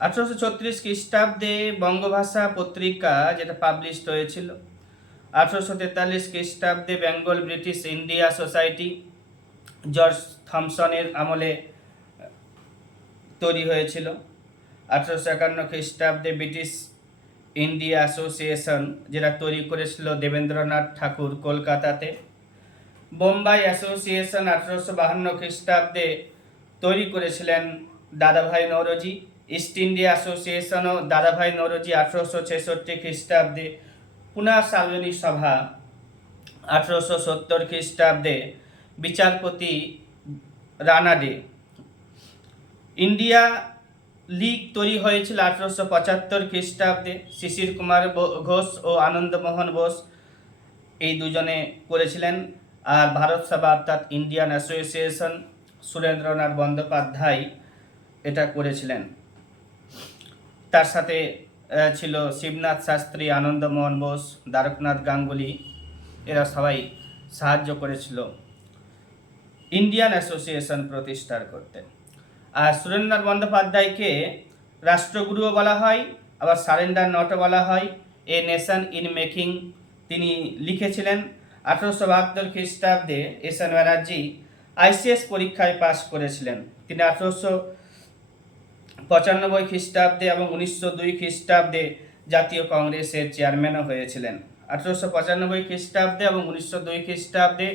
1836 খ্রিস্টাব্দে বঙ্গভাষা পত্রিকা যেটা পাবলিশড হয়েছিল। 1843 খ্রিস্টাব্দে Bengal British India society George থমসনের আমলে তৈরি হয়েছিল। 1851 খ্রিস্টাব্দে ব্রিটিশ ইন্ডিয়া অ্যাসোসিয়েশন যেটা তৈরি করেছিল দেবেন্দ্রনাথ ঠাকুর কলকাতাতে। বোম্বাই অ্যাসোসিয়েশন 1852 খ্রিস্টাব্দে তৈরি করেছিলেন দাদাভাই নওরোজি। ইস্ট ইন্ডিয়া অ্যাসোসিয়েশনও দাদাভাই নওরোজি 1866 খ্রিস্টাব্দে। পুনা সার্বজনীন সভা 1870 খ্রিস্টাব্দে বিচারপতি রানাডে। ইন্ডিয়া লীগ তৈরি হয়েছিল 1875 খ্রিস্টাব্দে। শিশির কুমার ঘোষ ও আনন্দমোহন বোস এই দুজনে করেছিলেন। আর ভারত সভা অর্থাৎ ইন্ডিয়ান অ্যাসোসিয়েশন সুরেন্দ্রনাথ বন্দ্যোপাধ্যায় এটা করেছিলেন। তার সাথে ছিল শিবনাথ শাস্ত্রী, আনন্দমোহন বোস, দ্বারকনাথ গাঙ্গুলি, এরা সবাই সাহায্য করেছিল ইন্ডিয়ান অ্যাসোসিয়েশন প্রতিষ্ঠার করতে। আর সুরেন্দ্রনাথ বন্দ্যোপাধ্যায়কে রাষ্ট্রগুরুও বলা হয়, আবার সারেন্ডার নটও বলা হয়। এ নেশন ইন মেকিং তিনি লিখেছিলেন। 1872 খ্রিস্টাব্দে এস.এন. ব্যানার্জি আইসিএস পরীক্ষায় পাশ করেছিলেন। তিনি 1895 খ্রিস্টাব্দে এবং 1902 খ্রিস্টাব্দে জাতীয় কংগ্রেসের চেয়ারম্যানও হয়েছিলেন। 1895 খ্রিস্টাব্দে এবং 1902 খ্রিস্টাব্দে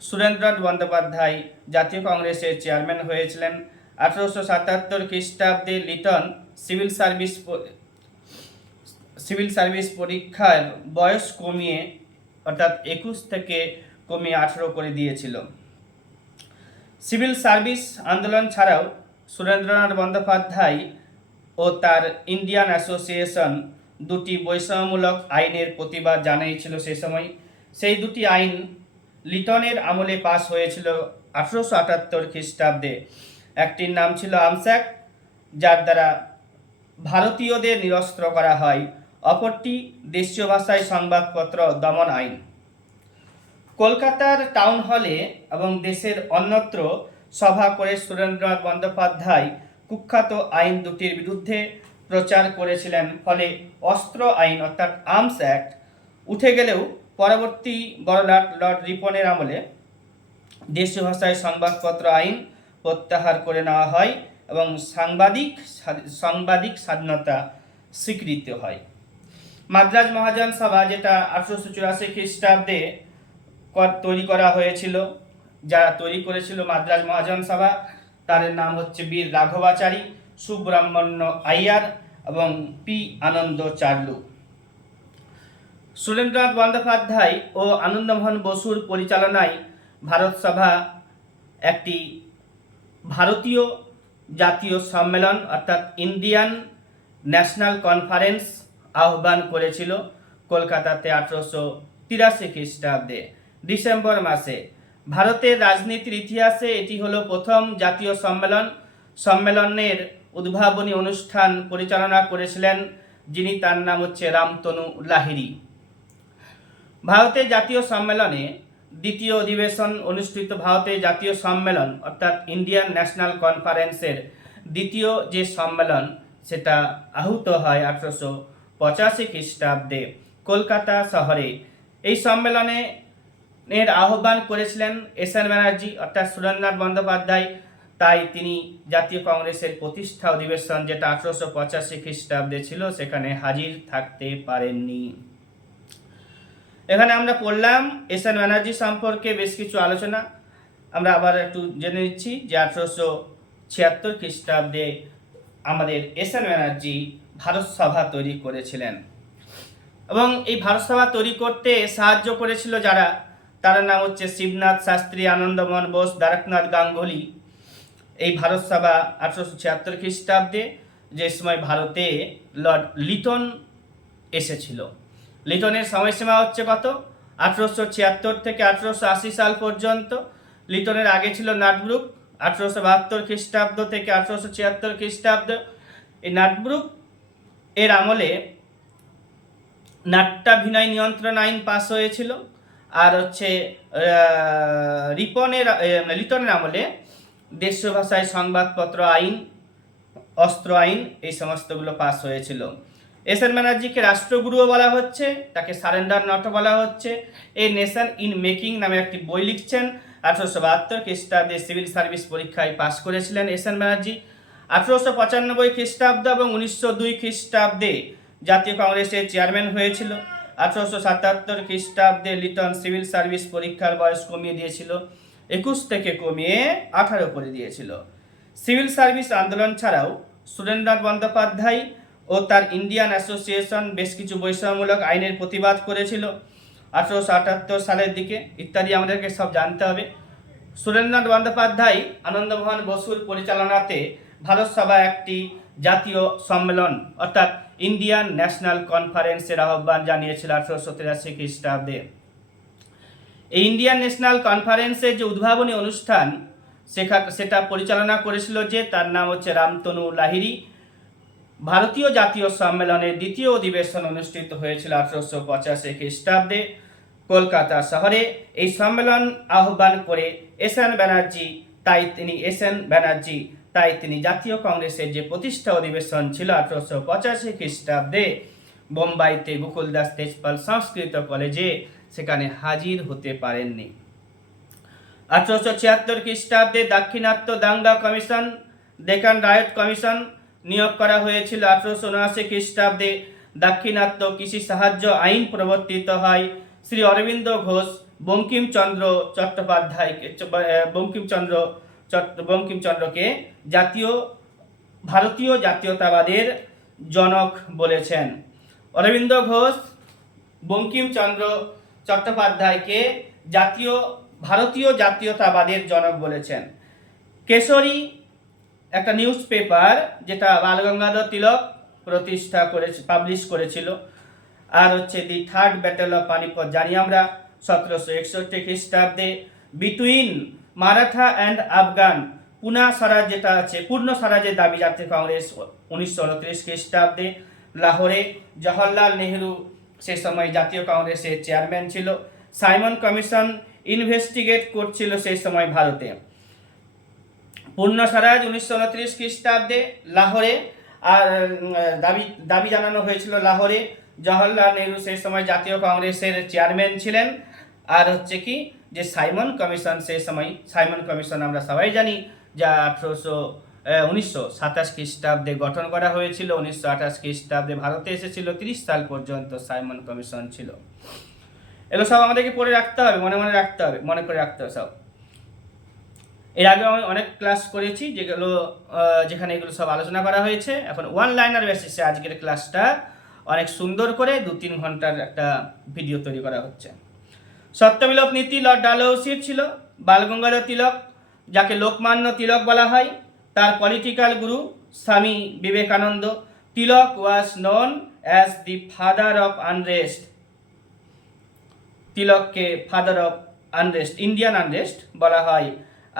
সুরেন্দ্রনাথ বন্দ্যোপাধ্যায় জাতীয় কংগ্রেসের চেয়ারম্যান হয়েছিলেন। 1877 খ্রিস্টাব্দে লিটন সিভিল সার্ভিস পরীক্ষার বয়স কমিয়ে অর্থাৎ 21 থেকে কমিয়ে 18 করে দিয়েছিল। সিভিল সার্ভিস আন্দোলন ছাড়াও সুরেন্দ্রনাথ বন্দ্যোপাধ্যায় ও তার ইন্ডিয়ান অ্যাসোসিয়েশন দুটি বৈষম্যমূলক আইনের প্রতিবাদ জানিয়েছিল সে সময়। সেই দুটি আইন লিটনের আমলে পাশ হয়েছিল 1878 খ্রিস্টাব্দে। একটির নাম ছিল আর্মস অ্যাক্ট, যার দ্বারা ভারতীয়দের নিরস্ত্র করা হয়। অপরটি দেশীয় ভাষায় সংবাদপত্র দমন আইন। কলকাতার টাউন হলে এবং দেশের অন্যত্র সভা করে সুরেন্দ্রনাথ বন্দ্যোপাধ্যায় কুখ্যাত আইন দুটির বিরুদ্ধে প্রচার করেছিলেন। ফলে অস্ত্র আইন অর্থাৎ আর্মস অ্যাক্ট উঠে গেলেও পরবর্তী বড়লাট লর্ড রিপনের আমলে দেশীয় ভাষায় সংবাদপত্র আইন প্রত্যাহার করে নেওয়া হয় এবং সাংবাদিক স্বাধীনতা স্বীকৃত হয়। মাদ্রাজ মহাজন সভা যেটা 1884 খ্রিস্টাব্দে তৈরি করা হয়েছিল, যারা তৈরি করেছিল মাদ্রাজ মহাজন সভা তার নাম হচ্ছে বীর রাঘবাচারী, সুব্রহ্মণ্য আইয়ার এবং পি আনন্দ চার্লু। সুরেন্দ্রনাথ বন্দ্যোপাধ্যায় ও আনন্দমোহন বসুর পরিচালনায় ভারত সভা একটি ভারতীয় জাতীয় সম্মেলন অর্থাৎ ইন্ডিয়ান ন্যাশনাল কনফারেন্স আহ্বান করেছিল কলকাতাতে 1883 খ্রিস্টাব্দে ডিসেম্বর মাসে। ভারতের রাজনীতির ইতিহাসে এটি হলো প্রথম জাতীয় সম্মেলন। সম্মেলনের উদ্ভাবনী অনুষ্ঠান পরিচালনা করেছিলেন যিনি, তার নাম হচ্ছে রামতনু লাহিড়ী। ভারতের জাতীয় সম্মেলনে দ্বিতীয় অধিবেশন অনুষ্ঠিত। ভারতের জাতীয় সম্মেলন অর্থাৎ ইন্ডিয়ান ন্যাশনাল কনফারেন্সের দ্বিতীয় যে সম্মেলন সেটা আহুত হয় 1885 খ্রিস্টাব্দে কলকাতা শহরে। এই সম্মেলনে আহ্বান করেছিলেন এস.এন. ব্যানার্জি অর্থাৎ সুরেন্দ্রনাথ বন্দ্যোপাধ্যায়। তাই তিনি জাতীয় কংগ্রেসের প্রতিষ্ঠা অধিবেশন যেটা 1885 খ্রিস্টাব্দে ছিল সেখানে হাজির থাকতে পারেননি। এখানে আমরা পড়লাম এস.এন. ব্যানার্জি সম্পর্কে বেশ কিছু আলোচনা। আমরা আবার একটু জেনে নিচ্ছি যে 1876 খ্রিস্টাব্দে আমাদের এস.এন. ব্যানার্জি ভারত সভা তৈরি করেছিলেন এবং এই ভারত সভা তৈরি করতে সাহায্য করেছিল যারা, তার নাম হচ্ছে শিবনাথ শাস্ত্রী, আনন্দমোহন বোস, দ্বারকনাথ গাঙ্গুলি। এই ভারত সভা 1876 খ্রিস্টাব্দে যে সময় ভারতে লর্ড লিটন এসেছিল। লিটনের সময়সীমা হচ্ছে কত? 1876 থেকে 1880 সাল পর্যন্ত। লিটনের আগে ছিল নাটব্রুক 1872 খ্রিস্টাব্দ থেকে 1876 খ্রিস্টাব্দ। এই নাটব্রুক এর আমলে নাট্যাভিনয় নিয়ন্ত্রণ আইন পাস হয়েছিল। আর হচ্ছে লিটনের আমলে দেশীয় ভাষায় সংবাদপত্র আইন অস্ত্র আইন, এই সমস্তগুলো পাস হয়েছিল। এস এন ব্যানার্জিকে রাষ্ট্রগুরুও বলা হচ্ছে, তাকে সারেন্ডার নট বলা হচ্ছে। এ নেশন ইন মেকিং নামে একটি বই লিখছেন। 1872 খ্রিস্টাব্দে সিভিল সার্ভিস পরীক্ষায় পাশ করেছিলেন এস এন ব্যানার্জি। 1895 খ্রিস্টাব্দ এবং 1902 খ্রিস্টাব্দে জাতীয় কংগ্রেসের চেয়ারম্যান হয়েছিল। 1877 খ্রিস্টাব্দে লিটন সিভিল সার্ভিস পরীক্ষার বয়স কমিয়ে দিয়েছিল, 21 থেকে কমিয়ে 18 করে দিয়েছিল। সিভিল সার্ভিস আন্দোলন ছাড়াও সুরেন্দ্রনাথ বন্দ্যোপাধ্যায় ও তার ইন্ডিয়ান অ্যাসোসিয়েশন বেশ কিছু বৈষম্যমূলক আইনের প্রতিবাদ করেছিল 1878 সালের দিকে, ইত্যাদি আমাদেরকে সব জানতে হবে। সুরেন্দ্রনাথ বন্দ্যোপাধ্যায় আনন্দমোহন বসুর পরিচালনাতে ভারত সভা একটি জাতীয় সম্মেলন অর্থাৎ ইন্ডিয়ান ন্যাশনাল কনফারেন্সের আহ্বান জানিয়েছিল 1883 খ্রিস্টাব্দে। এই ইন্ডিয়ান ন্যাশনাল কনফারেন্সের যে উদ্ভাবনী অনুষ্ঠান সেটা পরিচালনা করেছিল যে, তার নাম হচ্ছে রামতনু লাহিড়ী। ভারতীয় জাতীয় সম্মেলনের দ্বিতীয় অধিবেশন অনুষ্ঠিত হয়েছিল 1885 খ্রিস্টাব্দে কলকাতা শহরে। এই সম্মেলন আহ্বান করে এস এন ব্যানার্জি, তাই তিনি জাতীয় কংগ্রেসের যে প্রতিষ্ঠা অধিবেশন ছিল 1885 খ্রিস্টাব্দে বোম্বাইতে গোকুলদাস তেজপাল সংস্কৃত কলেজে, সেখানে হাজির হতে পারেননি। 1876 খ্রিস্টাব্দে দাক্ষিণাত্য দাঙ্গা কমিশন, ডেকান রায়ট কমিশন নিয়োগ করা হয়েছিল। 1879 খ্রিস্টাব্দে দাক্ষিণাত্য কৃষি সাহায্য আইন প্রবর্তিত হয়। শ্রী অরবিন্দ ঘোষ বঙ্কিমচন্দ্রকে ভারতীয় জাতীয়তাবাদের জনক বলেছেন। অরবিন্দ ঘোষ বঙ্কিমচন্দ্র চট্টোপাধ্যায়কে ভারতীয় জাতীয়তাবাদের জনক বলেছেন। কেশরী একটা নিউজ পেপার যেটা বালগঙ্গাধর তিলক পাবলিশ করেছিল। আর হচ্ছে the third battle of Panipat জানি আমরা 1761 খ্রিস্টাব্দে বিটুইন মারাঠা অ্যান্ড আফগান পূর্ণ স্বরাজের দাবি জাতীয় কংগ্রেস 1929 খ্রিস্টাব্দে লাহোরে। জওহরলাল নেহরু সে সময় জাতীয় কংগ্রেসের চেয়ারম্যান ছিল। সাইমন কমিশন ইনভেস্টিগেট করছিল সেই সময় ভারতে। পূর্ণ স্বরাজ 1929 খ্রিস্টাব্দে লাহোরে, আর দাবি জানানো হয়েছিল লাহোরে। জওহরলাল নেহরু সেই সময় জাতীয় কংগ্রেসের চেয়ারম্যান ছিলেন। আর হচ্ছে কি যে সাইমন কমিশন আমরা সবাই জানি, যা 1927 খ্রিস্টাব্দে গঠন করা হয়েছিল। 1928 খ্রিস্টাব্দে ভারতে এসেছিল, 30 সাল পর্যন্ত সাইমন কমিশন ছিল। এগুলো সব আমাদেরকে পড়ে রাখতে হবে, মনে করে রাখতে হবে সব। এর আগে আমি অনেক ক্লাস করেছি যেখানে এগুলো সব আলোচনা করা হয়েছে। এখন ওয়ান লাইনার বেসিসে আজকের ক্লাসটা অনেক সুন্দর করে 2-3 ঘন্টার একটা ভিডিও তৈরি করা হচ্ছে। সত্যবিলোপ নীতি লর্ড ডালহৌসির ছিল। বালগঙ্গাধর তিলক, যাকে লোকমান্য তিলক বলা হয়, তার পলিটিক্যাল গুরু Swami Vivekananda. Tilak was known as the father of unrest. তিলককে father of unrest, Indian unrest বলা হয়।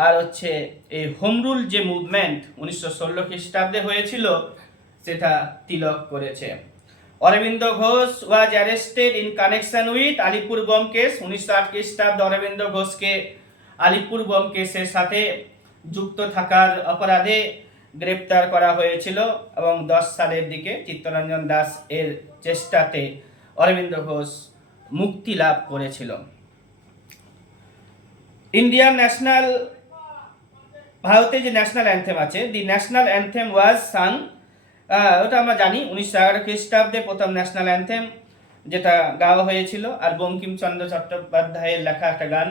আর হচ্ছে এই হোম রুল যে মুভমেন্ট 1916 খ্রিস্টাব্দে হয়েছিল, সেটা তিলক করেছে। Aurobindo Ghosh was arrested in connection with Alipore bomb case. 1908 খ্রিস্টাব্দে অরবিন্দ ঘোষকে আলিপুর বোম কেসের সাথে যুক্ত থাকার অপরাধে গ্রেপ্তার করা হয়েছিল এবং 10 সালের দিকে চিত্তরঞ্জন দাস এর চেষ্টাতে অরবিন্দ ঘোষ মুক্তি লাভ করেছিল। ইন্ডিয়ান ন্যাশনাল, ভারতে যে ন্যাশনাল অ্যান্থেম আছে, দি ন্যাশনাল অ্যান্থেম ওয়াজ সাং, ওটা আমরা জানি 1911 খ্রিস্টাব্দে প্রথম ন্যাশনাল অ্যান্থেম যেটা গাওয়া হয়েছিল। আর বঙ্কিমচন্দ্র চট্টোপাধ্যায়ের লেখা একটা গান,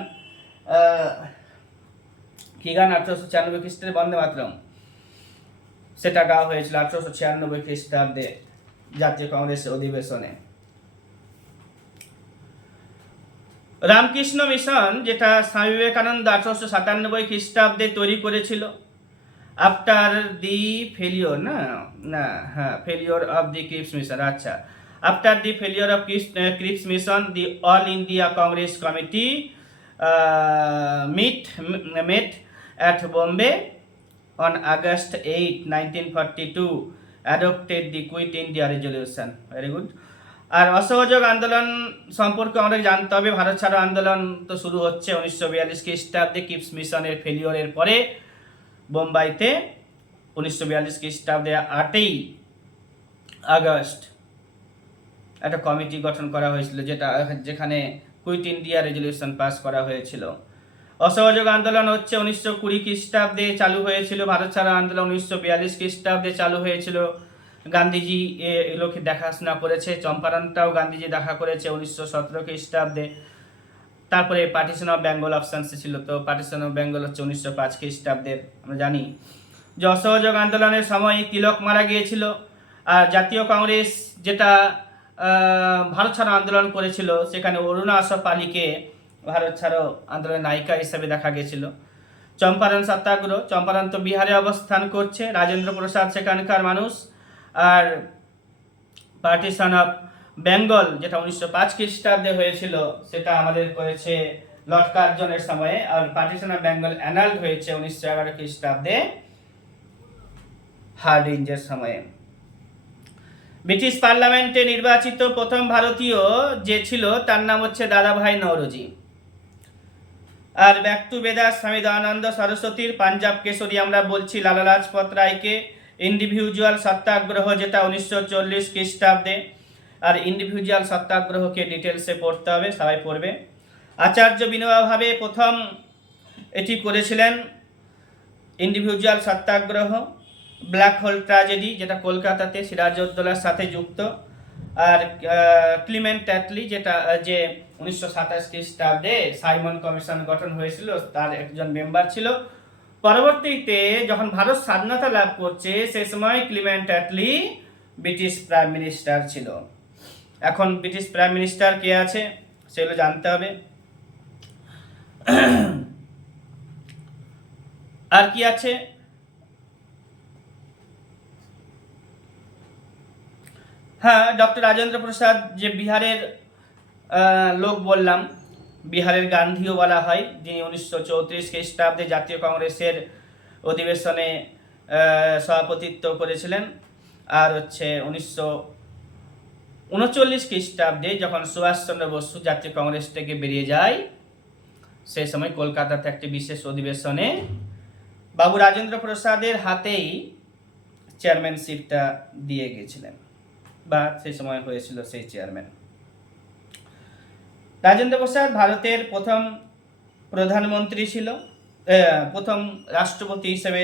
কি গান, 1896 খ্রিস্টাব্দে বন্দে মাতরম, সেটা গাওয়া হয়েছিল 1896 খ্রিস্টাব্দে জাতীয় কংগ্রেসের অধিবেশনে। রামকৃষ্ণ মিশন, যেটা স্বামী বিবেকানন্দ 1897 খ্রিস্টাব্দে তৈরি করেছিল after the failure failure of the Cripps mission. আচ্ছা, after the failure of Cripps mission, the all India Congress committee met at Bombay on August 8, 1942, adopted the Quit India resolution. Very good. আর অসহযোগ আন্দোলন সম্পর্কে আমাদের জানতে হবে। ভারত ছাড়ো আন্দোলন তো শুরু হচ্ছে 1942 খ্রিস্টাব্দে ক্রিপস মিশনের ফেলিওরের পরে বোম্বাইতে 1942 খ্রিস্টাব্দে 8ই আগস্ট একটা কমিটি গঠন করা হয়েছিল, যেখানে কুইট ইন্ডিয়া রেজলিউশন পাস করা হয়েছিল। অসহযোগ আন্দোলন হচ্ছে 1920 খ্রিস্টাব্দে চালু হয়েছিল। ভারত ছাড়ো আন্দোলন 1942 খ্রিস্টাব্দে চালু হয়েছিল। গান্ধীজি এগুলোকে দেখাশোনা করেছে। চম্পারণটাও গান্ধীজি দেখা করেছে 1917 খ্রিস্টাব্দে। তারপরে পার্টিশন অফ বেঙ্গল অপশানস ছিল, তো পার্টিশন অফ বেঙ্গল হচ্ছে 1905 খ্রিস্টাব্দের। আমরা জানি যে অসহযোগ আন্দোলনের সময় তিলক মারা গিয়েছিল। আর জাতীয় কংগ্রেস যেটা ভারত ছাড়ো আন্দোলন করেছিল, সেখানে অরুণা আশা পালিকে ভারত ছাড়ো আন্দোলনের নায়িকা হিসেবে দেখা গেছিল। চম্পারণ সত্যাগ্রহ, চম্পারণ তো বিহারে অবস্থান করছে, রাজেন্দ্র প্রসাদ সেখানকার মানুষ। আর পার্টিশন অফ বেঙ্গল যেটা 1905 খ্রিস্টাব্দে হয়েছিল, সেটা আমাদের করেছে লর্ড কার্জনের সময়ে। আর পার্টিশন অফ বেঙ্গল অ্যানাল্ড হয়েছে 1911 খ্রিস্টাব্দে হার্ডিঞ্জের সময়ে। ব্রিটিশ পার্লামেন্টে নির্বাচিত প্রথম ভারতীয় যে ছিল তার নাম হচ্ছে দাদাভাই নওরোজি। আর ব্যাক টু বেদাস স্বামী দয়ানন্দ সরস্বতীর পাঞ্জাব কেশরী আমরা বলছি লালা লাজপত রায়কে। ইন্ডিভিজুয়াল সত্যাগ্রহ যেটা 1940 খ্রিস্টাব্দে। আর ইন্ডিভিজুয়াল সত্যাগ্রহকে ডিটেলসে পড়তে হবে, সবাই পড়বে। আচার্য বিনোবা ভাবে প্রথম এটি করেছিলেন ইন্ডিভিজুয়াল সত্যাগ্রহ। ব্ল্যাক হোল ট্র্যাজেডি যেটা কলকাতাতে সিরাজউদ্দৌলার সাথে যুক্ত। আর ক্লিমেন্ট অ্যাটলি যেটা যে 1927 খ্রিস্টাব্দে সাইমন কমিশন গঠন হয়েছিল, তার একজন মেম্বার ছিল। পরবর্তীতে যখন ভারত স্বাধীনতা লাভ করছে, সেই সময় Clement Attlee British prime minister ছিল। এখন ব্রিটিশ প্রাইম মিনিস্টার কে আছে সেগুলো জানতে হবে। আর কি আছে, হ্যাঁ, ডক্টর রাজেন্দ্র প্রসাদ যে বিহারের লোক বললাম, বিহারের গান্ধীও বলা হয়, যিনি 1934 খ্রিস্টাব্দে জাতীয় কংগ্রেসের অধিবেশনে সভাপতিত্ব করেছিলেন। আর হচ্ছে 1939 খ্রিস্টাব্দে যখন সুভাষচন্দ্র বসু জাতীয় কংগ্রেস থেকে বেরিয়ে যায়, সেই সময় কলকাতাতে একটি বিশেষ অধিবেশনে বাবু রাজেন্দ্র প্রসাদের হাতেই চেয়ারম্যানশিপটা দিয়ে গেছিলেন, বা সেই সময় হয়েছিল সেই চেয়ারম্যান। রাজেন্দ্র প্রসাদ ভারতের প্রথম প্রধানমন্ত্রী ছিল, প্রথম রাষ্ট্রপতি হিসেবে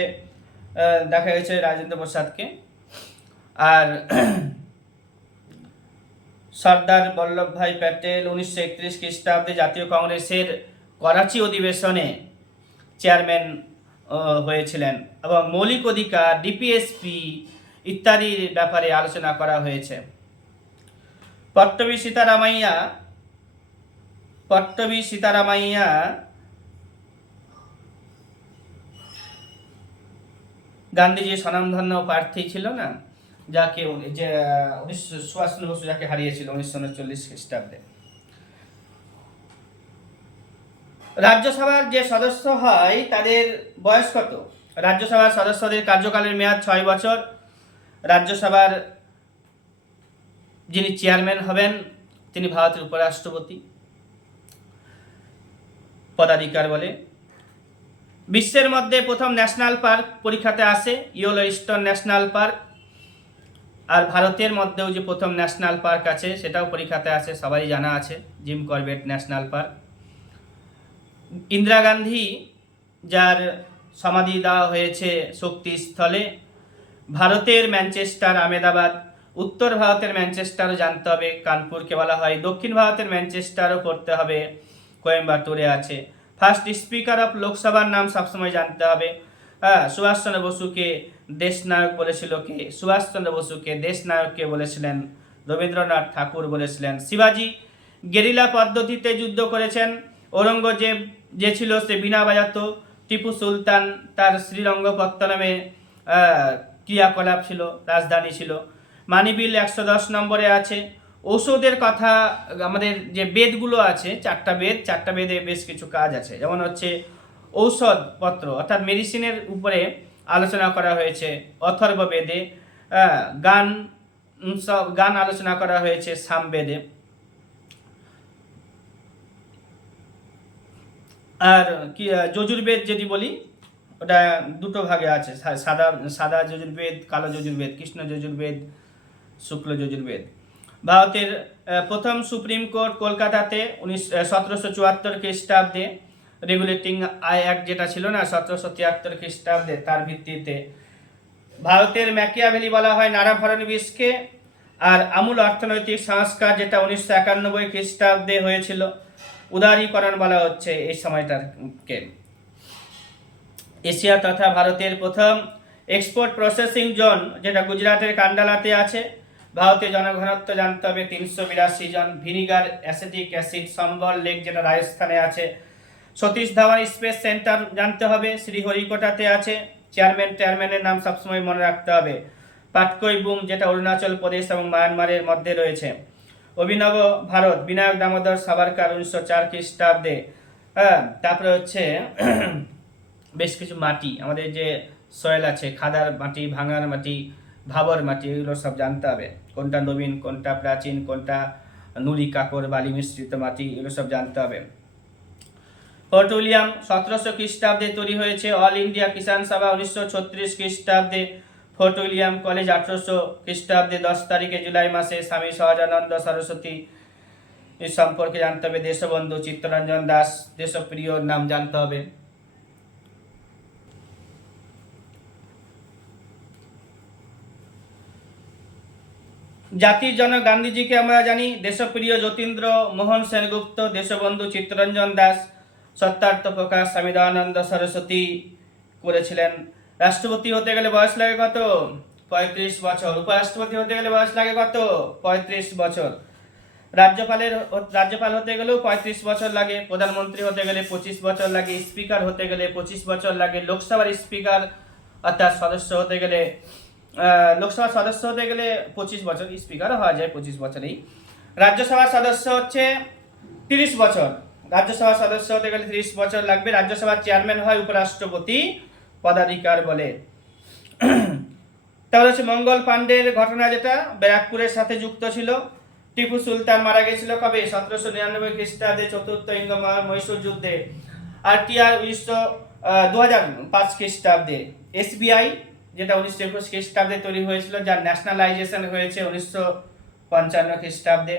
দেখা গেছে রাজেন্দ্র প্রসাদকে। আর সর্দার বল্লভভাই প্যাটেল 1931 খ্রিস্টাব্দে জাতীয় কংগ্রেসের করাচি অধিবেশনে চেয়ারম্যান হয়েছিলেন, এবং মৌলিক অধিকার, ডিপিএসপি ইত্যাদির ব্যাপারে আলোচনা করা হয়েছে। পট্টবী সীতারামাইয়া গান্ধীজির স্বনামধন্য প্রার্থী ছিল না, যাকে যে সুভাষচন্দ্র বসু যাকে হারিয়েছিল 1939 খ্রিস্টাব্দে। রাজ্যসভার যে সদস্য হয় তাদের বয়স কত? রাজ্যসভার সদস্যদের কার্যকালের মেয়াদ 6 বছর। রাজ্যসভার যিনি চেয়ারম্যান হবেন তিনি ভারতের উপরাষ্ট্রপতি পদাধিকার বলে। বিশ্বের মধ্যে প্রথম ন্যাশনাল পার্ক পরীক্ষাতে আসে ইয়েলোস্টোন ন্যাশনাল পার্ক। আর ভারতের মধ্যেও যে প্রথম ন্যাশনাল পার্ক আছে সেটাও পরীক্ষাতে আসে, সবাই জানা আছে, Jim Corbett national park. Indira Gandhi যার সমাধি দেওয়া হয়েছে শক্তিস্থলে, ভারতের ম্যানচেস্টার আহমেদাবাদ। উত্তর ভারতের ম্যানচেস্টারও জানতে হবে, কানপুরকে বলা হয়। দক্ষিণ ভারতের ম্যানচেস্টারও পড়তে হবে, কোয়েম্বাটোরে আছে। ফার্স্ট স্পিকার অফ লোকসভার নাম সবসময় জানতে হবে। সুভাষচন্দ্র বসুকে দেশনায়ক বলেছিল কে? সুভাষচন্দ্র বসুকে দেশনায়ক কে বলেছিলেন? রবীন্দ্রনাথ ঠাকুর বলেছিলেন। শিবাজি গেরিলা পদ্ধতিতে যুদ্ধ করেছেন। ঔরঙ্গজেব যে ছিল সে বীণা বাজাতো। টিপু সুলতান তার শ্রীরঙ্গপত্তনমে ক্রিয়াকলাপ ছিল, রাজধানী ছিল। মানিবিল 110 নম্বরে আছে। ঔষধের কথা, আমাদের যে বেদগুলো আছে, 4টা বেদে বেশ কিছু কাজ আছে, যেমন হচ্ছে ঔষধপত্র অর্থাৎ মেডিসিনের উপরে আলোচনা করা হয়েছে অথর্ব বেদে। গান আলোচনা করা হয়েছে সামবেদে। আর কি যজুর্বেদ যদি বলি, ওটা দুটো ভাগে আছে, সাদা সাদা যজুর্বেদ, কালো যজুর্বেদ, কৃষ্ণ যজুর্বেদ, শুক্ল যজুর্বেদ। ভারতের প্রথম সুপ্রিম কোর্ট কলকাতাতে 1774 খ্রিস্টাব্দে রেগুলেটিং আই অ্যাক্ট যেটা ছিল না 1773 খ্রিস্টাব্দে, তার ভিত্তিতে ভারতের ম্যাকিয়াভেলি বলা হয় নানা ফড়নবিসকে, আর আমূল অর্থনৈতিক সংস্কার যেটা 1991 খ্রিস্টাব্দে হয়েছিল, উদারীকরণ বলা হচ্ছে এই সময়টাকে। এশিয়া তথা ভারতের প্রথম এক্সপোর্ট প্রসেসিং জোন যেটা গুজরাটের কান্ডালাতে আছে। ভারতের জনঘনত্ব জানতে হবে 382 জন। ভিনিগার অ্যাসিটিক অ্যাসিড সম্বল লেক যেটা রাজস্থানে আছে। সতীশ ধাওয়ান স্পেস সেন্টার জানতে হবে, শ্রীহরিকোটাতে আছে। চেয়ারম্যানের নাম সবসময় মনে রাখতে হবে। পাটকই বুম যেটা অরুণাচল প্রদেশ এবং মায়ানমারের মধ্যে রয়েছে। অভিনব ভারত বিনায়ক দামোদর সাভারকার 1904 খ্রিস্টাব্দে। তারপরে হচ্ছে বেশ কিছু মাটি, আমাদের যে সয়েল আছে, খাদার মাটি, ভাঙার মাটি, ভাবর মাটি, এগুলো সব জানতে হবে। কোনটা নবীন, কোনটা প্রাচীন, কোনটা নুড়ি কাকর বালি মিশ্রিত মাটি, এগুলো সব জানতে হবে। ফোর্ট উইলিয়াম 1700 খ্রিস্টাব্দে তৈরি হয়েছে। অল ইন্ডিয়া কিষাণ সভা 1936 খ্রিস্টাব্দে। ফোর্ট উইলিয়াম কলেজ 1800 খ্রিস্টাব্দে 10 তারিখে জুলাই মাসে স্বামী সহজানন্দ সরস্বতী এর সম্পর্কে জানতে হবে। দেশবন্ধু চিত্তরঞ্জন দাস, দেশপ্রিয় নাম জানতে হবে। জাতির জনক গান্ধীজিকে আমরা জানি। দেশপ্রিয় যতীন্দ্র মোহন সেনগুপ্ত, দেশবন্ধু চিত্তরঞ্জন দাস, সত্যার্থ প্রকাশ স্বামী দয়ানন্দ সরস্বতী করেছিলেন। রাষ্ট্রপতি হতে গেলে বয়স লাগে কত? 35 বছর। উপরাষ্ট্রপতি হতে গেলে বয়স লাগে কত? 35 বছর। রাজ্যপাল হতে গেলেও 35 বছর লাগে। প্রধানমন্ত্রী হতে গেলে 25 বছর লাগে। স্পিকার হতে গেলে 25 বছর লাগে। লোকসভার স্পিকার অর্থাৎ সদস্য হতে গেলে লোকসভার সদস্য হতে গেলে 25 বছর, স্পিকারও হওয়া যায় 25 বছরেই। রাজ্যসভার সদস্য হচ্ছে 30 বছর। রাজ্যসভার সদস্য হতে গেলে 30 বছর লাগবে। রাজ্যসভার চেয়ারম্যান হয় উপরাষ্ট্রপতি পদাধিকার বলে। তাহলে হচ্ছে মঙ্গল পাণ্ডের ঘটনা যেটা ব্যারাকপুরের সাথে যুক্ত ছিল। টিপু সুলতান মারা গেছিল কবে? 1799 খ্রিস্টাব্দে চতুর্থ ইঙ্গ মহীশূর যুদ্ধে। আর টিআর 2005 খ্রিস্টাব্দে। এসবিআই যেটা 1921 খ্রিস্টাব্দে তৈরি হয়েছিল, যার ন্যাশনালাইজেশন হয়েছে 1955 খ্রিস্টাব্দে।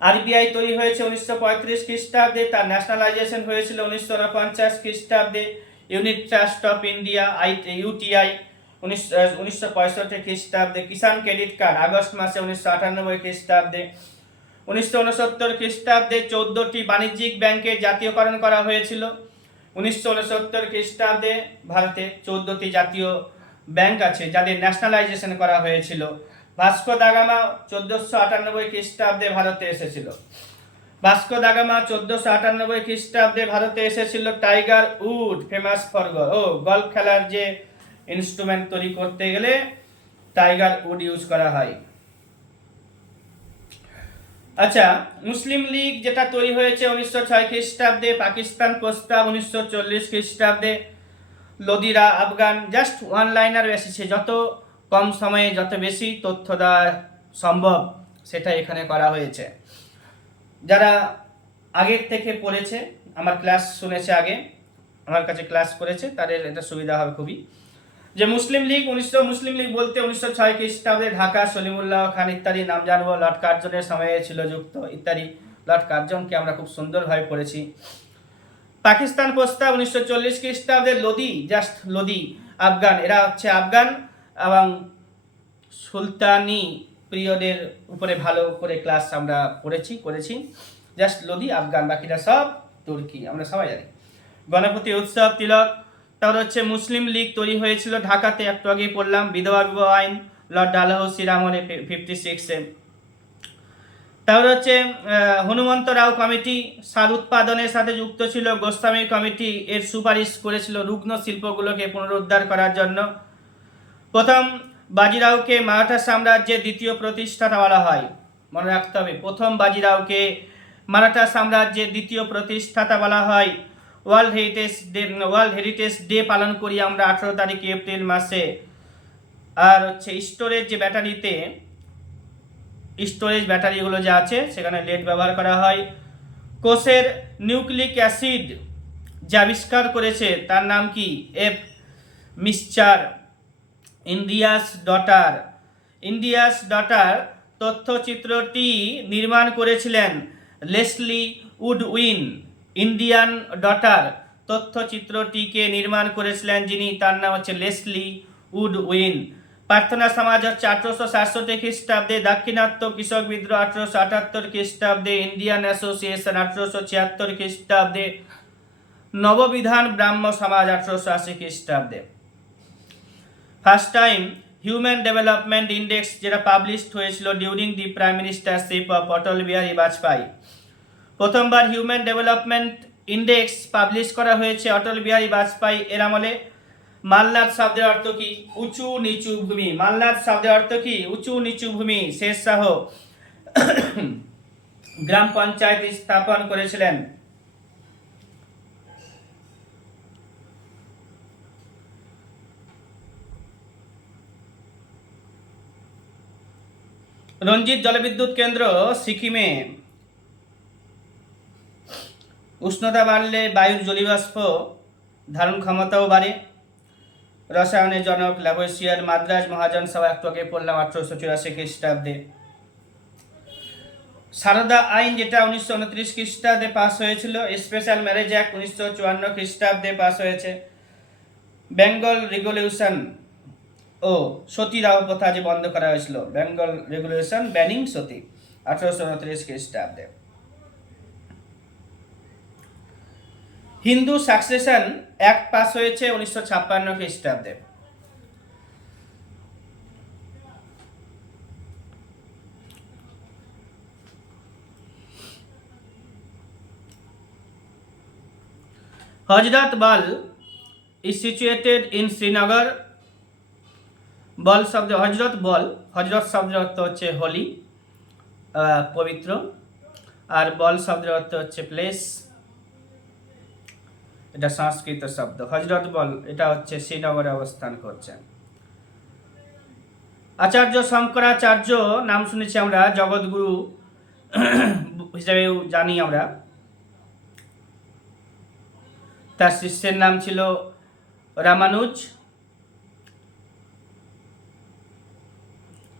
আরবিআই তৈরি হয়েছে 1935 খ্রিস্টাব্দে, তার ন্যাশনালাইজেশন হয়েছিল 1949 খ্রিস্টাব্দে। Unit trust of India UTI 1965 খ্রিস্টাব্দে। কিষাণ ক্রেডিট কার্ড আগস্ট মাসে 1998 খ্রিস্টাব্দে। 1969 খ্রিস্টাব্দে 14টি বাণিজ্যিক ব্যাংকের জাতীয়করণ করা হয়েছিল। 1969 খ্রিস্টাব্দে ভারতে 14টি জাতীয় ব্যাংক আছে যাদের ন্যাশনালাইজেশন করা হয়েছিল। ভাস্কো দা গামা 1498 খ্রিস্টাব্দে ভারতে এসেছিল। ভাস্কো দা গামা 1498 খ্রিস্টাব্দে ভারতে এসেছিল। Tiger Woods famous for golf খেলার যে ইনস্ট্রুমেন্ট তৈরি করতে গেলে টাইগার উড ইউজ করা হয়। আচ্ছা, মুসলিম লীগ যেটা তৈরি হয়েছে 1906 খ্রিস্টাব্দে। পাকিস্তান প্রস্তাব 1940 খ্রিস্টাব্দে। লোদিরা আফগান। জাস্ট ওয়ান লাইনার বেসিসে যত কম সময়ে যত বেশি তথ্য দেওয়া সম্ভব সেটা এখানে করা হয়েছে। যারা আগের থেকে পড়েছে, আমার ক্লাস শুনেছে, আগে আমার কাছে ক্লাস করেছে, তাদের এটা সুবিধা হবে খুবই। যে মুসলিম লীগ মুসলিম লীগ বলতে 1906 খ্রিস্টাব্দে ঢাকা, সলিমুল্লাহ খান ইত্যাদি নাম জানবো। লর্ড কার্জনের সময়ে ছিল যুক্ত ইত্যাদি। লর্ড কার্জনকে আমরা খুব সুন্দরভাবে পড়েছি। পাকিস্তান প্রস্তাব 1940 খ্রিস্টাব্দে। লোদি, জাস্ট লোদি আফগান, এরা হচ্ছে আফগান এবং সুলতানি পিরিয়ডের উপরে ভালো করে ক্লাস আমরা করেছি। জাস্ট লোদি আফগান, বাকিটা সব তুর্কি, আমরা সবাই জানি। গণপতি উৎসব, তিলক। তারপরে হচ্ছে মুসলিম লীগ তৈরি হয়েছিল ঢাকাতে, একটু আগেই পড়লাম। বিধবা বিবাহ আইন লর্ড ডালহৌসির আমলে 56-এ। তারপরে হচ্ছে হনুমন্ত রাও কমিটি সার উৎপাদনের সাথে যুক্ত ছিল। গোস্বামী কমিটি এর সুপারিশ করেছিল রুগ্ন শিল্পগুলোকে পুনরুদ্ধার করার জন্য। প্রথম বাজিরাওকে মারাঠা সাম্রাজ্যের দ্বিতীয় প্রতিষ্ঠাতা বলা হয়, মনে রাখতে হবে। প্রথম বাজিরাওকে মারাঠা সাম্রাজ্যের দ্বিতীয় প্রতিষ্ঠাতা বলা হয়। ওয়ার্ল্ড হেরিটেজ ডে পালন করি আমরা 18 তারিখ এপ্রিল মাসে। আর হচ্ছে স্টোরেজ ব্যাটারিগুলো যা আছে সেখানে লেড ব্যবহার করা হয়। কোষের নিউক্লিক অ্যাসিড যে আবিষ্কার করেছে তার নাম কি? এফ mister India's daughter. India's daughter তথ্যচিত্রটি নির্মাণ করেছিলেন লেসলি উডউইন। ইন্ডিয়ান ডটার তথ্যচিত্রটিকে নির্মাণ করেছিলেন যিনি, তার নাম হচ্ছে লেসলি উডউইন। প্রার্থনা সমাজ হচ্ছে 1867 খ্রিস্টাব্দে, দাক্ষিণাত্য কৃষক বিদ্রোহ 1878 খ্রিস্টাব্দে, ইন্ডিয়ান অ্যাসোসিয়েশন 1876 খ্রিস্টাব্দে, নববিধান ব্রাহ্ম সমাজ 1880 খ্রিস্টাব্দে। First time human development index যেটা পাবলিশড হয়েছিল during the prime মিনিস্টারশিপ of Atal Bihari Vajpayee. প্রথমবার হিউম্যান ডেভেলপমেন্ট ইন্ডেক্স পাবলিশ করা হয়েছে অটল বিহারী বাজপেয়ী এর আমলে। মালনাদ শব্দের অর্থ কি? উঁচু নিচু ভূমি। মালনাদ শব্দের অর্থ কি? উঁচু নিচু ভূমি। শেষ শাহ গ্রাম পঞ্চায়েত স্থাপন করেছিলেন। রঞ্জিত জলবিদ্যুৎ কেন্দ্র সিকিমে। উষ্ণতা বাড়লে বায়ুর জলীয়বাষ্প ধারণ ক্ষমতাও বাড়ে। রসায়নের জনক ল্যাভোইসিয়ার। মাদ্রাজ মহাজন সভা একটু আগে পড়লাম 1884 খ্রিস্টাব্দে। সারদা আইন যেটা 1929 খ্রিস্টাব্দে পাস হয়েছিল। স্পেশাল ম্যারেজ অ্যাক্ট 1954 খ্রিস্টাব্দে পাস হয়েছে। বেঙ্গল রেগুলেশন ও সতীদাহ প্রথা যে বন্ধ করা হয়েছিল, বেঙ্গল রেগুলেশন ব্যানিং সতী 1829 খ্রিস্টাব্দে। হিন্দু সাকসেশন অ্যাক্ট পাস হয়েছে 1956 খ্রিস্টাব্দে। হজরত বল is situated in শ্রীনগর। বল শব্দ হজরত বল, হজরত শব্দের অর্থ হচ্ছে হোলি, পবিত্র, আর বল শব্দের অর্থ হচ্ছে প্লেস। এটা সংস্কৃত শব্দ। হজরত বল এটা হচ্ছে শ্রীনগরে অবস্থান করছে। আচার্য শঙ্করাচার্য নাম শুনেছি আমরা, জগৎগুরু হিসেবেও জানি আমরা। তার শিষ্যের নাম ছিল রামানুজ।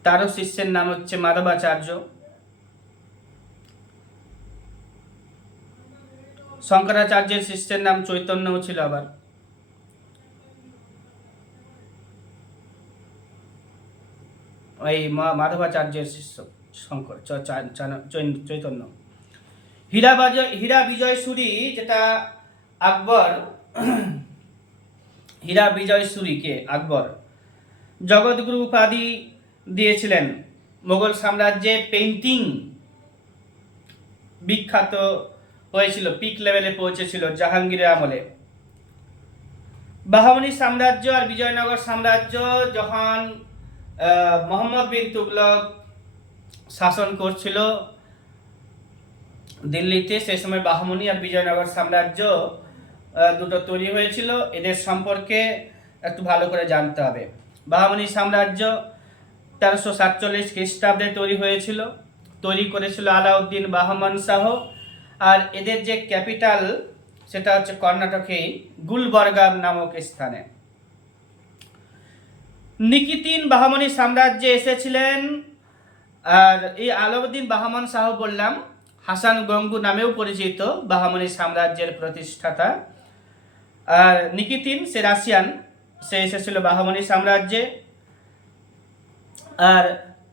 তারও শিষ্যের নাম হচ্ছে মাধবাচার্য। শঙ্করাচার্যের শিষ্যের নাম চৈতন্যও ছিল আবার। ওই মাধবাচার্যের শিষ্য শঙ্কর চৈতন্য। হীরা বিজয়সুরি যেটা আকবর, হীরা বিজয়সুরিকে আকবর জগৎগুরু উপাধি দিয়েছিলেন। মোগল সাম্রাজ্যে পেইন্টিং বিখ্যাত হয়েছিল, পিক লেভেলে পৌঁছেছিল জাহাঙ্গীরের আমলে। বাহমনি সাম্রাজ্য আর বিজয়নগর সাম্রাজ্য যখন মোহাম্মদ বিন তুগলক শাসন করছিল দিল্লিতে, সেই সময় বাহমনি আর বিজয়নগর সাম্রাজ্য দুটো তৈরি হয়েছিল। এদের সম্পর্কে একটু ভালো করে জানতে হবে। বাহমনি সাম্রাজ্য 1347 খ্রিস্টাব্দে তৈরি হয়েছিল। তৈরি করেছিল আলাউদ্দিন বাহমান শাহ। আর এদের যে ক্যাপিটাল সেটা হচ্ছে কর্ণাটকে গুলবর্গা নামক স্থানে। নিকিতিন বাহমনি সাম্রাজ্যে এসেছিলেন। আর এই আলাউদ্দিন বাহমান শাহ বললাম, হাসান গঙ্গু নামেও পরিচিত, বাহমনি সাম্রাজ্যের প্রতিষ্ঠাতা। আর নিকিতিন সে রাশিয়ান, সে এসেছিল বাহমনি সাম্রাজ্যে। আর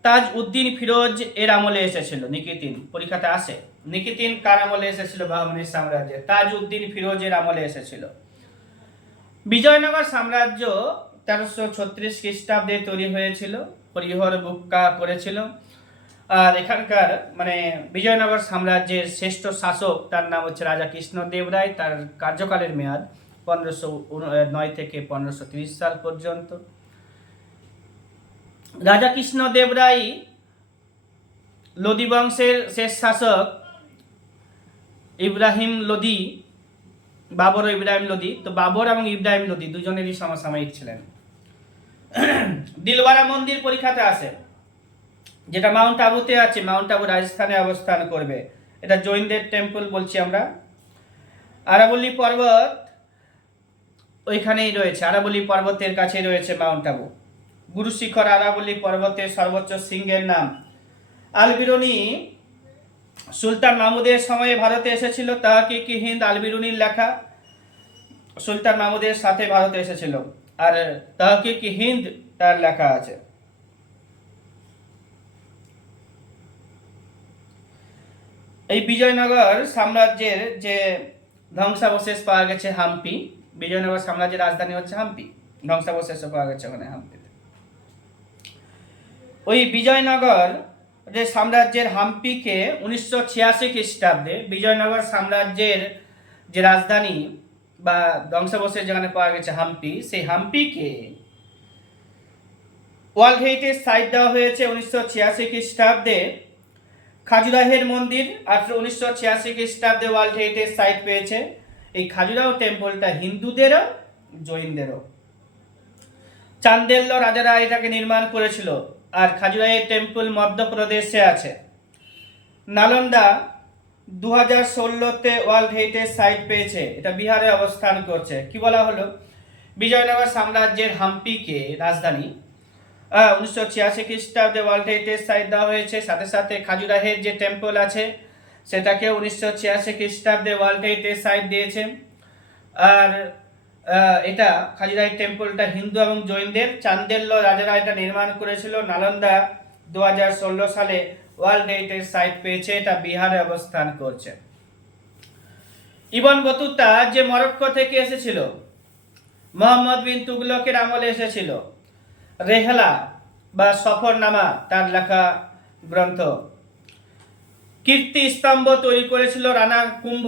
তাজ উদ্দিন ফিরোজ এর আমলে এসেছিল নিকিতিন, পরীক্ষাতে আসে। নিকিতিন কার আমলে এসেছিল বাহমনি সাম্রাজ্যে? তাজ উদ্দিন ফিরোজের আমলে এসেছিল। বিজয়নগর সাম্রাজ্য 1336 খ্রিস্টাব্দে তৈরি হয়েছিল, হরিহর বুক্কা করেছিল। আর এখানকার বিজয়নগর সাম্রাজ্যের শ্রেষ্ঠ শাসক তার নাম হচ্ছে রাজা কৃষ্ণদেব রায়। তার কার্যকালের মেয়াদ 1509 থেকে 1530 সাল পর্যন্ত। রাজা কৃষ্ণদেব রায় লোদি বংশের শেষ শাসক ইব্রাহিম লোদি, বাবর ও ইব্রাহিম লোদি। তো বাবর এবং ইব্রাহিম লোদি দুজনেরই সমসাময়িক ছিলেন। দিলওয়ারা মন্দির পরীক্ষাতে আসে, যেটা মাউন্ট আবুতে আছে। মাউন্ট আবু রাজস্থানে অবস্থান করবে। এটা জৈনদের টেম্পল বলছি আমরা। আরাবল্লী পর্বত ওইখানেই রয়েছে, আরাবল্লী পর্বতের কাছে রয়েছে মাউন্ট আবু। গুরু শিখর আরাবল্লী পর্বতের সর্বোচ্চ শৃঙ্গের নাম। আল বিরুনি সুলতান মাহমুদের সময়ে ভারতে এসেছিল, তাহকিক হিন্দ আল বিরুনির লেখা। সুলতান মাহমুদের সাথে ভারতে এসেছিল, আর তাহকিক হিন্দ তার লেখা আছে। এই বিজয়নগর সাম্রাজ্যের যে ধ্বংসাবশেষ পাওয়া গেছে হাম্পি, বিজয়নগর সাম্রাজ্যের রাজধানী হচ্ছে হাম্পি, ধ্বংসাবশেষও পাওয়া গেছে ওখানে হাম্পিতে। ওই বিজয়নগর যে সাম্রাজ্যের হাম্পিকে 1986 খ্রিস্টাব্দে বিজয়নগর সাম্রাজ্যের যে রাজধানী বা ধ্বংসাবশেষ যেখানে পাওয়া গেছে হাম্পি, সেই হাম্পিকে ওয়ার্ল্ড হেরিটেজ সাইট দেওয়া হয়েছে 1986 খ্রিস্টাব্দে। খাজুরাহের মন্দির 1986 খ্রিস্টাব্দে ওয়ার্ল্ড হেরিটেজ সাইট পেয়েছে। এই খাজুরাহ টেম্পলটা হিন্দুদেরও জৈনদেরও। চান্দেল্য রাজারা এটাকে নির্মাণ করেছিল। আর খাজুরাহের টেম্পল মধ্যপ্রদেশে আছে। নালন্দা 2016তে ওয়ার্ল্ড হেরিটেজ সাইট পেয়েছে, এটা বিহারে অবস্থান করছে। কি বলা হলো, বিজয়নগর সাম্রাজ্যের হাম্পিকে রাজধানী 1986 খ্রিস্টাব্দে ওয়ার্ল্ড হেরিটেজ সাইট দেওয়া হয়েছে। সাথে সাথে খাজুরাহের যে টেম্পল আছে সেটাকে 1986 খ্রিস্টাব্দে ওয়ার্ল্ড হেরিটেজ সাইট দিয়েছে। আর এটা খাজুরাহের টেম্পলটা হিন্দু এবং জৈনদের। চান্দেল্য রাজারা এটা নির্মাণ করেছিল। নালন্দা 2016 সালে ওয়ার্ল্ড হেরিটেজ সাইট পেয়েছে, এটা বিহারে অবস্থান করছে। ইবন বতুতা যে মরক্কো থেকে এসেছিল, মোহাম্মদ বিন তুগলকের আমলে এসেছিল। রেহলা বা সফরনামা তার লেখা গ্রন্থ। কীর্তি স্তম্ভ তৈরি করেছিল রানা কুম্ভ।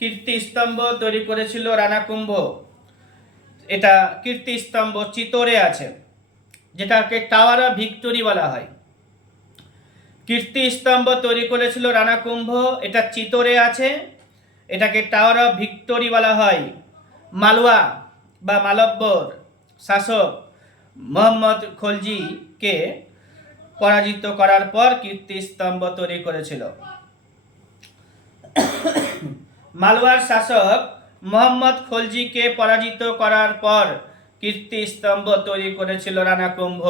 কীর্তি স্তম্ভ তৈরি করেছিল রানা কুম্ভ। এটা কীর্তি স্তম্ভ চিতোরে আছে, যেটাকে টাওয়ার অফ ভিক্টোরি বলা হয়। কীর্তি স্তম্ভ তৈরি করেছিল রানা কুম্ভ, এটা চিতোরে আছে, এটাকে টাওয়ার অফ ভিক্টোরি বলা হয়। মালওয়া বা মালব্যর শাসক মোহাম্মদ খলজিকে পরাজিত করার পর কীর্তি স্তম্ভ তৈরি করেছিল। মালওয়ার শাসক মোহাম্মদ খলজিকে পরাজিত করার পর কীর্তি স্তম্ভ তৈরি করেছিল রানা কুম্ভ।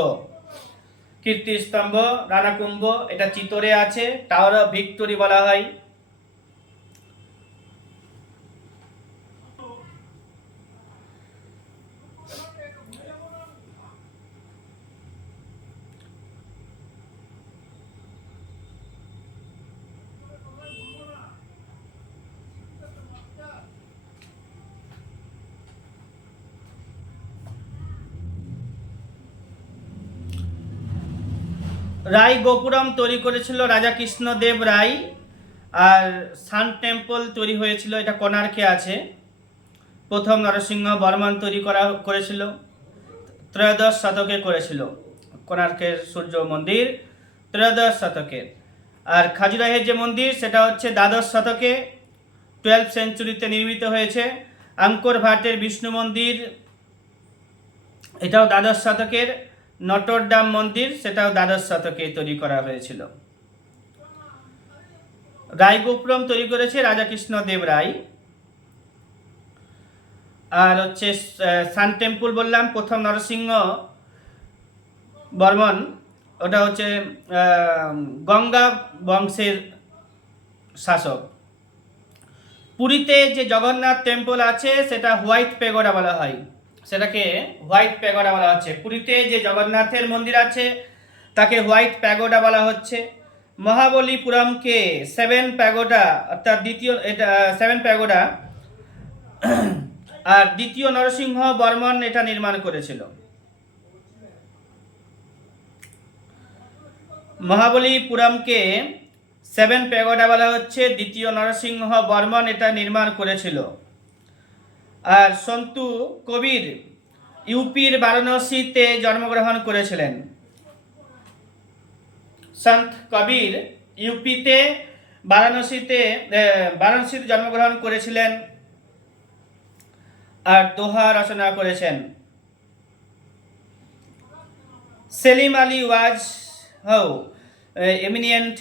কীর্তি স্তম্ভ রানা কুম্ভ, এটা চিতোরে আছে, টাওয়ার অফ ভিক্টোরি বলা হয়। রায় গোপুরম তৈরি করেছিল রাজা কৃষ্ণদেব রায়। আর সান টেম্পল তৈরি হয়েছিল, এটা কোণার্কে আছে, প্রথম নরসিংহ বর্মন তৈরি করেছিল, ত্রয়োদশ শতকে করেছিল। কোণার্কের সূর্য মন্দির ত্রয়োদশ শতকে। আর খাজুরাহের যে মন্দির সেটা হচ্ছে দ্বাদশ শতকে, 12th সেঞ্চুরিতে নির্মিত হয়েছে। আঙ্কর ভাটের বিষ্ণু মন্দির, এটাও দ্বাদশ শতকের। নটরডাম মন্দির, সেটাও দ্বাদশ শতকে তৈরি করা হয়েছিল। রায় গোপুরম তৈরি করেছে রাজা কৃষ্ণদেব রায়। আর হচ্ছে সান টেম্পল বললাম, প্রথম নরসিংহ বর্মন, ওটা হচ্ছে গঙ্গা বংশের শাসক। পুরীতে যে জগন্নাথ টেম্পল আছে সেটা হোয়াইট পেগোডা বলা হয়, সেটাকে হোয়াইট প্যাগোডা বলা হচ্ছে। পুরীতে যে জগন্নাথের মন্দির আছে তাকে হোয়াইট প্যাগোডা বলা হচ্ছে। মহাবলীপুরমকে 7 প্যাগোডা, অর্থাৎ দ্বিতীয়, এটা 7 প্যাগোডা, আর দ্বিতীয় নরসিংহ বর্মন এটা নির্মাণ করেছিল। মহাবলীপুরমকে 7 প্যাগোডা বলা হচ্ছে, দ্বিতীয় নরসিংহ বর্মন এটা নির্মাণ করেছিল। আর সন্তু কবির ইউপির বারাণসীতে জন্মগ্রহণ করেছিলেন। সন্ত কবির ইউপিতে বারাণসীতে জন্মগ্রহণ করেছিলেন আর দোহা রচনা করেছেন। সেলিম আলী ওয়াজ এমিনিয়েন্ট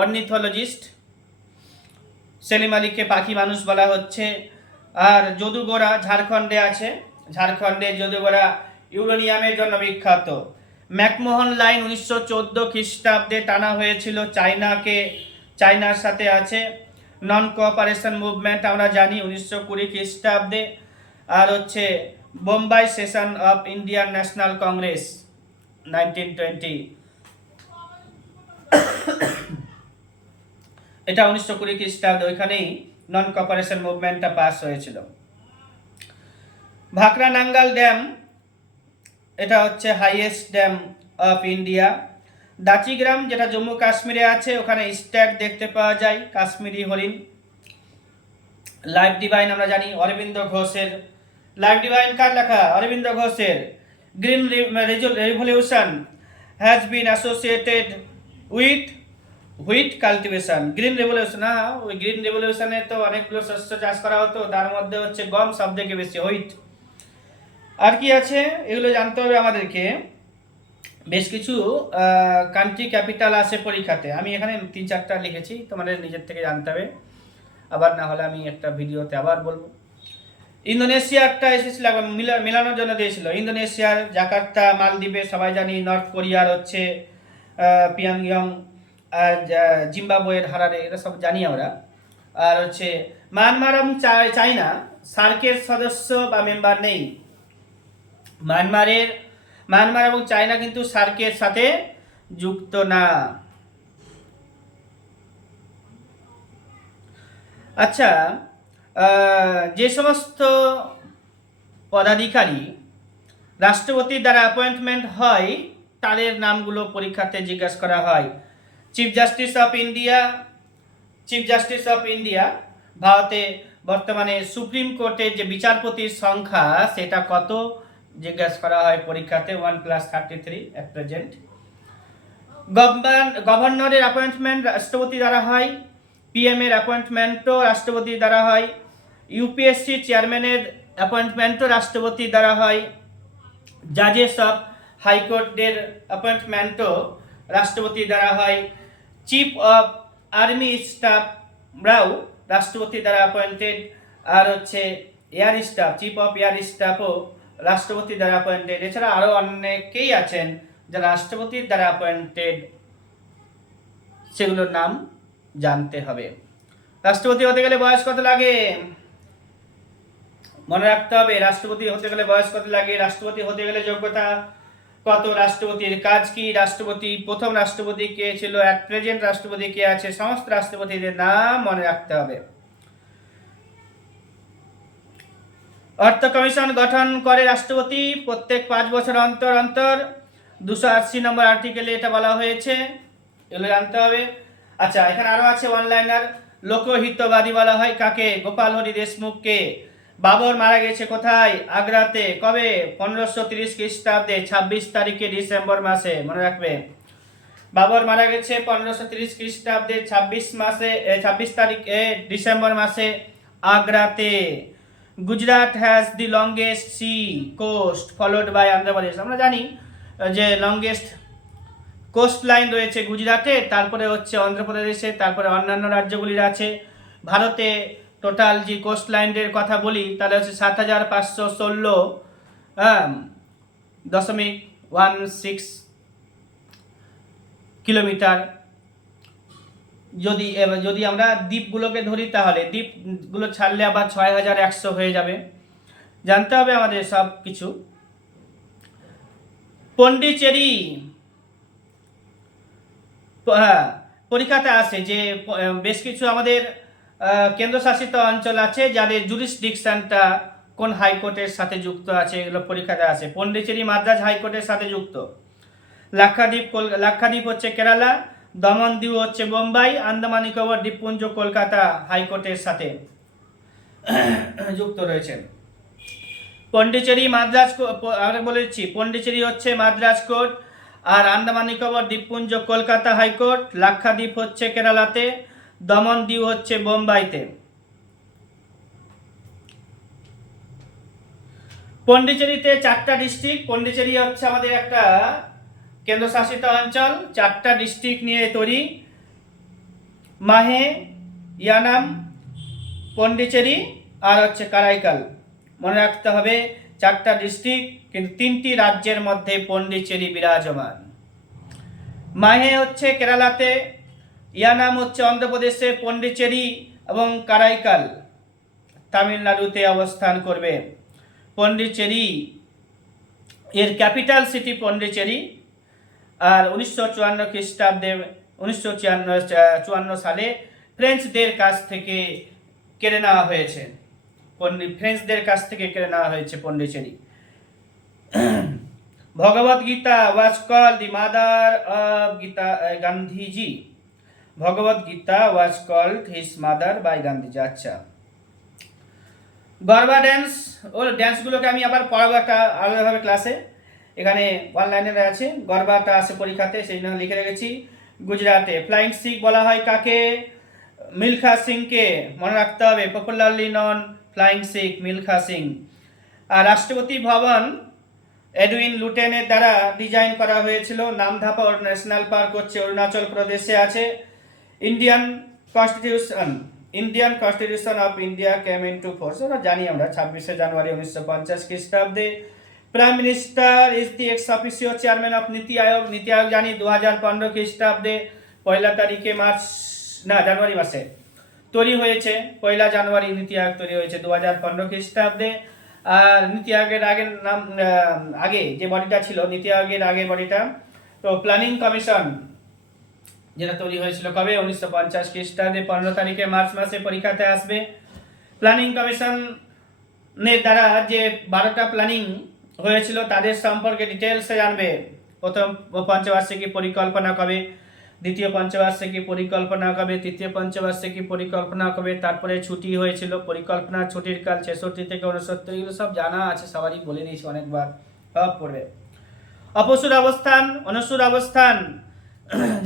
অর্নিথোলজিস্ট। সেলিম আলীকে পাখি মানুষ বলা হচ্ছে। আর যদুগোড়া ঝাড়খণ্ডে আছে, ঝাড়খণ্ডের যদুগোড়া ইউরেনিয়ামের জন্য বিখ্যাত। ম্যাকমোহন লাইন 1914 খ্রিস্টাব্দে টানা হয়েছিল চায়নার সাথে আছে। নন কোঅপারেশন মুভমেন্ট আমরা জানি 1920 খ্রিস্টাব্দে। আর হচ্ছে Bombay session of Indian national Congress 1920, এটা 1920 খ্রিস্টাব্দে, ওইখানেই নন কোঅপারেশন মুভমেন্টটা পাস হয়েছিল। ভাকরা নাঙ্গাল ড্যাম, এটা হচ্ছে হাইয়েস্ট ড্যাম অফ ইন্ডিয়া। দাচিগ্রাম যেটা জম্মু কাশ্মীরে আছে, ওখানে স্ট্যাগ দেখতে পাওয়া যায় কাশ্মীরি হরিণ। লাইফ ডিভাইন আমরা জানি অরবিন্দ ঘোষের। লাইফ ডিভাইন কার লেখা? অরবিন্দ ঘোষের। Green revolution has been associated with wheat cultivation. Green revolution, ওই গ্রিন রেভলিউশনে তো অনেকগুলো শস্য চাষ করা হতো, তার মধ্যে হচ্ছে গম সব থেকে বেশি, হুইট। আর কি আছে এগুলো জানতে হবে আমাদেরকে। বেশ কিছু কান্ট্রি ক্যাপিটাল আছে পরীক্ষাতে, আমি এখানে 3-4টা লিখেছি, তোমাদের নিজের থেকে জানতে হবে, আবার না হলে আমি একটা ভিডিওতে আবার বলবো। ইন্দোনেশিয়ারটা এসেছিল মেলানোর জন্য দিয়েছিল। ইন্দোনেশিয়ার জাকার্তা, মালদ্বীপে সবাই জানি, নর্থ কোরিয়ার হচ্ছে পিয়াংইয়ং, আর জিম্বাবুয়ের হারারে, এটা সব জানি আমরা। আর হচ্ছে মায়ানমার এবং চায়না সার্কের সদস্য বা মেম্বার নেই। মায়ানমার এবং চায়না কিন্তু সার্কের সাথে যুক্ত না। আচ্ছা, যে সমস্ত পদাধিকারী রাষ্ট্রপতির দ্বারা অ্যাপয়েন্টমেন্ট হয় তাদের নামগুলো পরীক্ষাতে জিজ্ঞাসা করা হয়। চিফ জাস্টিস অফ ইন্ডিয়া, ভারতে বর্তমানে সুপ্রিম কোর্টের যে বিচারপতির সংখ্যা সেটা কত জিজ্ঞাসা করা হয় পরীক্ষাতে, 1+33 অ্যাট প্রেজেন্ট। গভর্নরের অ্যাপয়েন্টমেন্ট রাষ্ট্রপতি দ্বারা হয়, পিএম এর অ্যাপয়েন্টমেন্টও রাষ্ট্রপতি দ্বারা হয়, ইউপিএসসি চেয়ারম্যানের অ্যাপয়েন্টমেন্টও রাষ্ট্রপতি দ্বারা হয়, জাজেস অফ হাইকোর্টের অ্যাপয়েন্টমেন্টও রাষ্ট্রপতি দ্বারা হয়, চিফ অফ আর্মি স্টাফরাও রাষ্ট্রপতি দ্বারা অ্যাপয়েন্টেড, আর হচ্ছে চিফ অফ এয়ার স্টাফও রাষ্ট্রপতি দ্বারা অ্যাপয়েন্টেড। এছাড়া আরও অনেকেই আছেন যারা রাষ্ট্রপতির দ্বারা অ্যাপয়েন্টেড, সেগুলোর নাম জানতে হবে। রাষ্ট্রপতি হতে গেলে বয়স কত লাগে? মনে রাখতে হবে, রাষ্ট্রপতি হতে গেলে বয়স কত লাগে, রাষ্ট্রপতি হতে গেলে যোগ্যতা কত, রাষ্ট্রপতির কাজ কি, প্রথম রাষ্ট্রপতি কে ছিল, এক প্রেজেন্ট রাষ্ট্রপতি কে আছে, সমস্ত রাষ্ট্রপতিদের নাম মনে রাখতে হবে। অর্থ কমিশন গঠন করে রাষ্ট্রপতি প্রত্যেক 5 বছর অন্তর অন্তর, 280 নম্বর আর্টিকেলে এটা বলা হয়েছে, এগুলো জানতে হবে। আচ্ছা, এখানে আরো আছে অনলাইনার। লোকহিতবাদী বলা হয় কাকে? গোপাল হরি দেশমুখকে। বাবর মারা গেছে কোথায়? আগ্রাতে। কবে? 1530 খ্রিস্টাব্দে 26 তারিখে ডিসেম্বর মাসে, মনে রাখবে। বাবর মারা গেছে 1530 খ্রিস্টাব্দে 26 তারিখে ডিসেম্বর মাসে আগ্রাতে। Gujarat has the longest sea coast followed by Andhra Pradesh. আমরা জানি যে লংগেস্ট কোস্ট লাইন রয়েছে গুজরাটে, তারপরে হচ্ছে অন্ধ্রপ্রদেশে, তারপরে অন্যান্য রাজ্যগুলির আছে। ভারতে টোটাল যে কোস্ট লাইনের কথা বলি তাহলে হচ্ছে 7516.16 কিলোমিটার। যদি আমরা দ্বীপগুলোকে ধরি তাহলে দ্বীপগুলো ছাড়লে আবার 6100 হয়ে যাবে। জানতে হবে আমাদের সব কিছু। পন্ডিচেরি, পরীক্ষাতে আসে যে বেশ কিছু আমাদের কেন্দ্রশাসিত অঞ্চল আছে যাদের জুরিসডিকশনটা কোন হাইকোর্টের সাথে যুক্ত আছে, এগুলো পরীক্ষাতে আসে। পন্ডিচেরি মাদ্রাজ হাইকোর্টের সাথে যুক্ত। লাক্ষাদ্বীপ হচ্ছে কেরালা, দমন দিউ হচ্ছে বোম্বাই, আন্দামান নিকোবর দ্বীপপুঞ্জ কলকাতা হাইকোর্টের সাথে যুক্ত রয়েছে। পন্ডিচেরি মাদ্রাজ, আমরা বলেছি পন্ডিচেরি হচ্ছে মাদ্রাজ কোর্ট, আর আন্দামান নিকোবর দ্বীপপুঞ্জ কলকাতা হাইকোর্ট, লাক্ষাদ্বীপ হচ্ছে কেরালাতে, দমন দিউ হচ্ছে বোম্বাইতে। পন্ডিচেরিতে 4টা ডিস্ট্রিক্ট, পন্ডিচেরি হচ্ছে আমাদের একটা কেন্দ্রশাসিত অঞ্চল, 4টা ডিস্ট্রিক্ট নিয়ে তৈরি। মাহে, ইয়ানাম, পন্ডিচেরি আর হচ্ছে কারাইকাল। মনে রাখতে হবে 4টা ডিস্ট্রিক্ট, কিন্তু 3টি রাজ্যের মধ্যে পন্ডিচেরি বিরাজমান। মাহে হচ্ছে কেরালাতে, ইয়ানাম হচ্ছে অন্ধ্রপ্রদেশে, পন্ডিচেরি এবং কারাইকাল তামিলনাড়ুতে অবস্থান করবে। পন্ডিচেরি এর ক্যাপিটাল সিটি পন্ডিচেরি। আর 1954 খ্রিস্টাব্দে 1954 সালে ফ্রেঞ্চদের কাছ থেকে কেড়ে নেওয়া হয়েছে। ফ্রেঞ্চদের কাছ থেকে কেড়ে নেওয়া হয়েছে Pondicherry. Bhagavad Gita was called the mother of Gita Gandhiji. Bhagavad Gita was called his mother by Gandhiji. আচ্ছা, গরবা ড্যান্স, ও ড্যান্সগুলোকে আমি আবার পড়াবো একটা আলাদাভাবে ক্লাসে। এখানে অনলাইনে আছে, গরবাটা আছে পরীক্ষাতে, সেই জন্য লিখে রেখেছি। গুজরাটে ফ্লাইং সিখ বলা হয় কাকে? মিলখা সিংকে, মনে রাখতে হবে, পপুলারলি নন ফ্লাইং সিখ মিলখা সিং। আর রাষ্ট্রপতি ভবন এডউইন লুটেনের দ্বারা ডিজাইন করা হয়েছিল। নামধাপা ন্যাশনাল পার্ক হচ্ছে অরুণাচল প্রদেশে আছে। Indian constitution of India came into force, জানি আমরা 26শে জানুয়ারি 1950 খ্রিস্টাব্দে। Prime minister is the x officio chairman of নীতি আয়োগ। নীতি আয়োগ জানি 2015 খ্রিস্টাব্দে 1 তারিখে জানুয়ারি মাসে তৈরি হয়েছে। 1 জানুয়ারি নীতি আয়োগ তৈরি হয়েছে 2015 খ্রিস্টাব্দে। আর নীতি আয়োগের আগের নাম, আগে যে বডিটা ছিল নীতি আয়োগের আগের বডিটা, তো প্ল্যানিং কমিশন, যেটা তৈরি হয়েছিল কবে? 1950 খ্রিস্টাব্দে 15 তারিখে মার্চ মাসে পরীক্ষাতে আসবে। প্ল্যানিং কমিশনের দ্বারা যে 12টা প্ল্যানিং হয়েছিল তাদের সম্পর্কে ডিটেলসে জানবে। প্রথম পঞ্চবার্ষিকী পরিকল্পনা কবে, দ্বিতীয় পঞ্চবার্ষিকী পরিকল্পনা কবে, তৃতীয় পঞ্চবার্ষিকী পরিকল্পনা কবে, তারপরে ছুটি হয়েছিল, পরিকল্পনা ছুটির কাল 66 থেকে 69, এগুলো সব জানা আছে, সবারই বলে দিয়েছি অনেকবার, সব পড়বে। অপসুর অবস্থান, অনুসুর অবস্থান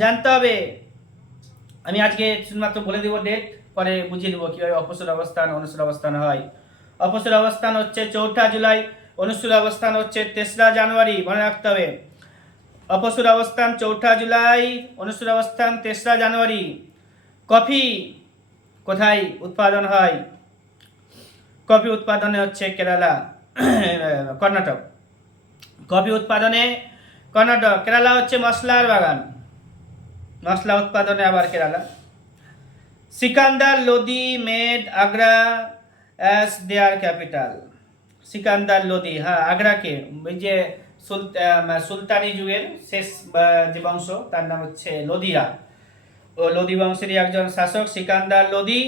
জানতে হবে। আমি আজকে শুধুমাত্র বলে দেবো ডেট, পরে বুঝিয়ে দেবো কীভাবে অপসুর অবস্থান অনুসুর অবস্থান হয়। অপসুর অবস্থান হচ্ছে 4 জুলাই, অনুসুর অবস্থান হচ্ছে 3রা জানুয়ারি, মনে রাখতে হবে। অপসুর অবস্থান 4 জুলাই, অনুসুর অবস্থান 3রা জানুয়ারি। কফি কোথায় উৎপাদন হয়? কফি উৎপাদনে হচ্ছে কেরালা, কর্ণাটক। কফি উৎপাদনে কর্ণাটক। কেরালা হচ্ছে মশলার বাগান, মশলা উৎপাদনে আবার কেরালা। সিকান্দার লোদি মেড আগ্রা অ্যাজ দেয়ার ক্যাপিটাল। সিকান্দার লোদি, হ্যাঁ, আগ্রাকে, ওই যে সুলতানি যুগের শেষ যে বংশ, তার নাম হচ্ছে লোদিরা, ও লোদি বংশেরই একজন শাসক সিকান্দার লোদি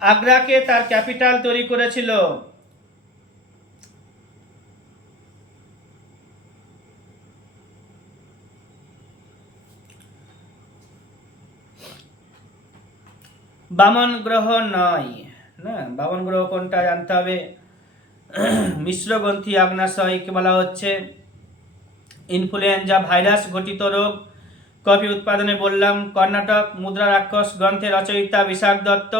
আগ্রাকে তার ক্যাপিটাল তৈরি করেছিল। বামন গ্রহ নয়, না, বামন গ্রহ কোনটা জানতে হবে। মিশ্রগ্রন্থি আগ্নাশয়কে বলা হচ্ছে ইনফ্লুয়েঞ্জা ভাইরাস ঘটিত রোগ। কফি উৎপাদনে বললাম কর্ণাটক। মুদ্রা রাক্ষস গ্রন্থের রচয়িতা বিশাখ দত্ত।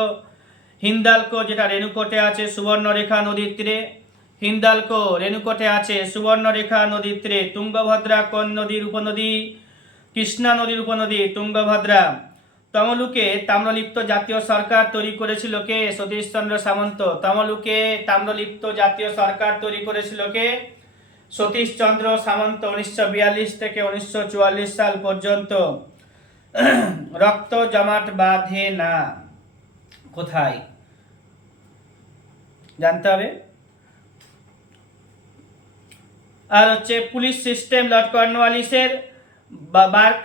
হিন্দালকো, যেটা রেণুকোটে আছে সুবর্ণরেখা নদীর তীরে, হিন্দালকো রেণুকোটে আছে সুবর্ণরেখা নদীর তীরে। তুঙ্গভদ্রা কোন নদীর উপনদী? কৃষ্ণা নদীর উপনদী তুঙ্গভদ্রা। তমলুকে তাম্রলিপ্ত জাতীয় সরকার তৈরি করেছিল কে? সতীশচন্দ্র সামন্ত। তমলুকে তাম্রলিপ্ত জাতীয় সরকার তৈরি করেছিল কে? সতীশচন্দ্র সামন্ত। 1942 থেকে 1944 সাল পর্যন্ত। রক্ত জমাট বাঁধে না কোথায় জানতে হবে। আর হচ্ছে পুলিশ সিস্টেম লর্ড কর্নওয়ালিসের। বার্ক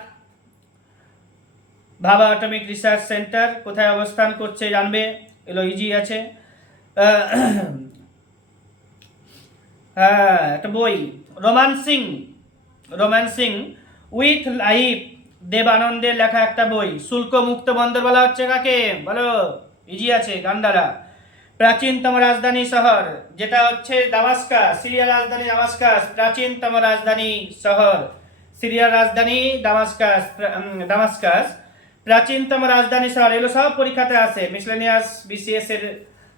ভাবা অ্যাটমিক রিসার্চ সেন্টার কোথায় অবস্থান করছে জানবে, এগুলো ইজি আছে। হ্যাঁ, একটা বই রোম্যান্সিং উইথ লাইফ, দেবানন্দের লেখা একটা বই। শুল্ক মুক্ত বন্দর বলা হচ্ছে কাকে? বলো, ইজি আছে, গান্ধারা। প্রাচীনতম রাজধানী শহর, যেটা হচ্ছে দামাস্কাস, সিরিয়ার রাজধানী দামাস্কাস, প্রাচীনতম রাজধানী শহর, সিরিয়ার রাজধানী দামাস্কাস, প্রাচীনতম রাজধানী শহর। এগুলো সব পরীক্ষাতে আসে, মিসলেনিয়াস বিসিএস এর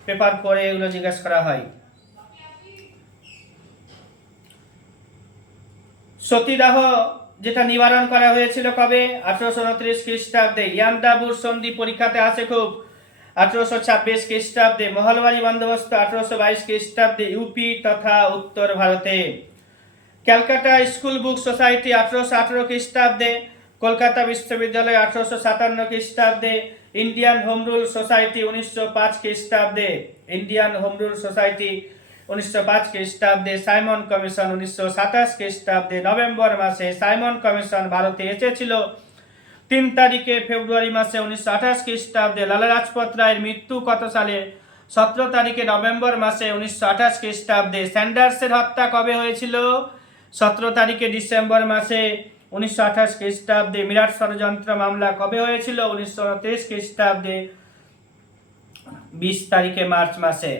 পেপার পড়ে এগুলো জিজ্ঞাসা করা হয়। সতীদাহ যেটা নিবারণ করা হয়েছিল কবে? 1829 খ্রিস্টাব্দে। ইয়ান্দাবুর সন্ধি পরীক্ষাতে আসে খুব। 1826 খ্রিস্টাব্দে মহলবাড়ি বন্দোবস্ত 1822 খ্রিস্টাব্দে ইউপি তথা উত্তর ভারতে। ক্যালকাটা স্কুল বুক সোসাইটি 1818 খ্রিস্টাব্দে, কলকাতা বিশ্ববিদ্যালয় 1857 খ্রিস্টাব্দে, ইন্ডিয়ান হোম রুল সোসাইটি 1905 খ্রিস্টাব্দে, ইন্ডিয়ান হোম রুল সোসাইটি 1905 খ্রিস্টাব্দে, সাইমন কমিশন 1927 খ্রিস্টাব্দে। নভেম্বর মাসে সাইমন কমিশন ভারতে এসেছিল। 3 তারিখে ফেব্রুয়ারি মাসে 1928 খ্রিস্টাব্দে। লালা রাজপথ রায়ের মৃত্যু কত সালে? 17 তারিখে নভেম্বর মাসে 1928 খ্রিস্টাব্দে। স্যান্ডার্সের হত্যা কবে হয়েছিল? 17 তারিখে ডিসেম্বর মাসে 1928 খ্রিস্টাব্দে। মিরাট ষড়যন্ত্র মামলা কবে হয়েছিল? 1929 খ্রিস্টাব্দে 20 তারিখে মার্চ মাসে।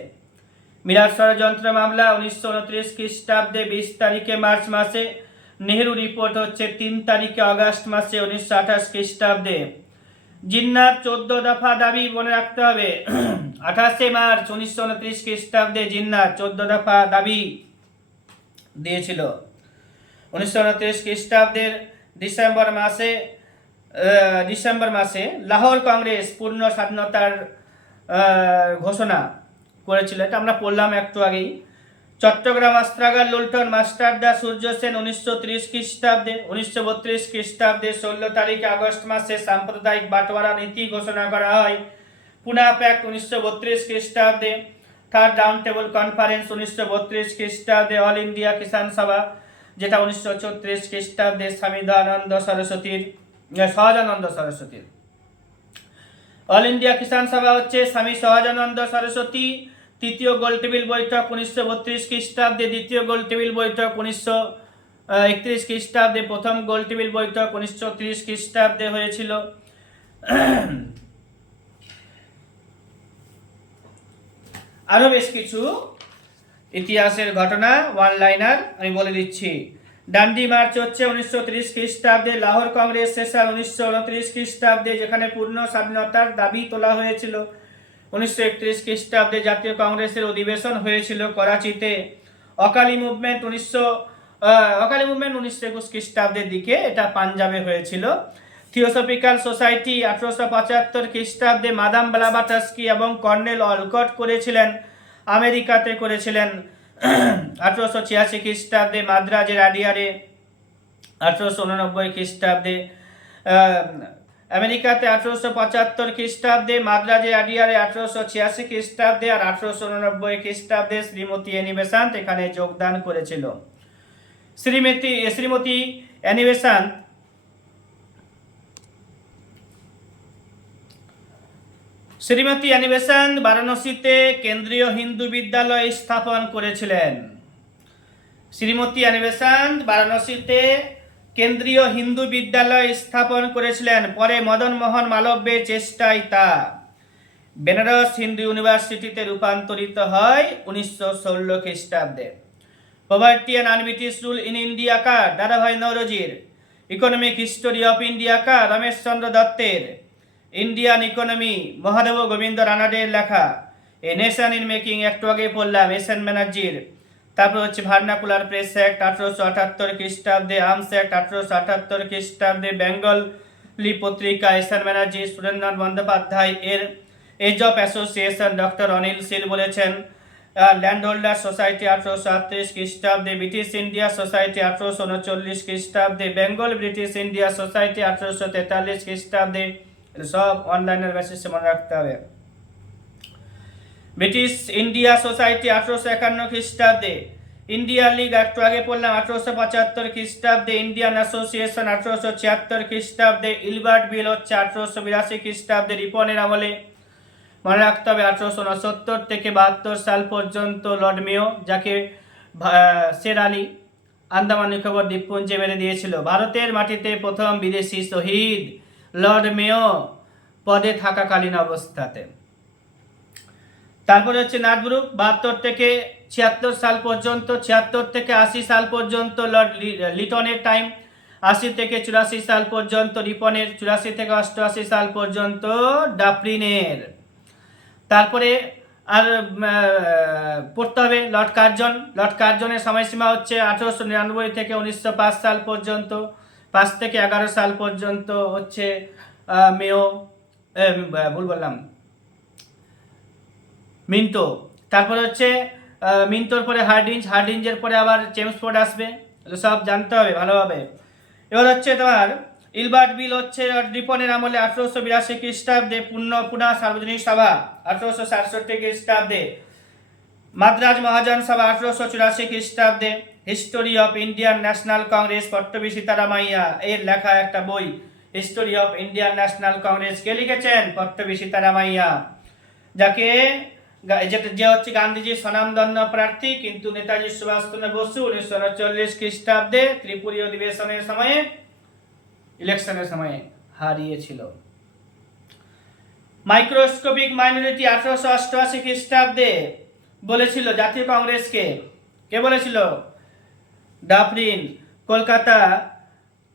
মিরাট ষড়যন্ত্র মামলা 1929 খ্রিস্টাব্দে 20 তারিখে মার্চ মাসে। নেহেরু রিপোর্ট হচ্ছে 3 তারিখে অগাস্ট মাসে 1928 খ্রিস্টাব্দে। জিন্নার 14 দফা দাবি মনে রাখতে হবে। 28 মার্চ 1929 খ্রিস্টাব্দে জিন্নার 14 দফা দাবি দিয়েছিল। 1929 খ্রিস্টাব্দের ডিসেম্বর মাসে লাহোর কংগ্রেস পূর্ণ স্বাধীনতার ঘোষণা করেছিল। এটা আমরা পড়লাম একটু আগেই। চট্টগ্রাম অস্ত্রাগার লুণ্ঠন মাস্টারদা সূর্য সেন 1930 খ্রিস্টাব্দে। 1932 খ্রিস্টাব্দে 16 তারিখে আগস্ট মাসে সাম্প্রদায়িক বাটোয়ারা নীতি ঘোষণা করা হয়। পুনা প্যাক্ট 1932 খ্রিস্টাব্দে। থার্ড রাউন্ড টেবল কনফারেন্স 1932 খ্রিস্টাব্দে। অল ইন্ডিয়া কিষাণ সভা যেটা 1934 খ্রিস্টাব্দে স্বামী সহজানন্দ সরস্বতীর। অল ইন্ডিয়া কিষাণ সভা হচ্ছে স্বামী সহজানন্দ সরস্বতী। তৃতীয় গোলটেবিল বৈঠক 1932 খ্রিস্টাব্দে। দ্বিতীয় গোলটেবিল বৈঠক 1931 খ্রিস্টাব্দে। প্রথম গোলটেবিল বৈঠক 1930 খ্রিস্টাব্দে হয়েছিল। আরো বেশ কিছু ইতিহাসের ঘটনা ওয়ান লাইনার আমি বলে দিচ্ছি। ডান্ডি মার্চ হচ্ছে 1930 খ্রিস্টাব্দে। লাহোর কংগ্রেস সেশন 1929 খ্রিস্টাব্দে, যেখানে পূর্ণ স্বাধীনতার দাবি তোলা হয়েছিল। 1931 খ্রিস্টাব্দে জাতীয় কংগ্রেসের অধিবেশন হয়েছিল করাচিতে। অকালি মুভমেন্ট 1921 খ্রিস্টাব্দের দিকে, এটা পাঞ্জাবে হয়েছিল। থিওসফিক্যাল সোসাইটি 1875 খ্রিস্টাব্দে মাদাম ব্লাভাটস্কি এবং কর্নেল অলকট করেছিলেন, আমেরিকাতে করেছিলেন। 1886 খ্রিস্টাব্দে মাদ্রাজের আডিয়ারে। 1889 খ্রিস্টাব্দে আমেরিকাতে। 1875 খ্রিস্টাব্দে মাদ্রাজে আডিয়ারে। 1886 খ্রিস্টাব্দে আর 1889 খ্রিস্টাব্দে শ্রীমতী অ্যানি বেসান্ত এখানে যোগদান করেছিল। শ্রীমতী অ্যানি বেসান্ত বারাণসীতে কেন্দ্রীয় হিন্দু বিদ্যালয় স্থাপন করেছিলেন। শ্রীমতী অ্যানি বেসান্ত বারাণসীতে কেন্দ্রীয় হিন্দু বিদ্যালয় স্থাপন করেছিলেন। পরে মদন মোহন মালব্যের চেষ্টায় তা বেনারস হিন্দু ইউনিভার্সিটিতে রূপান্তরিত হয় 1916 খ্রিস্টাব্দে। Poverty and un-British rule in India কা দাদাভাই নওরোজির। ইকোনমিক হিস্টোরি অফ ইন্ডিয়া কা রমেশ চন্দ্র দত্তের। ইন্ডিয়ান ইকোনমি মহাদেব গোবিন্দ রানাডের লেখা। এ নেশন ইন মেকিং একটু আগে পড়লাম এস.এন. ব্যানার্জির। তারপর হচ্ছে ভার্নাকুলার প্রেস অ্যাক্ট 1878 খ্রিস্টাব্দে। আর্মস অ্যাক্ট 1878 খ্রিস্টাব্দে। বেঙ্গলি পত্রিকা এস.এন. ব্যানার্জি। সুরেন্দ্রনাথ বন্দ্যোপাধ্যায় এর age of association doctor Anil Seal বলেছেন। ল্যান্ড হোল্ডার সোসাইটি 1838 খ্রিস্টাব্দে। ব্রিটিশ ইন্ডিয়া সোসাইটি 1839 খ্রিস্টাব্দে। বেঙ্গল ব্রিটিশ ইন্ডিয়া সোসাইটি 1843 খ্রিস্টাব্দে। সব অনলাইনের বেসিসে মনে রাখতে হবে। ব্রিটিশ ইন্ডিয়া সোসাইটি 1851 খ্রিস্টাব্দে। ইন্ডিয়া লিগ একটু আগে পড়লাম 1875 খ্রিস্টাব্দে। ইন্ডিয়ান অ্যাসোসিয়েশন 1876 খ্রিস্টাব্দে। ইলবার্ট বিল হচ্ছে 1882 খ্রিস্টাব্দে রিপনের আমলে। মনে রাখতে হবে 1869 থেকে 72 সাল পর্যন্ত লর্ড মেয়ো, যাকে শের আলী আন্দামান নিকোবর দ্বীপপুঞ্জে মেরে দিয়েছিল। ভারতের মাটিতে প্রথম বিদেশি শহীদ লর্ড মেয়ো পদে থাকাকালীন অবস্থাতে। তারপরে হচ্ছে নাটব্রুক 72 থেকে 76 সাল পর্যন্ত। 76 থেকে 80 সাল পর্যন্ত লর্ড লিটনের টাইম। 80 থেকে 84 সাল পর্যন্ত রিপনের। 84 থেকে 88 সাল পর্যন্ত ডাফরিনের। তারপরে আর পড়তে হবে লর্ড কার্জনের সময়সীমা হচ্ছে 1899 থেকে 1905 সাল পর্যন্ত। 5 থেকে 11 সাল পর্যন্ত হচ্ছে মেয়ো, ভুল বললাম, মিন্টো, তারপরে হচ্ছে মিন্টোর পরে হার্ডিঞ্জের পরে আবার চেমসফোর্ড আসবে, সব জানতে হবে ভালোভাবে। এবার হচ্ছে তোমার ইলবার্ট বিল হচ্ছে রিপনের আমলে 1882 খ্রিস্টাব্দে পুনা সার্বজনীন সভা, 1867 খ্রিস্টাব্দে মাদ্রাজ মহাজন সভা, 1884 খ্রিস্টাব্দে history of Indian national congress, Pattabhi Sitaramayya এর লেখা একটা বই, history of Indian national congress. কে লিখেছেন? পট্টবী সীতারামাইয়া, যাকে যে হচ্ছে গান্ধীজির স্বনামধন্য প্রার্থী, কিন্তু নেতাজি সুভাষচন্দ্র বসু 1939 খ্রিস্টাব্দে ত্রিপুরী অধিবেশনের সময়ে ইলেকশনের সময়ে হারিয়েছিল। মাইক্রোস্কোপিক মাইনরিটি 1888 খ্রিস্টাব্দে বলেছিল জাতীয় কংগ্রেসকে, কে বলেছিল? ডাফরিন।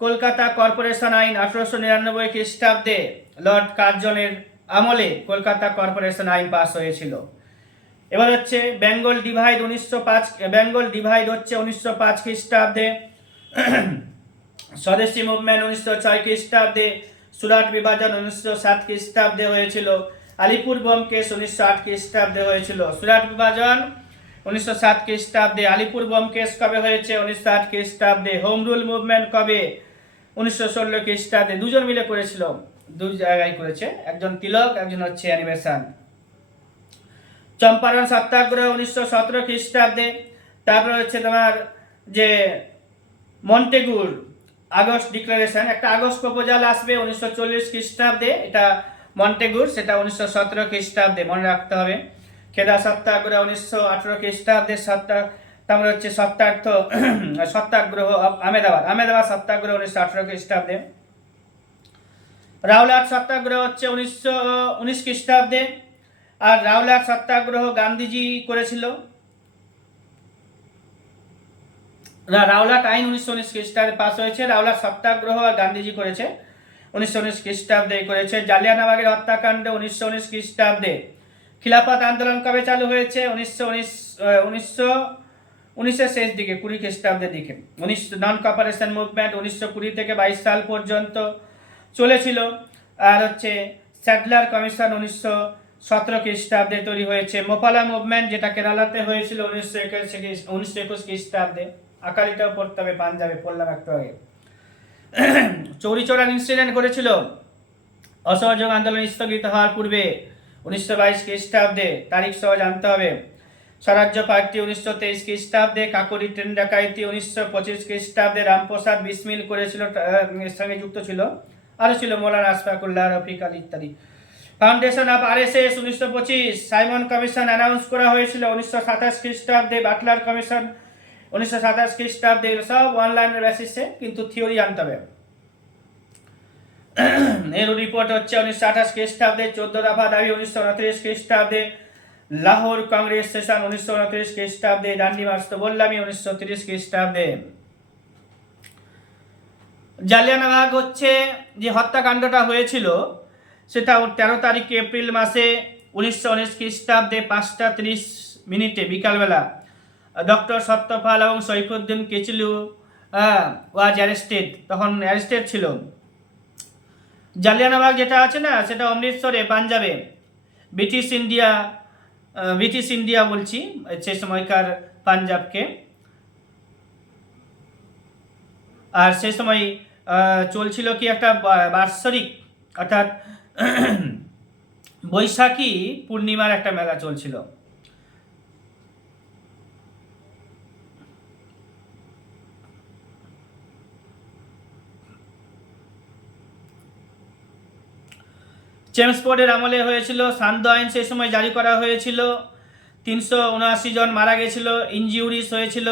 কলকাতা কর্পোরেশন আইন 1899 খ্রিস্টাব্দে লর্ড কার্জনের আমলে কলকাতা কর্পোরেশন আইন পাস হয়েছিল। এবার হচ্ছে বেঙ্গল ডিভাইড 1905 খ্রিস্টাব্দে, স্বদেশী মুভমেন্ট 1906 খ্রিস্টাব্দে, সুরাট বিভাজন 1907 খ্রিস্টাব্দে হয়েছিল, আলিপুর বোমকেস 1908 খ্রিস্টাব্দে হয়েছিল। সুরাট বিভাজন 1907 খ্রিস্টাব্দে, আলিপুর বোমকেস কবে হয়েছে? 1908 খ্রিস্টাব্দে। হোম রুল মুভমেন্ট কবে? 1916 খ্রিস্টাব্দে। দুজন মিলে করেছিল, দুই জায়গায় করেছে, একজন তিলক, একজন হচ্ছে অ্যানিমেশন। চম্পারণ সত্যাগ্রহ 1917 খ্রিস্টাব্দে। তারপরে হচ্ছে তোমার যে মন্টেগুর আগস্ট ডিক্লারেশন, একটা আগস্ট প্রপোজাল আসবে 1940 খ্রিস্টাব্দে, এটা মন্টেগুর, সেটা 1917 খ্রিস্টাব্দে, মনে রাখতে হবে। খেদা সত্যাগ্রহ 1918 খ্রিস্টাব্দে, তারপরে হচ্ছে সত্যাগ্রহ আহমেদাবাদ সত্যাগ্রহ 1918 খ্রিস্টাব্দে। রাওলাট সত্যাগ্রহ হচ্ছে 1919 খ্রিস্টাব্দে, আর রাওলাট সত্যাগ্রহ গান্ধীজি করেছিল। রাওলাট আইন 1919 খ্রিস্টাব্দে পাস হয়েছে, রাওলাট সত্যাগ্রহ আর গান্ধীজি করেছে 1919 খ্রিস্টাব্দে করেছে। জালিয়ানবাগের হত্যাকাণ্ড 1919 খ্রিস্টাব্দে। খিলাফত আন্দোলন কবে চালু হয়েছে? 1919 শেষ দিকে, 20 খ্রিস্টাব্দের দিকে। নন কপারেশন মুভমেন্ট 1920 থেকে 22 সাল পর্যন্ত চলেছিল। আর হচ্ছে স্যাডলার কমিশন 1917 খ্রিস্টাব্দে তৈরি হয়েছে। মোপালা মুভমেন্ট, যেটা কেরালাতে হয়েছিল 1921 খ্রিস্টাব্দে। আকালিটাও পড়তে হবে, পাঞ্জাবে পড়লাম একটু আগে। চৌরি চৌরান ইনসিডেন্ট করেছিল অসহযোগ আন্দোলন স্থগিত হওয়ার পূর্বে 1922 খ্রিস্টাব্দে, তারিখ সহ জানতে হবে। স্বরাজ্য পার্টি 1923 খ্রিস্টাব্দে। কাকরি ট্রেন ডাকাইতি 1925 খ্রিস্টাব্দে। রামপ্রসাদ বিসমিল করেছিল, এর সঙ্গে যুক্ত ছিল, আরও ছিল মৌলানা আশফাকুল্লাহ, রফিক আলী ইত্যাদি। Foundation of RSS 1925। Simon commission announce করা হয়েছিল 1927 খ্রিস্টাব্দে। বাটলার কমিশন 1927 খ্রিস্টাব্দে। সব অনলাইনের বেসিসে, কিন্তু থিওরি জানতে হবে। নেহরু রিপোর্ট হচ্ছে 1928 খ্রিস্টাব্দে। 14 দফা দাবি 1929 খ্রিস্টাব্দে। লাহোর কংগ্রেস সেশন 1929 খ্রিস্টাব্দে। ডান্ডি মার্চ তো বললামই 1930 খ্রিস্টাব্দে। জালিয়ানবাগ হচ্ছে যে হত্যাকাণ্ডটা হয়েছিল, সেটা 13 তারিখ এপ্রিল মাসে 1919 খ্রিস্টাব্দে 5:30 বিকালবেলা ডক্টর সত্যপাল এবং সৈফুদ্দিন কিচলু ওয়াজ অ্যারেস্টেড, তখন অ্যারেস্টেড ছিল। জালিয়ানবাগ যেটা আছে না, সেটা অমৃতসরে, পাঞ্জাবে। ব্রিটিশ ইন্ডিয়া বলছি, সে সময়কার পাঞ্জাবকে। আর সে সময় চলছিল কি একটা বাৎসরিক, অর্থাৎ বৈশাখী পূর্ণিমার একটা মেলা চলছিল। চেমসফোর্ডের আমলে হয়েছিল। সান্ধ্য আইন সেই সময় জারি করা হয়েছিল। 379 জন মারা গেছিল, ইনজিউরিস হয়েছিল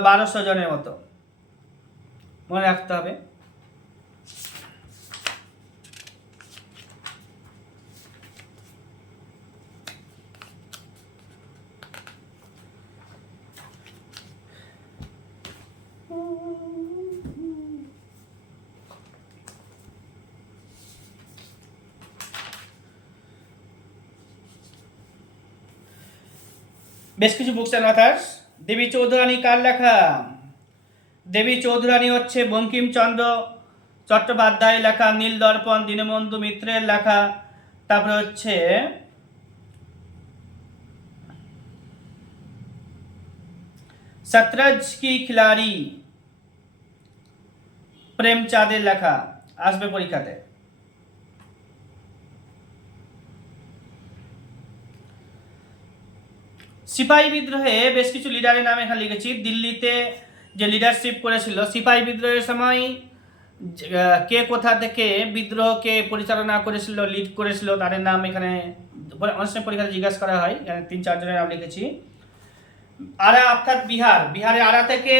1200 জনের মতো, মনে রাখতে হবে। বেশ কিছু বুকস অ্যান্ড অথার্স। দেবী চৌধুরানী কার লেখা? দেবী চৌধুরানী হচ্ছে বঙ্কিমচন্দ্র চট্টোপাধ্যায়ের লেখা। নীল দর্পণ দীনবন্ধু মিত্রের লেখা। তারপরে হচ্ছে শতরঞ্জ কি খিলাড়ি, প্রেমচাঁদের লেখা, আসবে পরীক্ষাতে। সিপাহী বিদ্রোহে বেশ কিছু লিডারের নাম এখানে লিখেছি। দিল্লিতে যে লিডারশিপ করেছিল সিপাহী বিদ্রোহের সময়, কে কোথা থেকে বিদ্রোহকে পরিচালনা করেছিল, লিড করেছিল, তাদের নাম এখানে অনেক সময় পরীক্ষাতে জিজ্ঞাসা করা হয়। এখানে 3-4 জনের নাম লিখেছি। আরা অর্থাৎ বিহারের আরা থেকে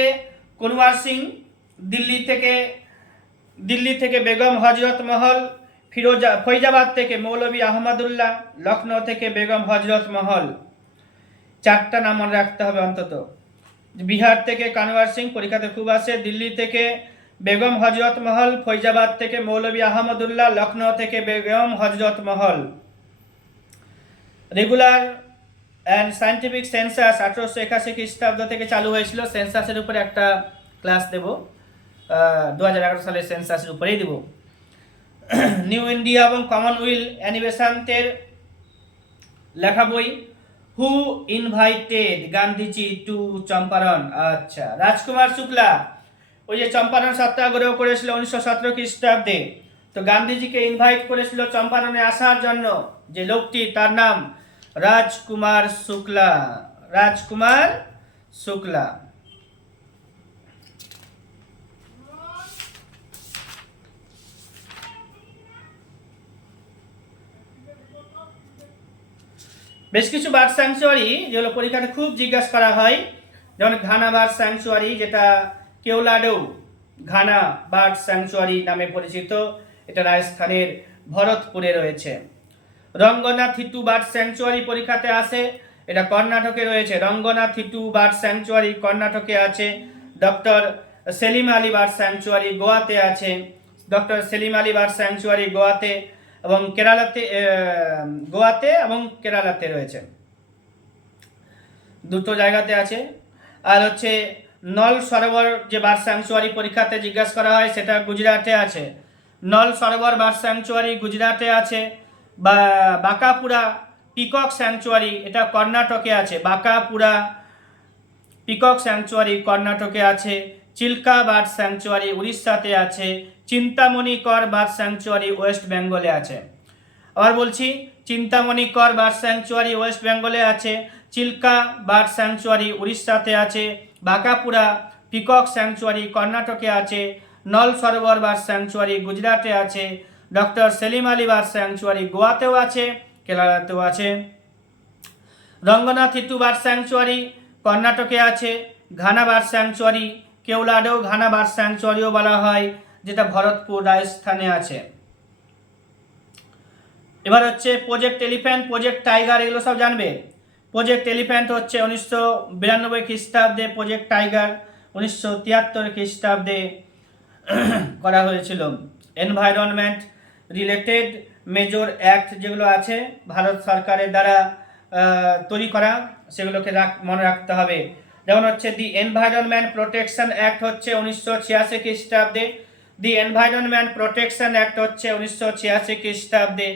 কুনওয়ার সিং, দিল্লি থেকে বেগম হজরত মহল, ফৈজাবাদ থেকে মৌলভী আহমদুল্লাহ, লখনৌ থেকে বেগম হজরত মহল। 4টা নাম মনে রাখতে হবে অন্তত। বিহার থেকে কানওয়ার সিং, পরীক্ষাতে খুব আসে। দিল্লি থেকে বেগম হজরত মহল, ফৈজাবাদ থেকে মৌলভী আহমদুল্লাহ, লখনৌ থেকে বেগম হজরত মহল। রেগুলার অ্যান্ড সায়েন্টিফিক সেন্সাস 1881 খ্রিস্টাব্দ থেকে চালু হয়েছিল। সেন্সাসের উপরে একটা ক্লাস দেব, 2011 সালের সেন্সাসের উপরেই দেব। নিউ ইন্ডিয়া এবং কমনওয়েলথ অ্যানিভার্সারির লেখা বই। হু ইনভাইটেড গান্ধীজি টু চম্পারণ? আচ্ছা, রাজকুমার শুক্লা। ওই যে চম্পারণ সত্যাগ্রহ করেছিল 1917 খ্রিস্টাব্দে, তো গান্ধীজিকে ইনভাইট করেছিল চম্পারণে আসার জন্য। যে লোকটি, তার নাম রাজকুমার শুক্লা। রাজকুমার শুক্লা। বেশ কিছু বার্ড স্যাংচুয়ারি যেগুলো পরীক্ষাতে খুব জিজ্ঞাসা করা হয়, যেমন ঘানা বার্ড স্যাংচুয়ারি, যেটা কেওলাডো ঘানা বার্ড স্যাংচুয়ারি নামে পরিচিত, এটা রাজস্থানের ভরতপুরে রয়েছে। রঙ্গনা থিটু বার্ড স্যাংচুয়ারি পরীক্ষাতে আসে, এটা কর্ণাটকে রয়েছে। রঙ্গনা থিটু বার্ড স্যাংচুয়ারি কর্ণাটকে আছে। Doctor Salim Ali bird sanctuary গোয়াতে আছে। Doctor Salim Ali bird sanctuary গোয়াতে এবং কেরালাতে রয়েছে, দুটো জায়গাতে আছে। আর হচ্ছে নল সরোবর যে বার্ড স্যাংচুয়ারি পরীক্ষাতে জিজ্ঞাসা করা হয়, সেটা গুজরাটে আছে। নল সরোবর বার্ড স্যাংচুয়ারি গুজরাটে আছে। বা বাঁকাপুরা পিকক স্যাংচুয়ারি, এটা কর্ণাটকে আছে। বাঁকাপুরা পিকক স্যাংচুয়ারি কর্ণাটকে আছে। চিল্কা বার্ড স্যাংচুয়ারি উড়িষ্যাতে আছে। চিন্তামণিকর বার্ড স্যাংচুয়ারি ওয়েস্ট বেঙ্গলে আছে। আবার বলছি, চিন্তামণিকর বার্ড স্যাংচুয়ারি ওয়েস্ট বেঙ্গলে আছে। চিল্কা বার্ড স্যাংচুয়ারি উড়িষ্যাতে আছে। বাঁকাপুরা পিকক স্যাংচুয়ারি কর্ণাটকে আছে। নল সরোবর বার্ড স্যাংচুয়ারি গুজরাটে আছে। Doctor Salim Ali bird sanctuary গোয়াতেও আছে, কেরালাতেও আছে। রঙ্গনা থিটু বার্ড স্যাংচুয়ারি কর্ণাটকে আছে। Ghana bird sanctuary Keoladeo Ghana bird স্যাংচুয়ারিও বলা হয়, যেটা ভরতপুর রাজস্থানে আছে। এবার হচ্ছে প্রজেক্ট এলিফ্যান্ট, প্রজেক্ট টাইগার, এগুলো সব জানবে। প্রজেক্ট এলিফ্যান্ট হচ্ছে 1992 খ্রিস্টাব্দে, প্রজেক্ট টাইগার 1973 খ্রিস্টাব্দে করা হয়েছিল। এনভায়রনমেন্ট রিলেটেড মেজর অ্যাক্ট যেগুলো আছে ভারত সরকারের দ্বারা তৈরি করা, সেগুলোকে মনে রাখতে হবে। যেমন হচ্ছে দি এনভায়রনমেন্ট প্রোটেকশন অ্যাক্ট হচ্ছে 1986 খ্রিস্টাব্দে। দি এনভায়রনমেন্ট প্রোটেকশন অ্যাক্ট হচ্ছে 1986 খ্রিস্টাব্দে।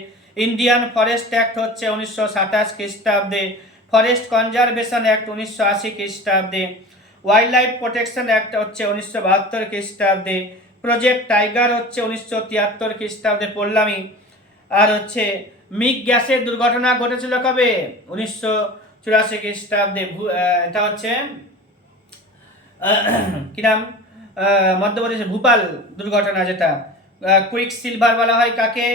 ইন্ডিয়ান ফরেস্ট অ্যাক্ট হচ্ছে 1927 খ্রিস্টাব্দে। ফরেস্ট কনজারভেশন অ্যাক্ট 1980 খ্রিস্টাব্দে। ওয়াইল্ড লাইফ প্রোটেকশন অ্যাক্ট হচ্ছে 1972 খ্রিস্টাব্দে। প্রজেক্ট টাইগার হচ্ছে 1973 খ্রিস্টাব্দে, পড়লামই। আর হচ্ছে মিগ গ্যাসের দুর্ঘটনা ঘটেছিল কবে? 1984 খ্রিস্টাব্দে। এটা হচ্ছে কি নাম, মধ্যপ্রদেশে ভূপাল দুর্ঘটনা, যেটা কুইক সিলভার বলা হয় কাকে?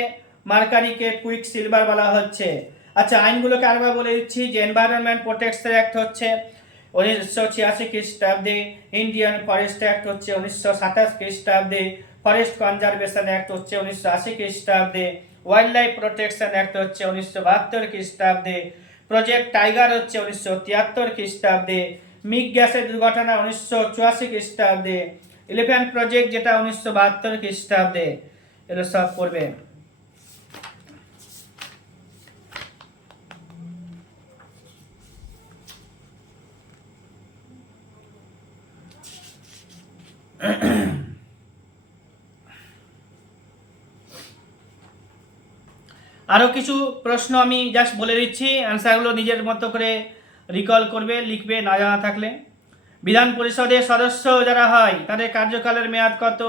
মার্কারিকে কুইক সিলভার বলা হচ্ছে। আচ্ছা, আইনগুলোকে আরেকবার বলে দিচ্ছি যে এনভায়রনমেন্ট প্রোটেকশন অ্যাক্ট হচ্ছে 1986 খ্রিস্টাব্দে। ইন্ডিয়ান ফরেস্ট অ্যাক্ট হচ্ছে 1927 খ্রিস্টাব্দে। ফরেস্ট কনজারভেশন অ্যাক্ট হচ্ছে 1980 খ্রিস্টাব্দে। ওয়াইল্ড লাইফ প্রোটেকশন অ্যাক্ট হচ্ছে 1972 খ্রিস্টাব্দে। প্রজেক্ট টাইগার হচ্ছে 1973 খ্রিস্টাব্দে। মিগ গ্যাসের দুর্ঘটনা 1984 খ্রিস্টাব্দে। এলিফ্যান্ট প্রজেক্ট যেটা 1972 খ্রিস্টাব্দে। এগুলো সব পড়বে। আরও কিছু প্রশ্ন আমি জাস্ট বলে দিচ্ছি, অ্যান্সারগুলো নিজের মতো করে রিকল করবে, লিখবে না জানা থাকলে। বিধান পরিষদের সদস্য যারা হয় তাদের কার্যকালের মেয়াদ কত?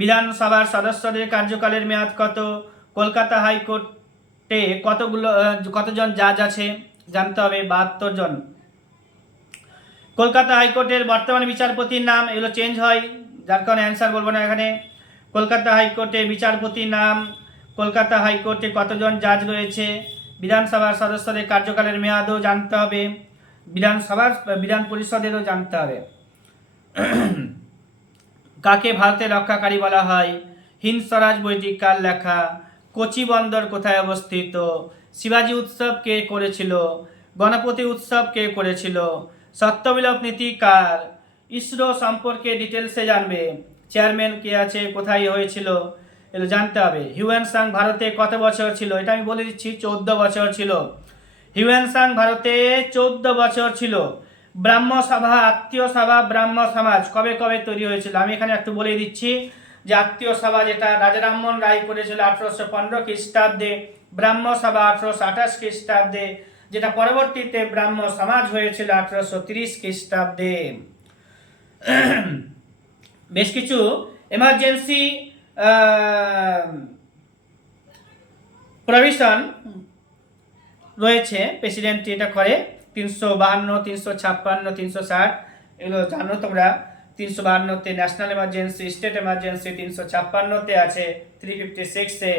বিধানসভার সদস্যদের কার্যকালের মেয়াদ কত? কলকাতা হাইকোর্টে কতজন জাজ আছে জানতে হবে, 72 জন। কলকাতা হাইকোর্টের বর্তমান বিচারপতির নাম, এগুলো চেঞ্জ হয়, যার কারণে অ্যান্সার বলবো না এখানে। কলকাতা হাইকোর্টে বিচারপতির নাম, কলকাতা হাইকোর্টে কতজন জাজ রয়েছে, বিধানসভার সদস্যদের কার্যকালের মেয়াদও জানতে হবে, বিধান পরিষদেরও জানতে হবে। কাকে ভারতের রক্ষাকারী বলা হয়? হিন্দ স্বরাজ বইটি কার লেখা? কোচি বন্দর কোথায় অবস্থিত? শিবাজি উৎসব কে করেছিল? গণপতি উৎসব কে করেছিল? সত্যবিলোপ নীতি কার? ইসরো সম্পর্কে ডিটেলসে জানবে। চেয়ারম্যান কে আছে, কোথায় হয়েছিল, এগুলো জানতে হবে। হিউয়েন সাং ভারতে কত বছর ছিল? এটা আমি বলে দিচ্ছি, 14 বছর ছিল। হিউয়েন সাং ভারতে 14 বছর ছিল। ব্রাহ্ম সভা, আত্মীয় সভা, ব্রাহ্ম সমাজ কবে কবে তৈরি হয়েছিল? আমি এখানে একটু বলে দিচ্ছি যে আত্মীয় সভা যেটা রাজা রামমোহন রায় করেছিল 1815 খ্রিস্টাব্দে, ব্রাহ্ম সভা 1828 খ্রিস্টাব্দে, যেটা পরবর্তীতে ব্রাহ্ম সমাজ হয়েছিল 1830 খ্রিস্টাব্দে। বেশ কিছু এমার্জেন্সি প্রভিশন রয়েছে, প্রেসিডেন্ট এটা করে। 352, 356, 360 এগুলো জানো তোমরা। 352-তে ন্যাশনাল এমার্জেন্সি, স্টেট এমার্জেন্সি, 356-তে আছে, 356-এ,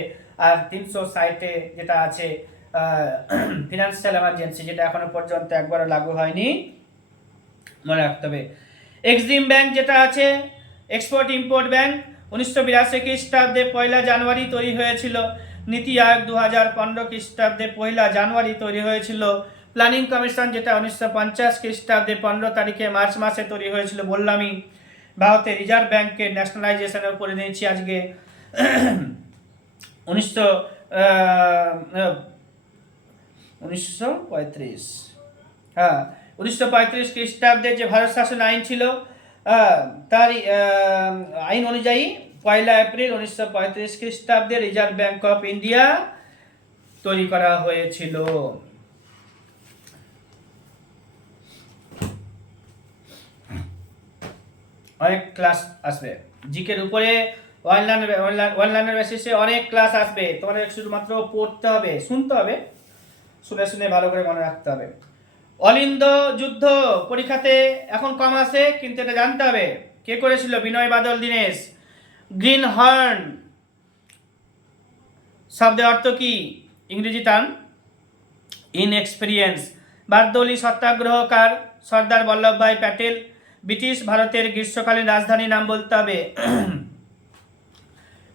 আর 360-এ যেটা আছে ফিনান্সিয়াল এমার্জেন্সি, যেটা এখনো পর্যন্ত একবারও লাগু হয়নি, মনে রাখতে হবে। এক্সিম ব্যাংক যেটা আছে, এক্সপোর্ট ইম্পোর্ট ব্যাংক, 1982 খ্রিস্টাব্দে 1 জানুয়ারি তৈরি হয়েছিল। নীতি আয়োগ 2015 খ্রিস্টাব্দে 1 জানুয়ারি তৈরি হয়েছিল। প্ল্যানিং কমিশন যেটা 1950 খ্রিস্টাব্দে 15 তারিখে মার্চ মাসে তৈরি হয়েছিল, বললামই। ভারতের রিজার্ভ ব্যাংকের ন্যাশনালাইজেশনের উপরে নিয়েছি আজকে। 1935, হ্যাঁ, 1935 খ্রিস্টাব্দে যে ভারত শাসন আইন ছিল, তার আইন অনুযায়ী 1 এপ্রিল 1935 খ্রিস্টাব্দে রিজার্ভ ব্যাংক অফ ইন্ডিয়া তৈরি করা হয়েছিল। অনেক ক্লাস আসবে জিকের উপরে, অনলাইনের বেসিসে অনেক ক্লাস আসবে, তোমাদের শুধুমাত্র পড়তে হবে, শুনতে হবে, শুনে শুনে ভালো করে মনে রাখতে হবে। অলিন্দ যুদ্ধ পরীক্ষাতে এখন কম আসে, কিন্তু এটা জানতে হবে কে করেছিল? বিনয় বাদল দীনেশ। গ্রিন হর্ন শব্দের অর্থ কি? ইংরেজি টার্ম ইনএক্সপিরিয়েন্স। বারদৌলি সত্যাগ্রহকার? সর্দার বল্লভভাই প্যাটেল। ব্রিটিশ ভারতের গ্রীষ্মকালীন রাজধানী নাম বলতে হবে।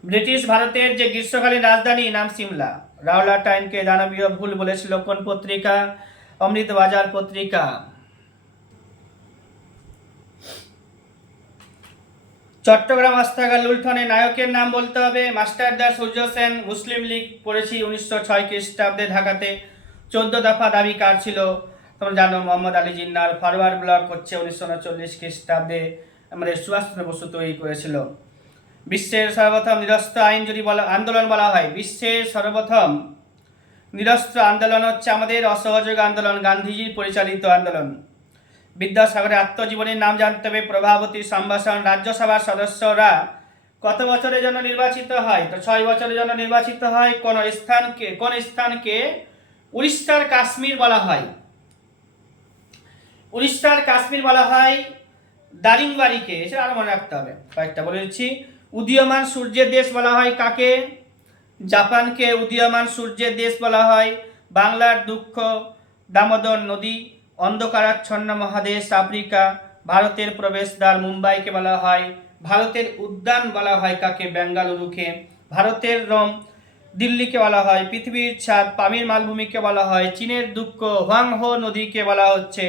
ব্রিটিশ ভারতের যে গ্রীষ্মকালীন রাজধানী নাম সিমলা। রাওলা টাইনকে দানবীয় ভুল বলেছিল কোন পত্রিকা? অমৃত বাজার পত্রিকা। চট্টগ্রাম অস্ত্রাগার লুণ্ঠনে নায়কের নাম বলতে হবে। মাস্টারদা সূর্য সেন। মুসলিম লীগ পড়েছি 1906 খ্রিস্টাব্দে ঢাকাতে। 14 দফা দাবি কার ছিল? তোমরা জানো, মোহাম্মদ আলী জিন্নার। ফরওয়ার্ড ব্লক হচ্ছে 1939 খ্রিস্টাব্দে আমাদের সুভাষচন্দ্র বসু তৈরি করেছিল। বিশ্বের সর্বপ্রথম নিরস্ত্র আইন যদি আন্দোলন বলা হয়, বিশ্বের সর্বপ্রথম নিরস্ত্র আন্দোলন হচ্ছে আমাদের অসহযোগ আন্দোলন, গান্ধীজির পরিচালিত আন্দোলন। বিদ্যাসাগরের আত্মজীবনীর নাম জানতে হবে। প্রভাবতী সম্ভাষণ। রাজ্যসভার সদস্যরা কত বছরের জন্য নির্বাচিত হয়? তো 6 বছরের জন্য নির্বাচিত হয়। কোন স্থানকে উড়িষ্যার কাশ্মীর বলা হয়? উড়িষ্যার কাশ্মীর বলা হয় দারিংবাড়িকে। এছাড়া আরো মনে রাখতে হবে, কয়েকটা বলে দিচ্ছি। উদীয়মান সূর্যের দেশ বলা হয় কাকে? জাপানকে উদীয়মান সূর্যের দেশ বলা হয়। বাংলার দুঃখ দামোদর নদী। অন্ধকারাচ্ছন্ন মহাদেশ আফ্রিকা। ভারতের প্রবেশদ্বার মুম্বাইকে বলা হয়। ভারতের উদ্যান বলা হয় কাকে? বেঙ্গালুরুকে। ভারতের রোম দিল্লিকে বলা হয়। পৃথিবীর ছাদ পামির মালভূমিকে বলা হয়। চীনের দুঃখ হোয়াংহো নদীকে বলা হচ্ছে।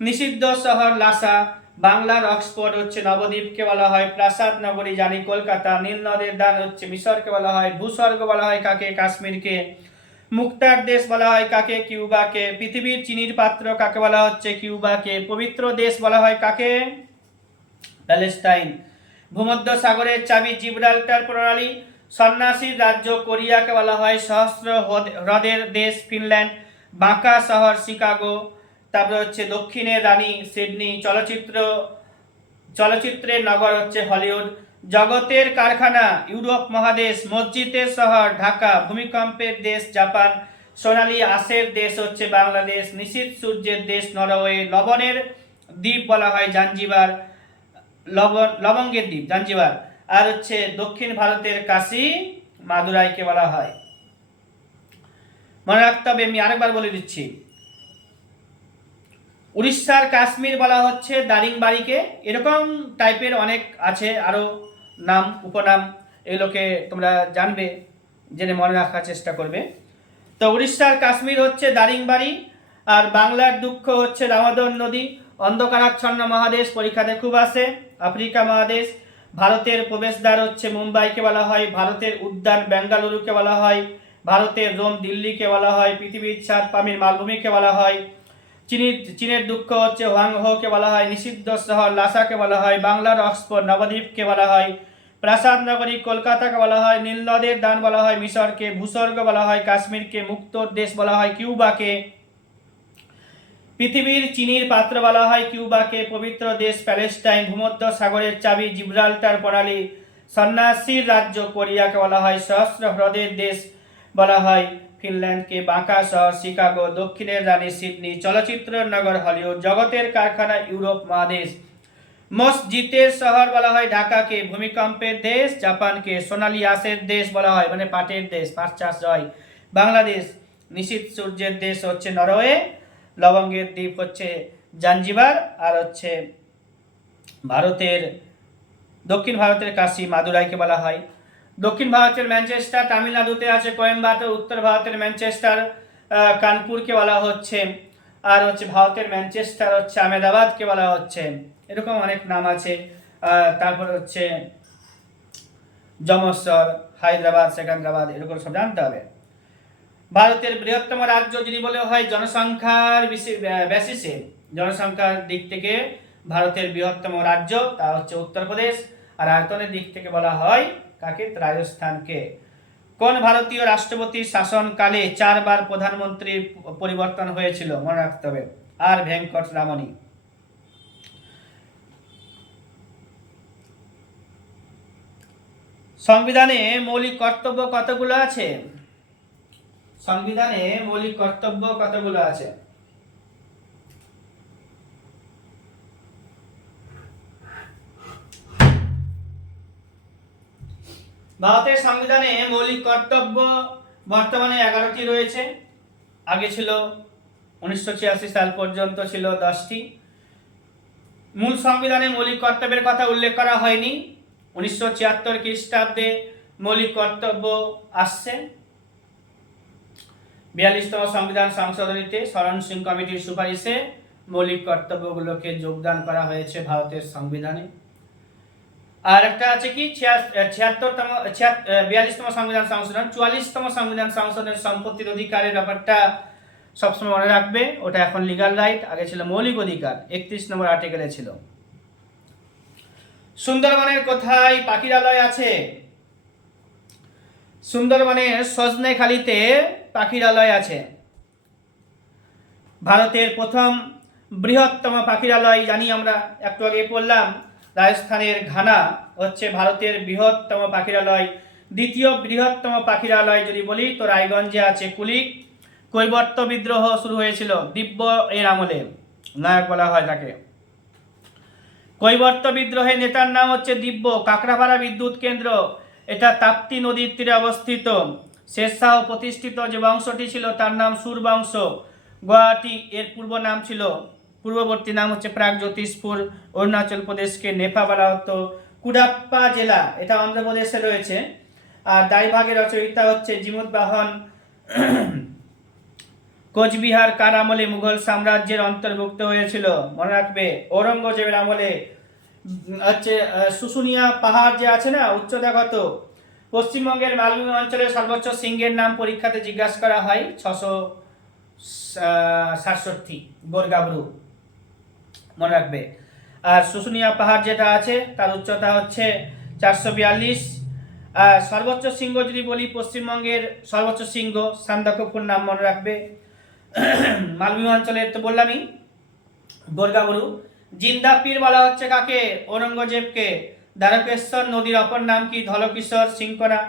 নিষিদ্ধ শহর লাসা। বাংলার অক্সফোর্ড হচ্ছে নবদ্বীপকে বলা হয়। প্রাসাদ নগরী জানি কলকাতা। নীল নদের দান হচ্ছে মিশরকে বলা হয়। ভূস্বর্গ বলা হয় কাকে? কাশ্মীরকে। মুক্তার দেশ বলা হয় কাকে? কিউবাকে। পৃথিবীর চিনির পাত্র কাকে বলা হচ্ছে? কিউবাকে। পবিত্র দেশ বলা হয় কাকে? প্যালেস্টাইন। ভূমধ্য সাগরের চাবি জিব্রাল্টার প্রণালী। সন্ন্যাসীর রাজ্য কোরিয়াকে বলা হয়। সহস্র হ্রদের দেশ ফিনল্যান্ড। বাঁকা শহর শিকাগো। তারপরে হচ্ছে দক্ষিণের রানী সিডনি, চলচ্চিত্রের নগর হচ্ছে হলিউড, জগতের কারখানা ইউরোপ মহাদেশ, মসজিদের শহর ঢাকা, ভূমিকম্পের দেশ জাপান, সোনালী আঁশের দেশ হচ্ছে বাংলাদেশ, নিশীথ সূর্যের দেশ নরওয়ে, লবণের দ্বীপ বলা হয় জাঞ্জিবার, লবঙ্গের দ্বীপ জাঞ্জিবার, আর হচ্ছে দক্ষিণ ভারতের কাশী মাদুরাইকে বলা হয়। মনে রাখতে হবে, আমি আরেকবার বলে দিচ্ছি, উড়িষ্যার কাশ্মীর বলা হচ্ছে দারিংবাড়িকে। এরকম টাইপের অনেক আছে আরও নাম উপনাম, এগুলোকে তোমরা জানবে, জেনে মনে রাখার চেষ্টা করবে। তো উড়িষ্যার কাশ্মীর হচ্ছে দারিংবাড়ি, আর বাংলার দুঃখ হচ্ছে দামোদর নদী, অন্ধকারাচ্ছন্ন মহাদেশ, পরীক্ষাতে খুব আসে, আফ্রিকা মহাদেশ, ভারতের প্রবেশদ্বার হচ্ছে মুম্বাইকে বলা হয়, ভারতের উদ্যান বেঙ্গালুরুকে বলা হয়, ভারতের রোম দিল্লিকে বলা হয়, পৃথিবীর চাঁদ পামির মালভূমিকে বলা হয়, চীনের দুঃখ হচ্ছে হোয়াংহোকে বলা হয়, নিষিদ্ধ শহর লাসাকে বলা হয়, বাংলার অক্সফোর্ড নবদ্বীপকে বলা হয়, প্রাসাদ নগরী কলকাতাকে বলা হয়, নীলনদের দান বলা হয় মিশরকে, ভূস্বর্গ বলা হয় কাশ্মীরকে, মুক্তোর দেশ বলা হয় কিউবাকে, পৃথিবীর চিনির পাত্র বলা হয় কিউবাকে, পবিত্র দেশ প্যালেস্টাইন, ভূমধ্য সাগরের চাবি জিব্রাল্টার প্রণালী, সন্ন্যাসীর রাজ্য কোরিয়াকে বলা হয়, সহস্র হ্রদের দেশ বলা হয় ফিনল্যান্ডকে, বাঁকা শহর শিকাগো, দক্ষিণের রানী সিডনি, চলচ্চিত্রের নগর হলিউড, জগতের কারখানা ইউরোপ মহাদেশ, মসজিদের শহর বলা হয় ঢাকাকে, ভূমিকম্পের দেশ জাপানকে, সোনালী আঁশের দেশ বলা হয় মানে পাটের দেশ, পাট চাষ হয় বাংলাদেশ, নিশীথ সূর্যের দেশ হচ্ছে নরওয়ে, লবঙ্গের দ্বীপ হচ্ছে জাঞ্জিবার, আর হচ্ছে দক্ষিণ ভারতের কাশী মাদুরাইকে বলা হয়, দক্ষিণ ভারতের ম্যানচেস্টার তামিলনাড়ুতে আছে কোয়েম্বাটোর, উত্তর ভারতের ম্যানচেস্টার কানপুরকে বলা হচ্ছে, আর হচ্ছে ভারতের ম্যানচেস্টার হচ্ছে আহমেদাবাদকে বলা হচ্ছে। এরকম অনেক নাম আছে। তারপর হচ্ছে যমস্বর, হায়দ্রাবাদ, সেকেন্দ্রাবাদ, এরকম সব জানতে হবে। ভারতের বৃহত্তম রাজ্য যদি বলে হয় জনসংখ্যার বেসিসে, জনসংখ্যার দিক থেকে ভারতের বৃহত্তম রাজ্য তা হচ্ছে উত্তরপ্রদেশ, আর আয়তনের দিক থেকে বলা হয় কাকে, রাজস্থানকে। কোন ভারতীয় রাষ্ট্রপতির শাসনকালে 4 বার প্রধানমন্ত্রীর পরিবর্তন হয়েছিল, মনে রাখতে হবে, আর ভেঙ্কট রামনী। সংবিধানে মৌলিক কর্তব্য কতগুলো আছে? সংবিধানে মৌলিক কর্তব্য কতগুলো আছে? ভারতের সংবিধানে মৌলিক কর্তব্য বর্তমানে 11টি রয়েছে, আগে ছিল 1986 সাল পর্যন্ত ছিল 10টি। মূল সংবিধানে মৌলিক কর্তব্যের কথা উল্লেখ করা হয়নি, 1976 খ্রিস্টাব্দে মৌলিক কর্তব্য আসছে। 42তম সংবিধান সংশোধনীতে শরণ সিং কমিটির সুপারিশে মৌলিক কর্তব্যগুলোকে যোগদান করা হয়েছে ভারতের সংবিধানে। আর একটা আছে কি 42তম সংবিধান সংশোধন, 44তম সংবিধান সংশোধনের সম্পত্তির অধিকারের ব্যাপারটা সবসময় মনে রাখবে, ওটা এখন লিগাল রাইট, আগে ছিল মৌলিক অধিকার, 31 নম্বর আর্টিকেলে ছিল। সুন্দরবনের কোথায় পাখিরালয় আছে? সুন্দরবনের সজনেখালিতে পাখিরালয় আছে। ভারতের প্রথম বৃহত্তম পাখিরালয় জানি আমরা, একটু আগে পড়লাম, রাজস্থানের ঘানা হচ্ছে ভারতের বৃহত্তম পাখিরালয়। দ্বিতীয় বৃহত্তম পাখিরালয় যদি বলি তো রায়গঞ্জে আছে কুলিক। কৈবর্ত বিদ্রোহ শুরু হয়েছিল দিব্য এর আমলে, নায়ক বলা হয় তাকে। কৈবর্ত বিদ্রোহের নেতার নাম হচ্ছে দিব্য। কাকড়াপাড়া বিদ্যুৎ কেন্দ্র, এটা তাপ্তি নদীর তীরে অবস্থিত। শেরশাহ প্রতিষ্ঠিত যে বংশটি ছিল তার নাম সুর বংশ। গুয়াহাটি এর পূর্ববর্তী নাম হচ্ছে প্রাগজ্যোতিষপুর। অরুণাচল প্রদেশকে নেফা বলা হতো। কুডাপ্পা জেলা এটা অন্ধ্রপ্রদেশে রয়েছে। আর দাইভাগের রচয়িতা হচ্ছে জিমুদ্বাহন। কোচবিহার কার আমলে মুঘল সাম্রাজ্যের অন্তর্ভুক্ত হয়েছিল, মনে রাখবে ঔরঙ্গজেবের আমলে। হচ্ছে শুশুনিয়া পাহাড় যে আছে না, উচ্চতা কত? পশ্চিমবঙ্গের মালভূমি অঞ্চলের সর্বোচ্চ শৃঙ্গের নাম পরীক্ষাতে জিজ্ঞাসা করা হয় 667 গোরগাবরু, মনে রাখবে। আর শুশুনিয়া পাহাড় যেটা আছে তার উচ্চতা হচ্ছে 442। আর সর্বোচ্চ শৃঙ্গ যদি বলি পশ্চিমবঙ্গের সর্বোচ্চ শৃঙ্গ সান্দাকফুর নাম মনে রাখবে। মালভূমি অঞ্চলের তো বললামই, গোর্গাবুরু। জিন্দা পীর বলা হচ্ছে কাকে? ঔরঙ্গজেবকে। দ্বারকেশ্বর নদীর অপর নাম কি? ধলকিশোর সিংকোনা।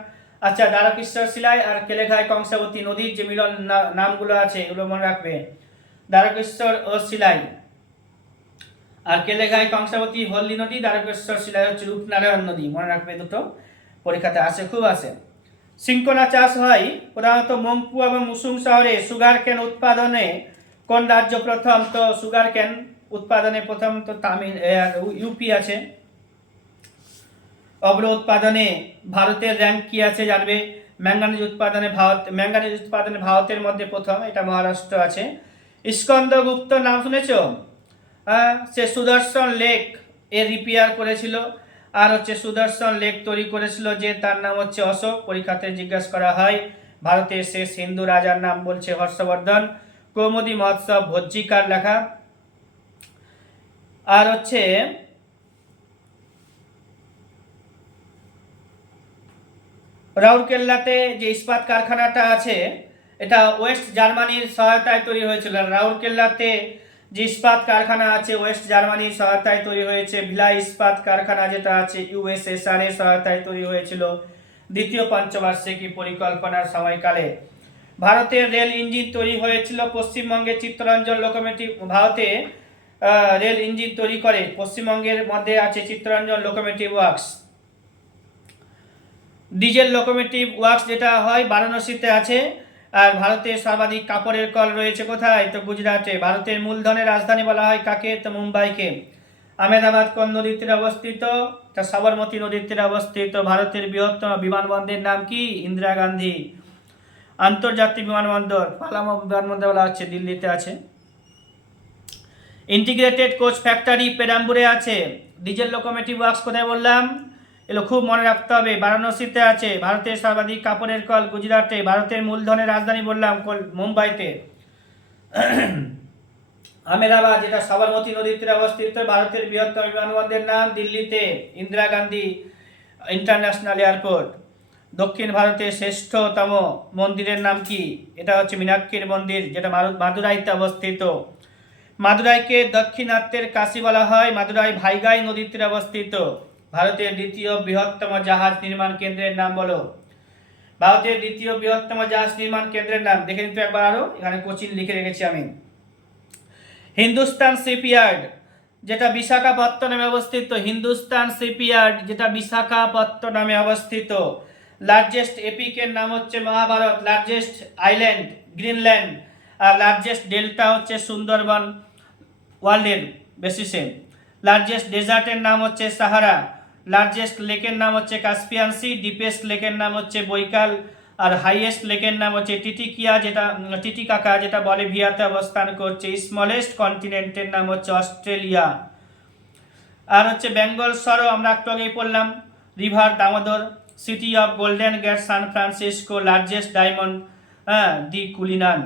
আচ্ছা, দ্বারকেশ্বর শিলায় আর কেলেঘাই কংসাবতী নদীর যে মিলন নামগুলো আছে এগুলো মনে রাখবে। দ্বারকেশ্বর ও শিলাই, আর কেলেঘাই কংসাবতী হলদি নদী, দ্বারকেশ্বর শিলায় হচ্ছে রূপনারায়ণ নদী। মনে রাখবে, দুটো পরীক্ষাতে আসে, খুব আসে। সিংকোনা চাষ হয় প্রধানত মংপু এবং মুসুং শহরে। সুগার কেন উৎপাদনে কোন রাজ্য প্রথম? তো সুগার কেন উৎপাদনে প্রথম তো তামিল ইউপি আছে। অগ্র উৎপাদনে ভারতের র্যাঙ্ক কি আছে জানবে। ম্যাঙ্গানিজ উৎপাদনে ভারতের মধ্যে প্রথম, এটা মহারাষ্ট্র আছে। স্কন্দগুপ্ত নাম শুনেছো? সে সুদর্শন লেক এর রিপেয়ার করেছিল, আর হচ্ছে সুদর্শন লেক তৈরি করেছিল যে, তার নাম হচ্ছে অশোক। পরীক্ষাতে জিজ্ঞাসা করা হয়। ভারতের শেষ হিন্দু রাজার নাম বলছে হর্ষবর্ধন। কৌমুদী মহোৎসব ভজ্জিকার লেখা। আর হচ্ছে রাউরকেল্লাতে যে ইস্পাত কারখানাটা আছে, এটা ওয়েস্ট জার্মানির সহায়তায় তৈরি হয়েছিল। রাউরকেল্লাতে যে ইস্পাত কারখানা আছে ওয়েস্ট জার্মানির সহায়তায় তৈরি হয়েছে। ভিলাই ইস্পাত কারখানা যেটা আছে ইউএসএসআর এর সহায়তায় তৈরি হয়েছিল দ্বিতীয় পঞ্চবার্ষিকী পরিকল্পনার সময়কালে। ভারতের রেল ইঞ্জিন তৈরি হয়েছিল পশ্চিমবঙ্গের চিত্তরঞ্জন লোকোমোটিভ। ভারতে রেল ইঞ্জিন তৈরি করে পশ্চিমবঙ্গের মধ্যে আছে Chittaranjan locomotive works. Diesel locomotive works যেটা হয় বারাণসীতে আছে। আর ভারতের সর্বাধিক কাপড়ের কল রয়েছে কোথায়? তো গুজরাটে। ভারতের মূলধনের রাজধানী বলা হয় কাকে? তো মুম্বাইকে। আহমেদাবাদ কোন নদীর তীরে অবস্থিত? তা সাবরমতী নদীর তীরে অবস্থিত। ভারতের বৃহত্তম বিমানবন্দরের নাম কি? ইন্দিরা গান্ধী আন্তর্জাতিক বিমানবন্দর। পালামো বিমানবন্দর বলা হচ্ছে, দিল্লিতে আছে। ইন্টিগ্রেটেড কোচ ফ্যাক্টরি পেরাম্বুরে আছে। ডিজেল লোকোমোটিভ ওয়ার্কস কোথায় বললাম? এগুলো খুব মনে রাখতে হবে। বারাণসীতে আছে। ভারতের সর্বাধিক কাপড়ের কল গুজরাটে। ভারতের মূলধনের রাজধানী বললাম মুম্বাইতে। আহমেদাবাদ যেটা সাবরমতী নদীর তীরে অবস্থিত। ভারতের বৃহত্তম বিমানবন্দরের নাম দিল্লিতে ইন্দিরা গান্ধী ইন্টারন্যাশনাল এয়ারপোর্ট। দক্ষিণ ভারতের শ্রেষ্ঠতম মন্দিরের নাম কি? এটা হচ্ছে মীনাক্ষীর মন্দির, যেটা মাদুরাইতে অবস্থিত। মাদুরাইকে দক্ষিণাত্যের কাশী বলা হয়। মাদুরাই ভাইগাই নদীর তীরে অবস্থিত। ভারতের দ্বিতীয় বৃহত্তম জাহাজ নির্মাণ কেন্দ্রের নাম বলো। ভারতের দ্বিতীয় বৃহত্তম জাহাজ নির্মাণ কেন্দ্রের নাম দেখে নিতে একবার আরো, এখানে কোচিন লিখে রেখেছি আমি। হিন্দুস্তান শিপইয়ার্ড যেটা বিশাখাপত্তনমে অবস্থিত। হিন্দুস্তান শিপইয়ার্ড যেটা বিশাখাপত্তনমে অবস্থিত। লার্জেস্ট এপিকের নাম হচ্ছে মহাভারত। লার্জেস্ট আইল্যান্ড গ্রিনল্যান্ড, আর লার্জেস্ট ডেল্টা হচ্ছে সুন্দরবন ওয়ার্ল্ডের বেসিসে। লার্জেস্ট ডেজার্টের নাম হচ্ছে সাহারা। লার্জেস্ট লেকের নাম হচ্ছে কাস্পিয়ান সি। ডিপেস্ট লেকের নাম হচ্ছে বৈকাল। আর হাইয়েস্ট লেকের নাম হচ্ছে টিটিকাকা যেটা বলিভিয়াতে অবস্থান করছে। স্মলেস্ট কন্টিনেন্টের নাম হচ্ছে অস্ট্রেলিয়া। আর হচ্ছে বেঙ্গল সরো আমরা একটু আগেই পড়লাম। River Damodar. City of golden gate San Francisco. Largest diamond the Cullinan.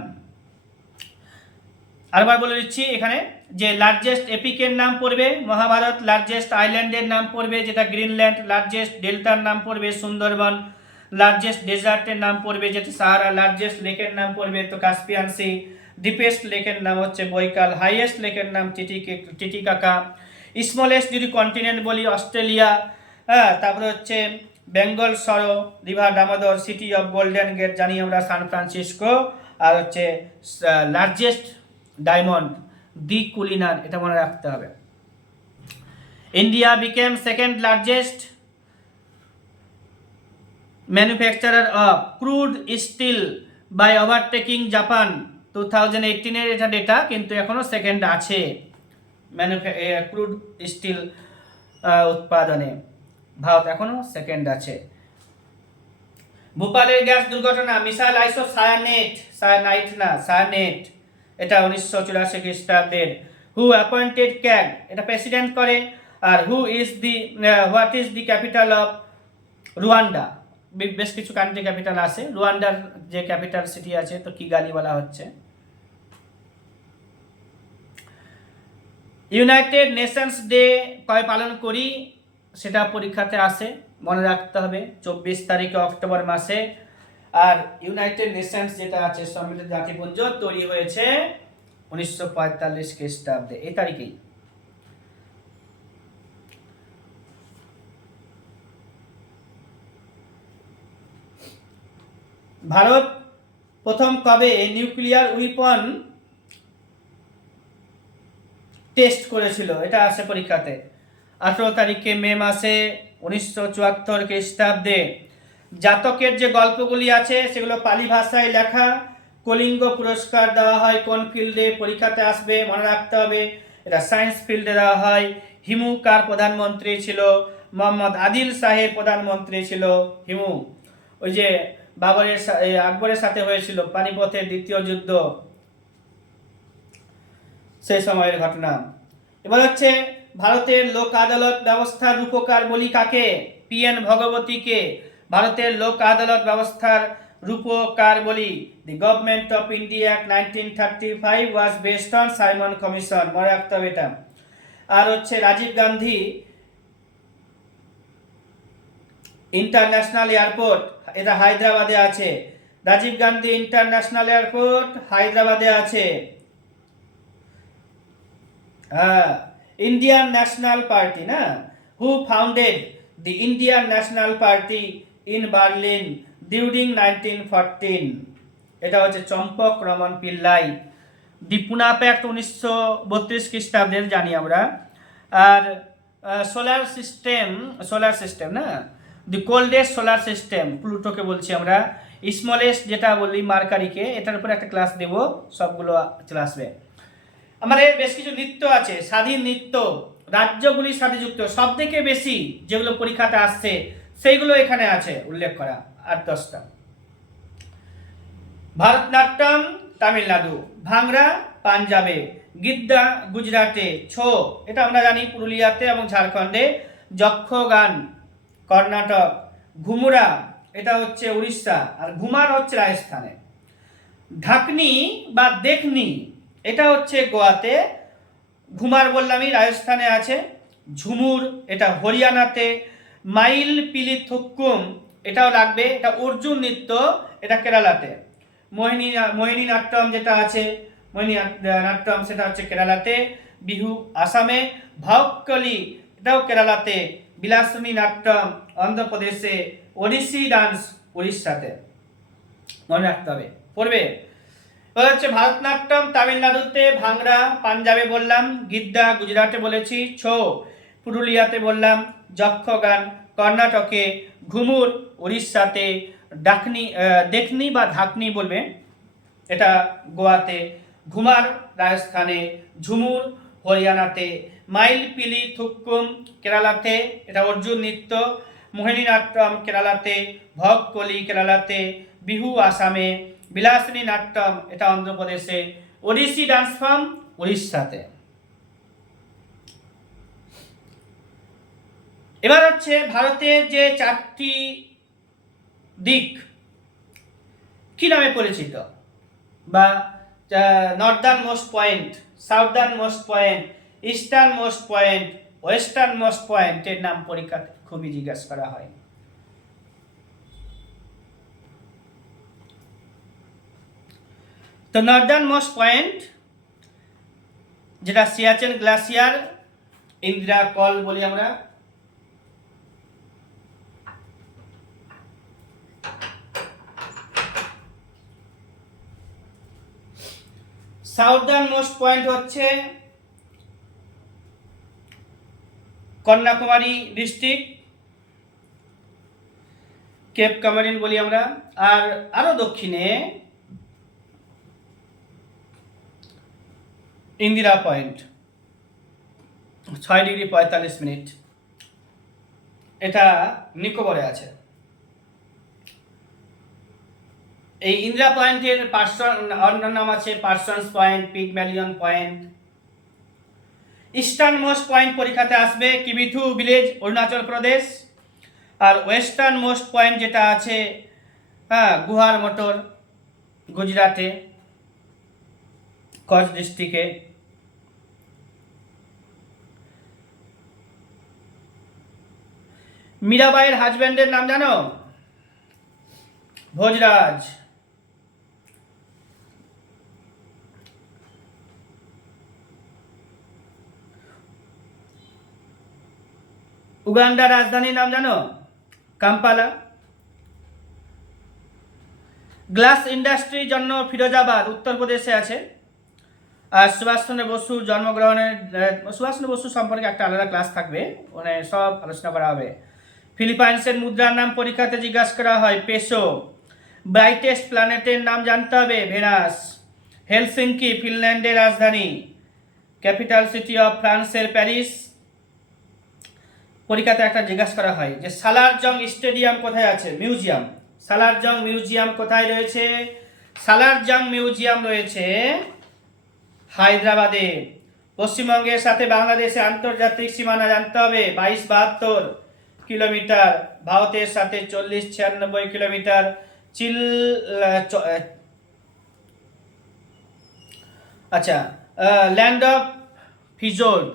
আরেকবার বলে দিচ্ছি এখানে যে লার্জেস্ট এপিকের নাম পড়বে মহাভারত। লার্জেস্ট আইল্যান্ডের নাম পড়বে যেটা গ্রিনল্যান্ড। লার্জেস্ট ডেল্টার নাম পড়বে সুন্দরবন। লার্জেস্ট ডেজার্টের নাম পড়বে যেটা সাহারা। লার্জেস্ট লেকের নাম পড়বে তো কাস্পিয়ান সি। ডিপেস্ট লেকের নাম হচ্ছে বৈকাল। হাইয়েস্ট লেকের নাম টিটিকাকা। স্মলেস্ট যদি কন্টিনেন্ট বলি অস্ট্রেলিয়া। তারপরে হচ্ছে Bengal sorrow, river Damodar, city of golden gate জানি আমরা সান ফ্রান্সিসকো। আর হচ্ছে লার্জেস্ট ডায়মন্ড দি কুলিনান, এটা মনে রাখতে হবে। India became second largest manufacturer of crude steel by overtaking Japan 2018-এর এটা ডেটা, কিন্তু এখনো সেকেন্ড আছে ক্রুড স্টিল উৎপাদনে। ভারত এখনো সেকেন্ড আছে। ভোপালের গ্যাস দুর্ঘটনা মিসাইল সায়ানেট এটা 1984 খ্রিস্টাব্দের। হু অ্যাপয়েন্টেড ক্যাগ এটা প্রেসিডেন্ট করে। আর what is the capital of Rwanda? বেশ কিছু কান্ট্রি ক্যাপিটাল আছে। রুয়ান্ডার যে ক্যাপিটাল সিটি আছে তো কিগালি বলা হচ্ছে। ইউনাইটেড নেশনস ডে কবে পালন করি সেটা পরীক্ষাতে আসে, মনে রাখতে হবে 24 তারিখে অক্টোবর মাসে। আর ইউনাইটেড নেশনস যেটা আছে সম্মিলিত জাতিপুঞ্জ তৈরি হয়েছে 1945 খ্রিস্টাব্দে, এই তারিখেই। ভারত প্রথম কবে নিউক্লিয়ার উইপন টেস্ট করেছিল, এটা আসে পরীক্ষাতে। 18 তারিখে মে মাসে 1974 খ্রিস্টাব্দে। জাতকের যে গল্পগুলি আছে সেগুলো পালি ভাষায় লেখা। কলিঙ্গ পুরস্কার দেওয়া হয় কোন ফিল্ডে, পরীক্ষাতে আসবে, মনে রাখতে হবে। এটা সায়েন্স ফিল্ডে দেওয়া হয়। হিমু কার প্রধানমন্ত্রী ছিল? মোহাম্মদ আদিল শাহের প্রধানমন্ত্রী ছিল হিমু। ওই যে আকবরের সাথে হয়েছিল পানিপথের দ্বিতীয় যুদ্ধ, সেই সময়ের ঘটনা। এবার হচ্ছে ভারতের লোক আদালত ব্যবস্থার রূপকার বলি কাকে? PN ভগবতীকে ভারতের লোক আদালত ব্যবস্থার রূপকার বলি। The government of India act 1935 was based on Simon commission, মনে রাখতে হবে এটা। আর হচ্ছে রাজীব গান্ধী ইন্টারন্যাশনাল এয়ারপোর্ট, এটা হায়দ্রাবাদে আছে। রাজীব গান্ধী ইন্টারন্যাশনাল এয়ারপোর্ট হায়দ্রাবাদে আছে। ইন্ডিয়ান ন্যাশনাল পার্টি না, who founded the Indian national party in Berlin during 1914, এটা হচ্ছে চম্পক রমন পিল্লাই। দি পুনা প্যাক্ট 1932 খ্রিস্টাব্দের জানি আমরা। আর সোলার সিস্টেম না, দি কোল্ডেস্ট সোলার সিস্টেম প্লুটোকে বলছি আমরা। স্মলেস্ট যেটা বলি মার্কারিকে, এটার উপর একটা ক্লাস দেব, সবগুলো চলে আসবে। আমাদের বেশ কিছু নৃত্য আছে, স্বাধীন নৃত্য, রাজ্যগুলির সাথে যুক্ত, সব থেকে বেশি যেগুলো পরীক্ষাতে আসছে সেইগুলো এখানে আছে উল্লেখ করা, 8-10টা। ভারতনাট্যম তামিলনাড়ু, ভাংরা পাঞ্জাবে, গিদ্দা গুজরাটে, ছো এটা আমরা জানি পুরুলিয়াতে এবং ঝাড়খণ্ডে, যক্ষগান কর্ণাটক, ঘুমুরা এটা হচ্ছে উড়িষ্যা, আর ঘুমার হচ্ছে রাজস্থানে। ঢাকনি বা দেখনি এটা হচ্ছে গোয়াতে, ঘুমার বললামই রাজস্থানে আছে। ঝুমুর এটা হরিয়ানাতে। মাইল পিলি থুক্কুম এটাও লাগবে, এটা অর্জুন নৃত্য, এটা কেরালাতে। মোহিনী নাট্যম যেটা আছে, মোহিনী নাট্যম সেটা হচ্ছে কেরালাতে। বিহু আসামে। ভাউকলি এটাও কেরালাতে। বিলাসিনী নাট্যম অন্ধ্রপ্রদেশে। ওড়িশি ডান্স উড়িষ্যাতে, মনে রাখতে হবে, পড়বে। হচ্ছে ভারতনাট্যম তামিলনাড়ুতে, ভাংরা পাঞ্জাবে বললাম, গিদ্দা গুজরাটে বলেছি, ছো পুরুলিয়াতে বললাম, যক্ষগান কর্ণাটকে, ঘুমুর উড়িষ্যাতে, দেখনি বা ঢাকনি বলবে এটা গোয়াতে, ঘুমার রাজস্থানে, ঝুমুর হরিয়ানাতে, মাইল পিলি থুক্কুম কেরালাতে, এটা অর্জুন নৃত্য, মোহিনীনাট্যম কেরালাতে, ভগকলি কেরালাতে, বিহু আসামে, বিলাসিনী নাট্যম এটা অন্ধ্রপ্রদেশে, ওড়িশি ডান্স ফর্ম উড়িষ্যাতে। এবার হচ্ছে ভারতের যে 4টি দিক কি নামে পরিচিত, বা Northern most point, southern most point, eastern most point, western most পয়েন্টের নাম পরীক্ষাতে খুবই জিজ্ঞাসা করা হয়। তো নর্দার্ন মোস্ট পয়েন্ট যেটা সিয়াচেন গ্লাসিয়ার, ইন্দিরা কল বলি আমরা। সাউদার্ন মোস্ট পয়েন্ট হচ্ছে কন্যাকুমারী ডিস্ট্রিক্ট, কেপ কমারিন বলি আমরা। আর আরো দক্ষিণে ইন্দিরা পয়েন্ট 6°45', এটা নিকোবরে আছে। এই ইন্দিরা পয়েন্টের অন্য নাম আছে Parsons point, Pygmalion point. Eastern most point পরীক্ষাতে আসবে কিবিথু ভিলেজ অরুণাচল প্রদেশ। আর ওয়েস্টার্ন মোস্ট পয়েন্ট যেটা আছে গুহার মোটর গুজরাটে, কচ্ছ ডিস্ট্রিক্টে। মীরাবাইয়ের হাজব্যান্ডের নাম জানো? ভোজরাজ। উগান্ডার রাজধানীর নাম জানো? কাম্পালা। গ্লাস ইন্ডাস্ট্রির জন্য ফিরোজাবাদ উত্তরপ্রদেশে আছে। আর সুভাষচন্দ্র বসুর জন্মগ্রহণের সুভাষচন্দ্র বসু সম্পর্কে একটা আলাদা ক্লাস থাকবে, মানে সব আলোচনা করা হবে। ফিলিপাইন্সের মুদ্রার নাম পরীক্ষাতে জিজ্ঞাসা করা হয়, পেসো। ব্রাইটেস্ট প্ল্যানেটের নাম জানতে হবে, ভেনাস। হেলসিঙ্কি ফিনল্যান্ডের রাজধানী। ক্যাপিটাল সিটি অফ ফ্রান্সের প্যারিস। পরীক্ষাতে একটা জিজ্ঞাসা করা হয় যে সালারজং স্টেডিয়াম কোথায় আছে, মিউজিয়াম। সালারজং মিউজিয়াম কোথায় রয়েছে? সালারজং মিউজিয়াম রয়েছে হায়দ্রাবাদে। পশ্চিমবঙ্গের সাথে বাংলাদেশের আন্তর্জাতিক সীমানা জানতে হবে, 2272 কিলোমিটার। ভারতের সাথে 4096 কিলোমিটার। আচ্ছা, ল্যান্ড অফ ফিজোর্ড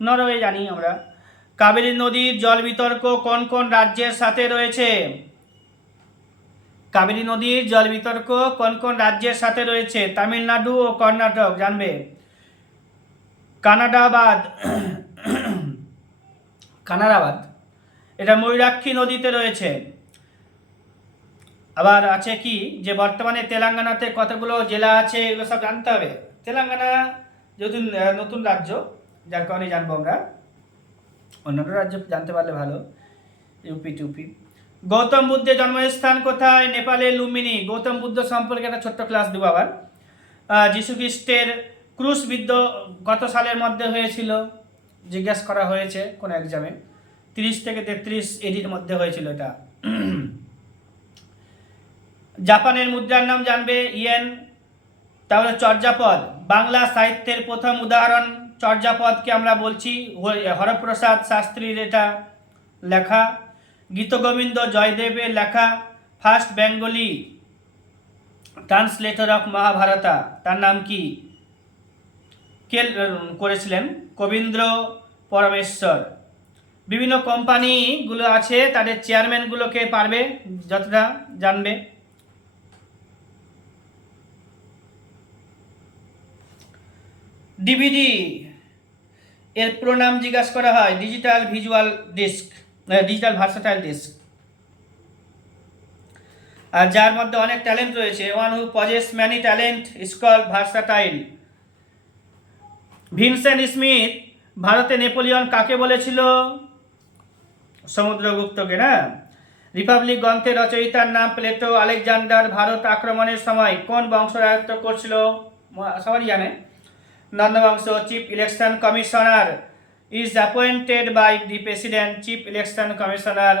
নরওয়ে জানি আমরা। কাবেরী নদীর জল বিতর্ক কোন কোন রাজ্যের সাথে রয়েছে? কাবেরী নদীর জল বিতর্ক কোন কোন রাজ্যের সাথে রয়েছে? তামিলনাড়ু ও কর্ণাটক জানবে। কানাডাবাদ এটা ময়ূরাক্ষী নদীতে রয়েছে। আবার আছে কি যে বর্তমানে তেলেঙ্গানাতে কতগুলো জেলা আছে, এগুলো সব জানতে হবে। তেলেঙ্গানা যেহেতু নতুন রাজ্য, যার কারণে জানবো আমরা। অন্যান্য রাজ্য জানতে পারলে ভালো, ইউপি টুপি। গৌতম বুদ্ধের জন্মস্থান কোথায়? নেপালের লুম্বিনী। গৌতম বুদ্ধ সম্পর্কে একটা ছোট্ট ক্লাস দেবো আবার। যীশু খ্রিস্টের ক্রুশবিদ্ধ কত সালের মধ্যে হয়েছিল জিজ্ঞাসা করা হয়েছে কোন এক্সামে। 30 থেকে 33 এডির মধ্যে হয়েছিল এটা। জাপানের মুদ্রার নাম জানবে, ইয়েন। তাহলে চর্যাপদ, বাংলা সাহিত্যের প্রথম উদাহরণ চর্যাপদকে আমরা বলছি হরপ্রসাদ শাস্ত্রীর এটা লেখা। গীতগোবিন্দ জয়দেবের লেখা। First Bengali translator of Mahabharata, তার নাম কি? কে করেছিলেন? কবীন্দ্র পরমেশ্বর। বিভিন্ন কোম্পানিগুলো আছে, তাদের চেয়ারম্যানগুলোকে পারবে যতটা জানবে। ডিভিডি এর পুরো নাম জিজ্ঞাসা করা হয়, digital visual disc, digital versatile disc. আর যার মধ্যে অনেক ট্যালেন্ট রয়েছে, one who possess many talent is called versatile. Vincent Smith ভারতে নেপোলিয়ন কাকে বলেছিল? সমুদ্রগুপ্তকে না। রিপাবলিক গ্রন্থের রচয়িতার নাম প্লেটো। আলেকজান্ডার ভারত আক্রমণের সময় কোন বংশ রাজত্ব করছিল? সবাই জানে, নন্দ বংশ। Chief election commissioner is appointed by the president. Chief election commissioner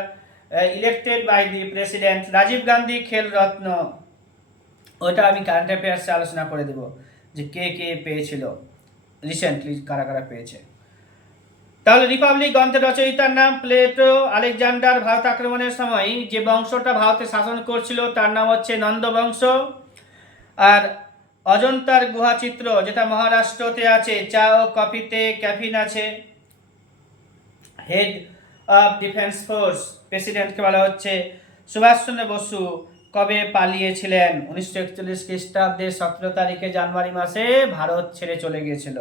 elected by the president. Rajiv Gandhi Khel Ratna, ওটা আমি কারেন্ট অ্যাফেয়ার্সে আলোচনা করে দেব যে কে কে পেয়েছিল রিসেন্টলি, কারা কারা পেয়েছে। তাহলে রিপাবলিক গ্রন্থের রচয়িতার নাম প্লেটো। আলেকজান্ডার ভারত আক্রমণের সময় যে বংশটা ভারতে শাসন করছিল তার নাম হচ্ছে নন্দ বংশ। আর অজন্তার গুহা চিত্র যেটা মহারাষ্ট্রতে আছে, চা ও কফিতে ক্যাফিন আছে। হেড অফ ডিফেন্স ফোর্স প্রেসিডেন্টকে বলা হচ্ছে সুভাষচন্দ্র বসু। কবে পালিয়েছিলেন? 1941 খ্রিস্টাব্দে 17 তারিখে জানুয়ারি মাসে ভারত ছেড়ে চলে গিয়েছিল।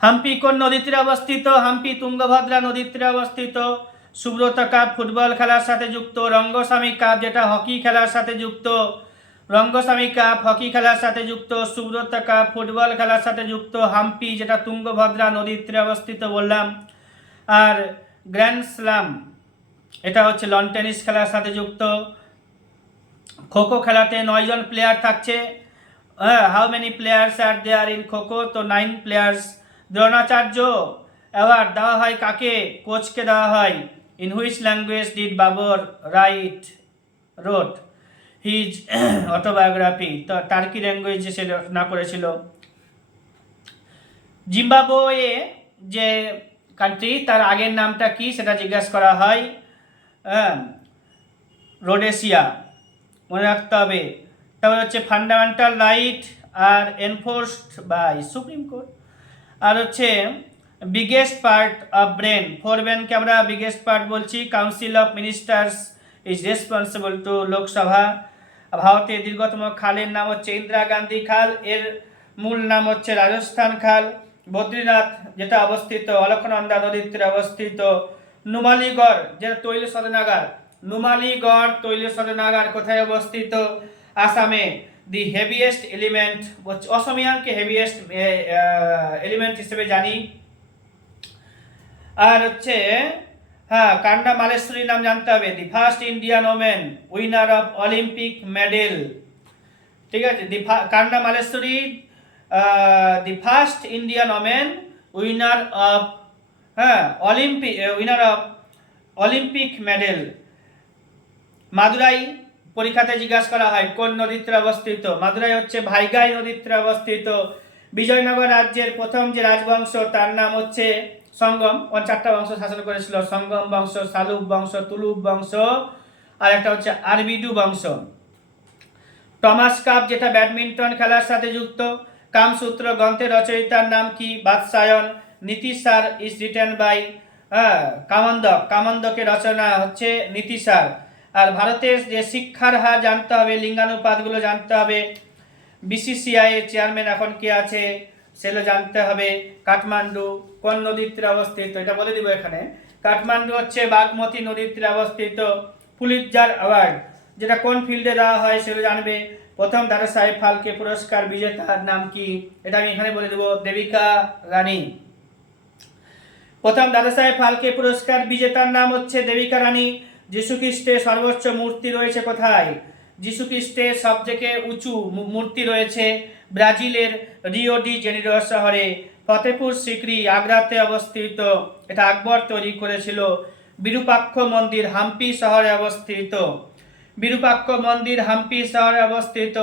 হাম্পি কোন নদীর তীরে অবস্থিত? হাম্পি তুঙ্গভদ্রা নদীর তীরে অবস্থিত। সুব্রত কাপ ফুটবল খেলার সাথে যুক্ত। রঙ্গস্বামী কাপ যেটা হকি খেলার সাথে যুক্ত। রঙ্গস্বামী কাপ হকি খেলার সাথে যুক্ত। সুব্রত কাপ ফুটবল খেলার সাথে যুক্ত। হাম্পি যেটা তুঙ্গভদ্রা নদীর তীরে অবস্থিত বললাম। আর গ্র্যান্ড স্ল্যাম এটা হচ্ছে লন টেনিস খেলার সাথে যুক্ত। খোখো খেলাতে 9 জন প্লেয়ার থাকছে। How many players are there in kho-kho? তো 9 প্লেয়ার্স। দ্রোণাচার্য অ্যাওয়ার্ড দেওয়া হয় কাকে? কোচকে দেওয়া হয়। In which language did Babur wrote his autobiography? তো টার্কি ল্যাঙ্গুয়েজে সে রচনা করেছিল। জিম্বাবুয়ে যে কান্ট্রি, তার আগের নামটা কি সেটা জিজ্ঞাসা করা হয়। রোডেশিয়া, মনে রাখতে হবে। তারপরে হচ্ছে fundamental right are enforced by supreme court. আর হচ্ছে biggest part of brain, fore ব্রেনকে আমরা বিগেস্ট পার্ট বলছি। Council of ministers is responsible to Lok Sabha. ভারতের দীর্ঘতম খালের নাম হচ্ছে ইন্দিরা গান্ধী খাল, এর মূল নাম হচ্ছে রাজস্থান খাল। বদ্রীনাথ যেটা অবস্থিত অলকনন্দা নদীর তীরে অবস্থিত। নুমালীগড় যেটা তৈল শোধনাগার, নুমালীগড় তৈল শোধনাগার কোথায় অবস্থিত? আসামে। দি হেভিয়েস্ট এলিমেন্ট, অসমিয়ানকে হেভিয়েস্ট এলিমেন্ট হিসেবে জানি। আর হচ্ছে হ্যাঁ, কান্ডা মালেশ্বরীর নাম জানতে হবে, the first Indian women winner of Olympic medal. ঠিক আছে, কান্ডা Malleswari the first Indian women winner of Olympic medal. Madurai পরীক্ষাতে জিজ্ঞাসা করা হয় কোন নদীর তীরে অবস্থিত? মাদুরাই হচ্ছে ভাইগাই নদীর তীরে অবস্থিত। বিজয়নগর রাজ্যের প্রথম যে রাজবংশ তার নাম হচ্ছে সঙ্গম। 4টা বংশ শাসন করেছিল, সঙ্গম বংশ, শালুক বংশ, তুলুক বংশ, আর একটা হচ্ছে আরবিডু বংশ। টমাস কাপ যেটা ব্যাডমিন্টন খেলার সাথে যুক্ত। কামসূত্র গ্রন্থের রচয়িতার নাম কি? বাৎসায়ন। নীতিসার ইজ রিটেন বাই কামন্দক, কামন্দকের রচনা হচ্ছে নীতিসার। আর ভারতের যে শিক্ষার হার জানতে হবে, লিঙ্গানুপাতগুলো জানতে হবে। বিসিসিআই এর চেয়ারম্যান এখন কে আছে সেগুলো জানতে হবে। কাঠমান্ডু কোন নদীর তীরে অবস্থিত? এটা বলে দিব এখানে। কাঠমান্ডু হচ্ছে বাগমতী নদীর তীরে অবস্থিত। পুলিৎজার অ্যাওয়ার্ড যেটা কোন ফিল্ডে দেওয়া হয় সেগুলো জানবে। প্রথম দাদাসাহেব ফালকে পুরস্কার বিজেতার নাম কি? এটা আমি এখানে বলে দেব, দেবিকা রানী। প্রথম দাদাসাহেব ফালকে পুরস্কার বিজেতার নাম হচ্ছে দেবিকা রানী। যীশুখ্রিস্টের সর্বোচ্চ মূর্তি রয়েছে কোথায়? যীশুখ্রিস্টের সবথেকে উঁচু মূর্তি রয়েছে ব্রাজিলের রিও ডি জেনিরো শহরে। ফতেপুর সিকরি আগ্রাতে অবস্থিত, এটা আকবর তৈরি করেছিল। বিরূপাক্ষ মন্দির হাম্পি শহরে অবস্থিত। বিরূপাক্ষ মন্দির হাম্পি শহরে অবস্থিত।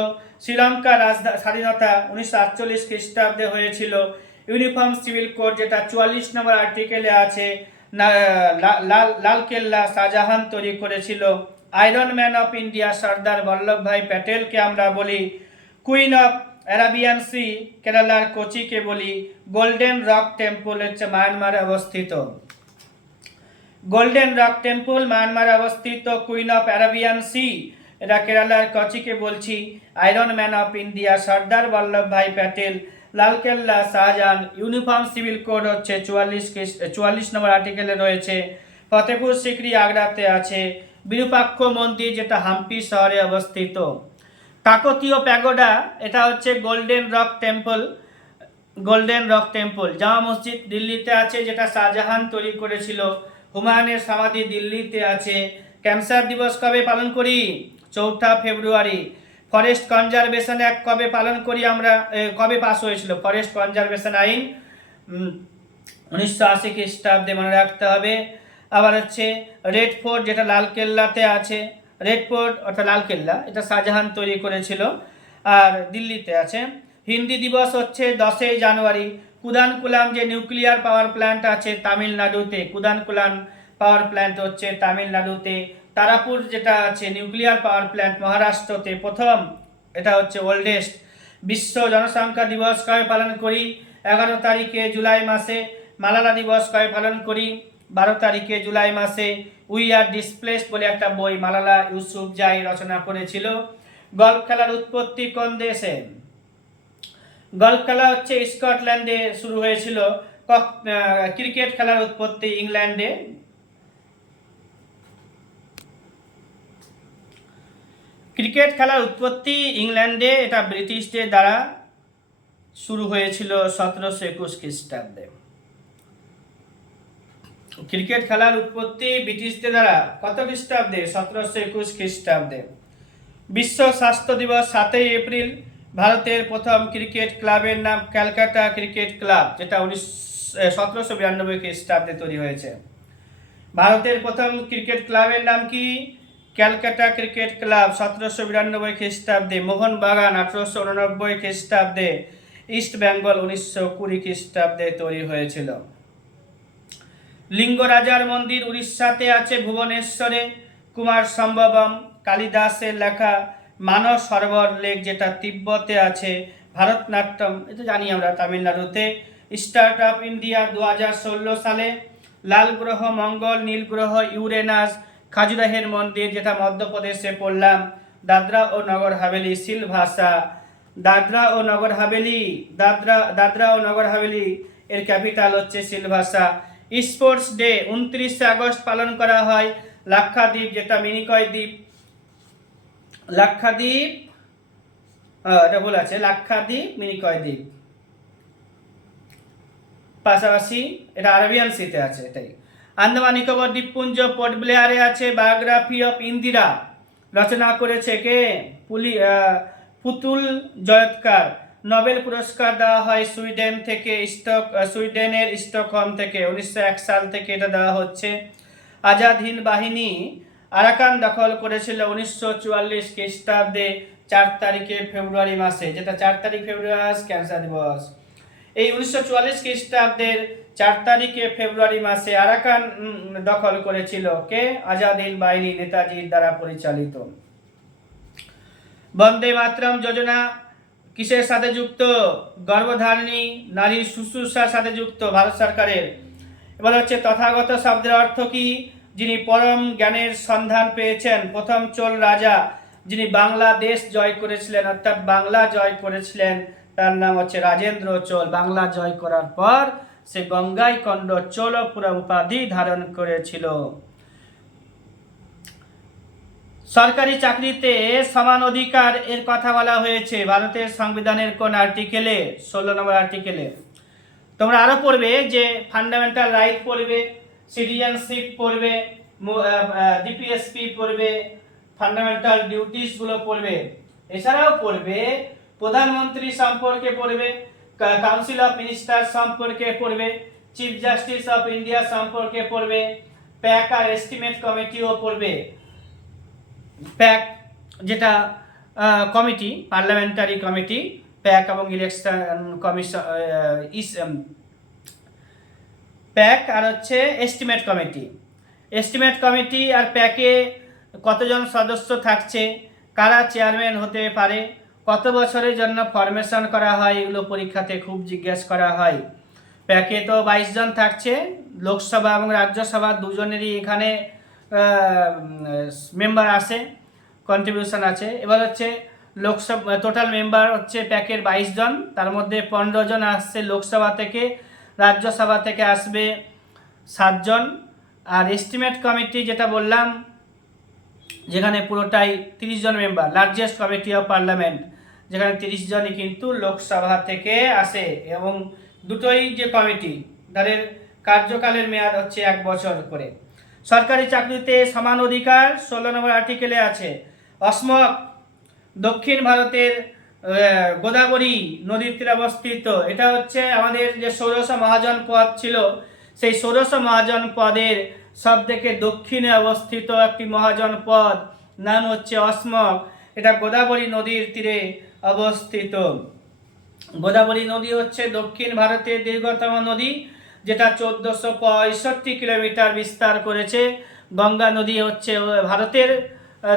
শ্রীলঙ্কার স্বাধীনতা 1948 খ্রিস্টাব্দে হয়েছিল। ইউনিফর্ম সিভিল কোড যেটা 44 নম্বর আর্টিকেলে আছে, লালকেল্লা শাহজাহান তৈরি করেছিল। Iron man of India Sardar Vallabhbhai প্যাটেলকে আমরা বলি। কুইন অফ অ্যারাবিয়ান সি কেরালার কোচিকে বলি। গোল্ডেন রক টেম্পল হচ্ছে মায়ানমারে অবস্থিত। গোল্ডেন রক টেম্পল মায়ানমারে অবস্থিত। কুইন অফ অ্যারাবিয়ান সি এটা কেরালার কোচিকে বলছি। Iron man of India Sardar Vallabhbhai Patel. Lal Qila Shah Jahan. Uniform civil code হচ্ছে 44 নম্বর আর্টিকেলে রয়েছে। ফতেপুর সিকরি আগ্রাতে আছে। বিরূপাক্ষ মন্দির যেটা হাম্পি শহরে অবস্থিত। কাকতীয় প্যাগোডা এটা হচ্ছে golden rock temple. Golden rock temple. জামা মসজিদ দিল্লিতে আছে যেটা শাহজাহান তৈরি করেছিল। হুমায়ুনের সমাধি দিল্লিতে আছে। ক্যান্সার দিবস কবে পালন করি? 4 ফেব্রুয়ারি। ফরেস্ট কনজারভেশন অ্যাক্ট কবে পালন করি আমরা? কবে পাস হয়েছিল? ফরেস্ট কনজারভেশন আইন 1980 খ্রিস্টাব্দে, মনে রাখতে হবে। আবার হচ্ছে রেড ফোর্ট যেটা লালকেল্লাতে আছে। রেড ফোর্ট অর্থাৎ লালকেল্লা এটা শাহজাহান তৈরি করেছিল, আর দিল্লিতে আছে। হিন্দি দিবস হচ্ছে 10 জানুয়ারি। কুদানকুলাম যে নিউক্লিয়ার পাওয়ার প্ল্যান্ট আছে তামিলনাড়ুতে, কুদানকুলাম পাওয়ার প্ল্যান্ট হচ্ছে তামিলনাড়ুতে। তারাপুর যেটা আছে নিউক্লিয়ার পাওয়ার প্ল্যান্ট মহারাষ্ট্রতে প্রথম, এটা হচ্ছে ওল্ডেস্ট। বিশ্ব জনসংখ্যা দিবস কবে পালন করি? 11 তারিখে জুলাই মাসে। মালালা দিবস কবে পালন করি? 12 তারিখে জুলাই মাসে। উই আর ডিসপ্লেসড বলে একটা বই মালালা ইউসুফজাই রচনা করেছিল। গল্ফ খেলার উৎপত্তি কোন দেশে? গল্ফ খেলা হচ্ছে স্কটল্যান্ডে শুরু হয়েছিল। ক্রিকেট খেলার উৎপত্তি ইংল্যান্ডে। ক্রিকেট খেলার উৎপত্তি ইংল্যান্ডে, এটা ব্রিটিশদের দ্বারা শুরু হয়েছিল 1721 খ্রিস্টাব্দে। ক্রিকেট খেলার উৎপত্তি ব্রিটিশদের দ্বারা কত খ্রিস্টাব্দে? 1721 খ্রিস্টাব্দে। বিশ্ব স্বাস্থ্য দিবস 7 এপ্রিল। ভারতের প্রথম ক্রিকেট ক্লাবের নাম ক্যালকাটা ক্রিকেট ক্লাব, যেটা 1792 খ্রিস্টাব্দে তৈরি হয়েছে। ভারতের প্রথম ক্রিকেট ক্লাবের নাম কি? ক্যালকাটা ক্রিকেট ক্লাব 1792 খ্রিস্টাব্দে। মোহনবাগান 1889 খ্রিস্টাব্দে। ইস্ট বেঙ্গল 1920 খ্রিস্টাব্দে তৈরি হয়েছিল। লিঙ্গরাজার মন্দির উড়িষ্যাতে আছে ভুবনেশ্বরে। কুমার সম্ভবম কালিদাসের লেখা। মানস সরোবর লেক যেটা তিব্বতে আছে। ভারতনাট্যম এটা জানি আমরা তামিলনাড়ুতে। স্টার্ট আপ ইন্ডিয়া 2016 সালে। লাল গ্রহ মঙ্গল, নীল গ্রহ ইউরেনাস। খাজুরাহের মন্দির যেটা মধ্যপ্রদেশে পড়লাম। দাদরা ও নগর হাভেলি সিলভাসা। দাদরা ও নগর হাভেলি দাদরা ও নগর হাভেলি এর ক্যাপিটাল হচ্ছে সিলভাসা। স্পোর্টস ডে 29শে আগস্ট পালন করা হয় লাক্ষাদ্বীপ, যেটা মিনিকয় দ্বীপ, লাক্ষাদ্বীপ, এটা ভুল আছে, লাক্ষাদ্বীপ মিনিকয় দ্বীপ, পাশাপাশি এটা আরবিয়ান সিতে আছে এটাই। আন্দামান নিকোবর দ্বীপপুঞ্জ পোর্ট ব্লেয়ারে আছে। বায়োগ্রাফি অফ ইন্দিরা রচনা করেছে কে? পুতুল জয়ৎকার। নোবেল পুরস্কার দেওয়া হয় সুইডেনের স্টকহোম থেকে 1901 সাল থেকে এটা দেওয়া হচ্ছে। আজাদ হিন্দ বাহিনী আরাকান দখল করেছিল 1944 খ্রিস্টাব্দে 4 তারিখে ফেব্রুয়ারি মাসে, যেটা 4 তারিখ ফেব্রুয়ারি মাস ক্যান্সার দিবস। এই 1944 খ্রিস্টাব্দের 4 তারিখে ফেব্রুয়ারি মাসে আরাকান দখল করেছিল কে? আজাদ হিন্দ বাহিনী নেতাজির দ্বারা পরিচালিত। বন্দে মাতরম যোজনা কিসের সাথে যুক্ত? গর্ভধারিণী নারীর শুশ্রূষার সাথে যুক্ত, ভারত সরকারের। এবার হচ্ছে তথাগত শব্দের অর্থ কি? যিনি পরম জ্ঞানের সন্ধান পেয়েছেন, প্রথম চোল রাজা যিনি বাংলাদেশ জয় করেছিলেন, অর্থাৎ বাংলা জয় করেছিলেন, তার নাম হচ্ছে রাজেন্দ্র চোল। বাংলা জয় করার পর সে গঙ্গাইকণ্ড চোলপুরা উপাধি ধারণ করেছিল। সরকারি চাকরিতে সমান অধিকার এর কথা বলা হয়েছে ভারতের সংবিধানের কোন আর্টিকেলে? 16 নম্বর আর্টিকেলে। তোমরা আরো পড়বে যে ফান্ডামেন্টাল রাইট পড়বে, সিটিজেনশিপ পড়বে, ডিপিএসপি পড়বে, ফান্ডামেন্টাল ডিউটিস গুলো পড়বে। এছাড়াও পড়বে প্রধানমন্ত্রী সম্পর্কে পড়বে, কাউন্সিল অফ মিনিস্টার সম্পর্কে পড়বে, চিফ জাস্টিস অফ ইন্ডিয়া সম্পর্কে পড়বে, প্যাক আর এস্টিমেট কমিটিও পড়বে। প্যাক যেটা কমিটি, পার্লামেন্টারি কমিটি, প্যাক এবং ইলেকশন কমিশন, প্যাক আর হচ্ছে এস্টিমেট কমিটি। এস্টিমেট কমিটি আর প্যাকে কতজন সদস্য থাকছে, কারা চেয়ারম্যান হতে পারে, কত বছরের জন্য ফরমেশন করা হয়, এগুলো পরীক্ষাতে খুব জিজ্ঞেস করা হয়। প্যাকে তো 22 জন থাকছে, লোকসভা এবং রাজ্যসভা দুজনেরই এখানে মেম্বার আসে, কন্ট্রিবিউশন আছে। এবার হচ্ছে লোকসভা টোটাল মেম্বার হচ্ছে প্যাকের 22 জন, তার মধ্যে 15 জন আসছে লোকসভা থেকে, রাজ্যসভা থেকে আসবে 7 জন। আর এস্টিমেট কমিটি যেটা বললাম, যেখানে পুরোটাই 30 জন member, largest committee of parliament, যেখানে 30 জনই কিন্তু লোকসভা থেকে আসে। এবং দুটোই যে কমিটি তাদের কার্যকালের মেয়াদ হচ্ছে 1 বছর করে। সরকারি চাকরিতে সমান অধিকার 16 নম্বর আর্টিকেলে আছে। অসমক দক্ষিণ ভারতের গোদাবরী নদীর তীরে অবস্থিত। এটা হচ্ছে আমাদের যে ষোড়শ মহাজন পদ ছিল, সেই ষোড়শ মহাজন পদের সব থেকে দক্ষিণে অবস্থিত একটি মহাজন পদ, নাম হচ্ছে অসমক। এটা গোদাবরী নদীর তীরে অবস্থিত। গোদাবরী নদী হচ্ছে দক্ষিণ ভারতের দীর্ঘতম নদী, যেটা 1465 কিলোমিটার বিস্তার করেছে। গঙ্গা নদী হচ্ছে ভারতের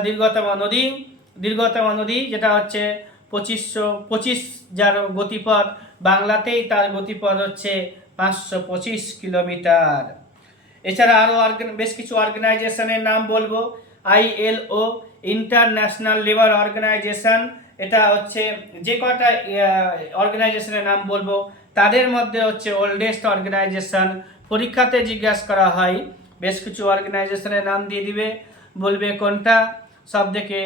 দীর্ঘতম নদী, যেটা হচ্ছে 2525, যার গতিপথ বাংলাতেই তার গতিপথ হচ্ছে 525 কিলোমিটার। এছাড়া আরও বেশ কিছু অর্গানাইজেশনের নাম বলবো। ILO, ইন্টারন্যাশনাল লেবার অর্গানাইজেশন, এটা হচ্ছে যে কটা অর্গানাইজেশনের নাম বলবো তাদের মধ্যে হচ্ছে ওল্ডেস্ট অর্গানাইজেশন। পরীক্ষাতে জিজ্ঞাসা করা হয়, বেশ কিছু অর্গানাইজেশনের নাম দিয়ে দিবে, বলবে কোনটা সব থেকে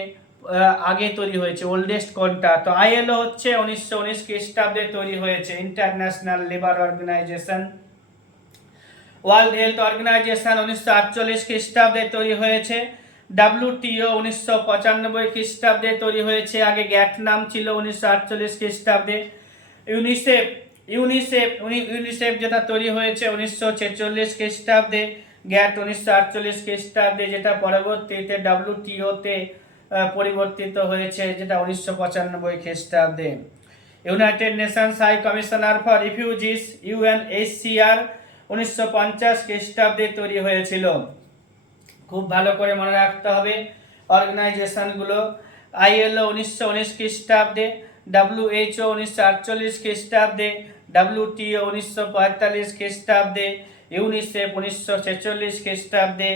আগে তৈরি হয়েছে, ওল্ডেস্ট কোনটা। তো ILO হচ্ছে 1919 খ্রিস্টাব্দে তৈরি হয়েছে, international labour organisation. World health organisation 1948 খ্রিস্টাব্দে তৈরি হয়েছে। WTO 1995 খ্রিস্টাব্দে তৈরি হয়েছে, আগে গ্যাট নাম ছিল 1948 খ্রিস্টাব্দে। ইউনিসেফ যেটা তৈরি হয়েছে 1946 খ্রিস্টাব্দে, গ্যাট 1948 খ্রিস্টাব্দে, যেটা পরবর্তীতে WTO-তে পরিবর্তিত হয়েছে, যেটা 1995 খ্রিস্টাব্দে। United Nations high commissioner for refugees UNHCR 1950 খ্রিস্টাব্দে তৈরি হয়েছিল। খুব ভালো করে মনে রাখতে হবে অর্গানাইজেশনগুলো। ILO 1919 খ্রিস্টাব্দে, WHO 1948 খ্রিস্টাব্দে, WTO 1945 খ্রিস্টাব্দে, ইউনিসেফ 1946 খ্রিস্টাব্দে,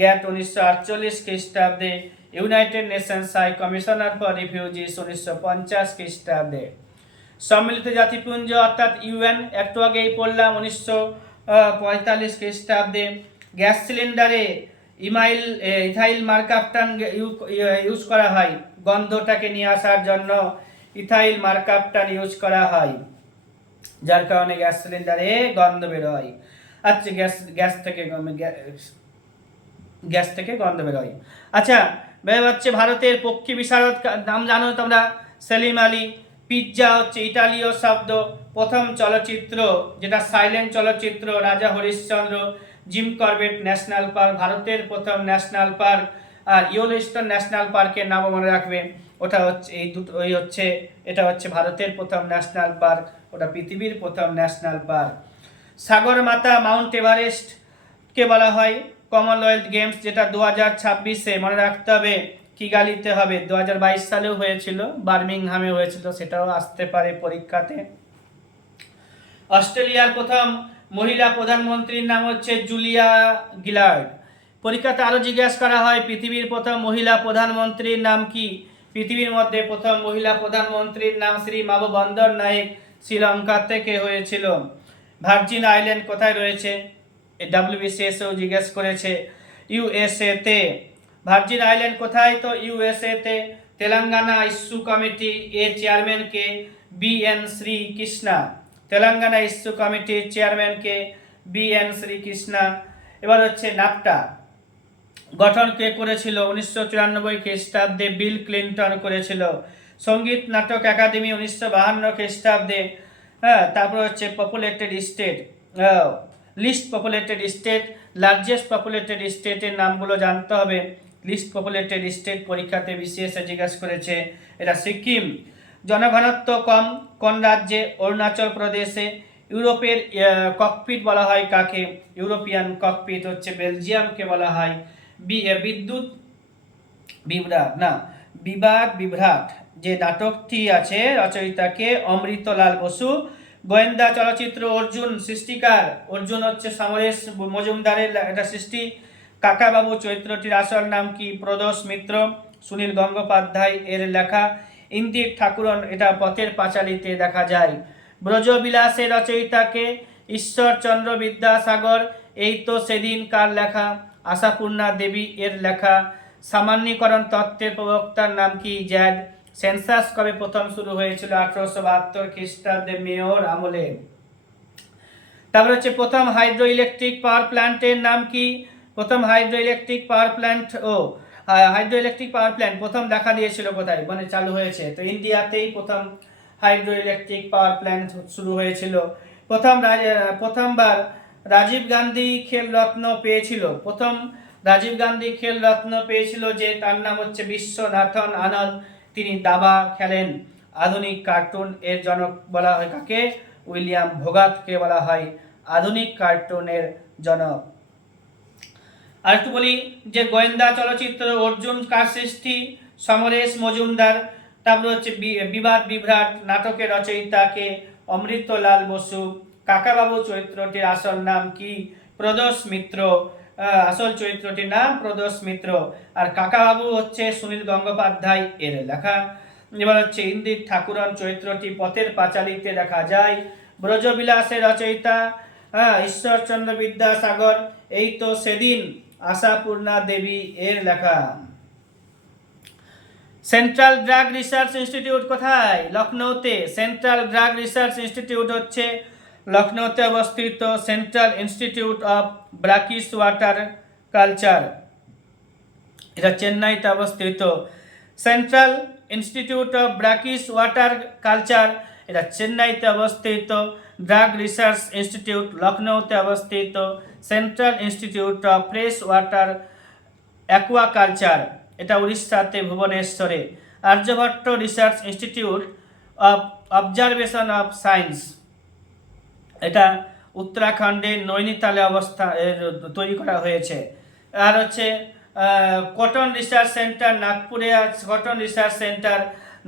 গ্যাট 1948 খ্রিস্টাব্দে, United Nations high commissioner for refugees 1950 খ্রিস্টাব্দে। সম্মিলিত জাতিপুঞ্জ অর্থাৎ ইউএন একটু আগেই পড়লাম 1945 খ্রিস্টাব্দে। গ্যাস সিলিন্ডারে ইথাইল মার্কাপটান ইউজ করা হয়, গন্ধটাকে নিয়ে আসার জন্য ইথাইল মার্কাপটান ইউজ করা হয়, যার কারণে গ্যাস সিলিন্ডারে গন্ধ বের হয়। আচ্ছা, গ্যাস থেকে গন্ধ বের হয়। আচ্ছা, বের হচ্ছে ভারতের পক্ষী বিশারদ নাম জানো তোমরা, সেলিম আলী। পিৎজা হচ্ছে ইটালীয় শব্দ। প্রথম চলচ্চিত্র যেটা সাইলেন্ট চলচ্চিত্র রাজা Harishchandra. Jim Corbett national park ভারতের প্রথম ন্যাশনাল পার্ক। আর ইয়েলোস্টোন ন্যাশনাল পার্কের নামও মনে রাখবে, ওটা হচ্ছে এই দুটো, এটা হচ্ছে ভারতের প্রথম ন্যাশনাল পার্ক, ওটা পৃথিবীর প্রথম national park. Sagarmatha mount Everest কে বলা হয় কমনওয়েলথ গেমস, যেটা 2026-এ মনে রাখতে হবে কিগালিতে হবে। 2022 সালেও হয়েছিল, বার্মিংহামে হয়েছিল, সেটাও আসতে পারে পরীক্ষাতে। অস্ট্রেলিয়ার প্রথম মহিলা প্রধানমন্ত্রীর নাম হচ্ছে জুলিয়া গিলার্ড। পরীক্ষাতে আরও জিজ্ঞাসা করা হয় পৃথিবীর প্রথম মহিলা প্রধানমন্ত্রীর নাম কি। পৃথিবীর মধ্যে প্রথম মহিলা প্রধানমন্ত্রীর নাম শ্রী মাবু বন্দর নায়েক, শ্রীলঙ্কা থেকে হয়েছিল। ভার্জিন আইল্যান্ড কোথায় রয়েছে, WBCSও জিজ্ঞেস করেছে, USA-তে। ভার্জিন আইল্যান্ড কোথায়, তো USA-তে। তেলেঙ্গানা ইস্যু কমিটি এর চেয়ারম্যান কে, BN শ্রীকৃষ্ণা। তেলেঙ্গানা ইস্যু কমিটির চেয়ারম্যান কে, BN শ্রীকৃষ্ণা। এবার হচ্ছে নাফটা গঠন কে করেছিল, 1994 খ্রিস্টাব্দে বিল ক্লিন্টন করেছিল। সঙ্গীত নাটক একাডেমি 1952 খ্রিস্টাব্দে। হ্যাঁ, তারপর হচ্ছে populated state, list populated state, largest populated স্টেটের নামগুলো জানতে হবে। লিস্ট পপুলেটেড স্টেট পরীক্ষাতে বিসিএসে জিজ্ঞাসা করেছে, এটা সিকিম। জনঘনত্ব কম কোন রাজ্যে, অরুণাচল প্রদেশে। ইউরোপের ককপিট বলা হয় কাকে, ইউরোপিয়ান ককপিট হচ্ছে বেলজিয়ামকে বলা হয়। বিদ্যুৎ বিবাদ বিভ্রাট যে নাটকটি আছে রচয়িতাকে অমৃতলাল বসু। গোয়েন্দা চলচ্চিত্র অর্জুন সৃষ্টিকার, অর্জুন হচ্ছে সমরেশ মজুমদারের এটা সৃষ্টি। কাকাবাবু চরিত্রটির আসল নাম কি, প্রদোষ মিত্র। সুনীল গঙ্গোপাধ্যায় এর লেখা। ইন্দির ঠাকুরন, এটা পথের পাঁচালীতে দেখা যায়। ব্রজবিলাসের রচয়িতাকে ঈশ্বরচন্দ্র বিদ্যাসাগর, এই তো সেদিন কার লেখা, আশাপূর্ণা দেবী এর লেখা। সামান্যীকরণ তত্ত্বের প্রবক্তার নাম কি, জ্যাড। সেন্সাস কবে প্রথম শুরু হয়েছিল, 1872 খ্রিস্টাব্দে মেয়র আমলে। তারপর হচ্ছে প্রথম হাইড্রো ইলেকট্রিক পাওয়ার প্ল্যান্টের নাম কি, প্রথম hydro electric power plant hydro electric power plant প্রথম দেখা দিয়েছিল কোথায়, মানে চালু হয়েছে, তো ইন্ডিয়াতেই প্রথম হাইড্রো ইলেকট্রিক পাওয়ার প্ল্যান্ট শুরু হয়েছিল। প্রথমবার রাজীব গান্ধী খেল রত্ন পেয়েছিল, প্রথম রাজীব গান্ধী খেল রত্ন পেয়েছিল যে, তার নাম হচ্ছে বিশ্বনাথন আনন্দ, তিনি দাবা খেলেন। আধুনিক কার্টুন এর জনক বলা হয় কাকে, উইলিয়াম ভোগাতকে বলা হয় আধুনিক কার্টুনের জনক। আর একটু বলি যে গোয়েন্দা চলচ্চিত্র অর্জুন কার সৃষ্টি, সমরেশ মজুমদার। তারপর হচ্ছে বিবাদ বিভ্রাট নাটকের রচয়িতাকে অমৃতলাল বসু। কাকাবাবু চরিত্রটির আসল নাম কি, প্রদোষ মিত্র, আসল চরিত্রটির নাম প্রদোষ মিত্র। আর কাকাবাবু হচ্ছে সুনীল গঙ্গোপাধ্যায় এর লেখা। এবার হচ্ছে ইন্দির ঠাকুরন চরিত্রটি পথের পাঁচালীতে দেখা যায়। ব্রজবিলাসের রচয়িতা ঈশ্বরচন্দ্র বিদ্যাসাগর, এই তো সেদিন আশাপূর্ণা দেবী এর লেখা। সেন্ট্রাল ড্রাগ রিসার্চ ইনস্টিটিউট কোথায়, লখনৌতে। সেন্ট্রাল ড্রাগ রিসার্চ ইনস্টিটিউট হচ্ছে লখনৌতে অবস্থিত। Central institute of brackish water culture, এটা চেন্নাইতে অবস্থিত। Central institute of brackish water culture, এটা চেন্নাইতে অবস্থিত। ড্রাগ রিসার্চ ইনস্টিটিউট লখনৌতে অবস্থিত। Central institute of fresh water aquaculture, এটা উড়িষ্যাতে ভুবনেশ্বরে। Aryabhatta research institute of observation of science, এটা উত্তরাখণ্ডের নৈনিতালে তৈরি করা হয়েছে। আর হচ্ছে কটন রিসার্চ সেন্টার নাগপুরে আছে, কটন রিসার্চ সেন্টার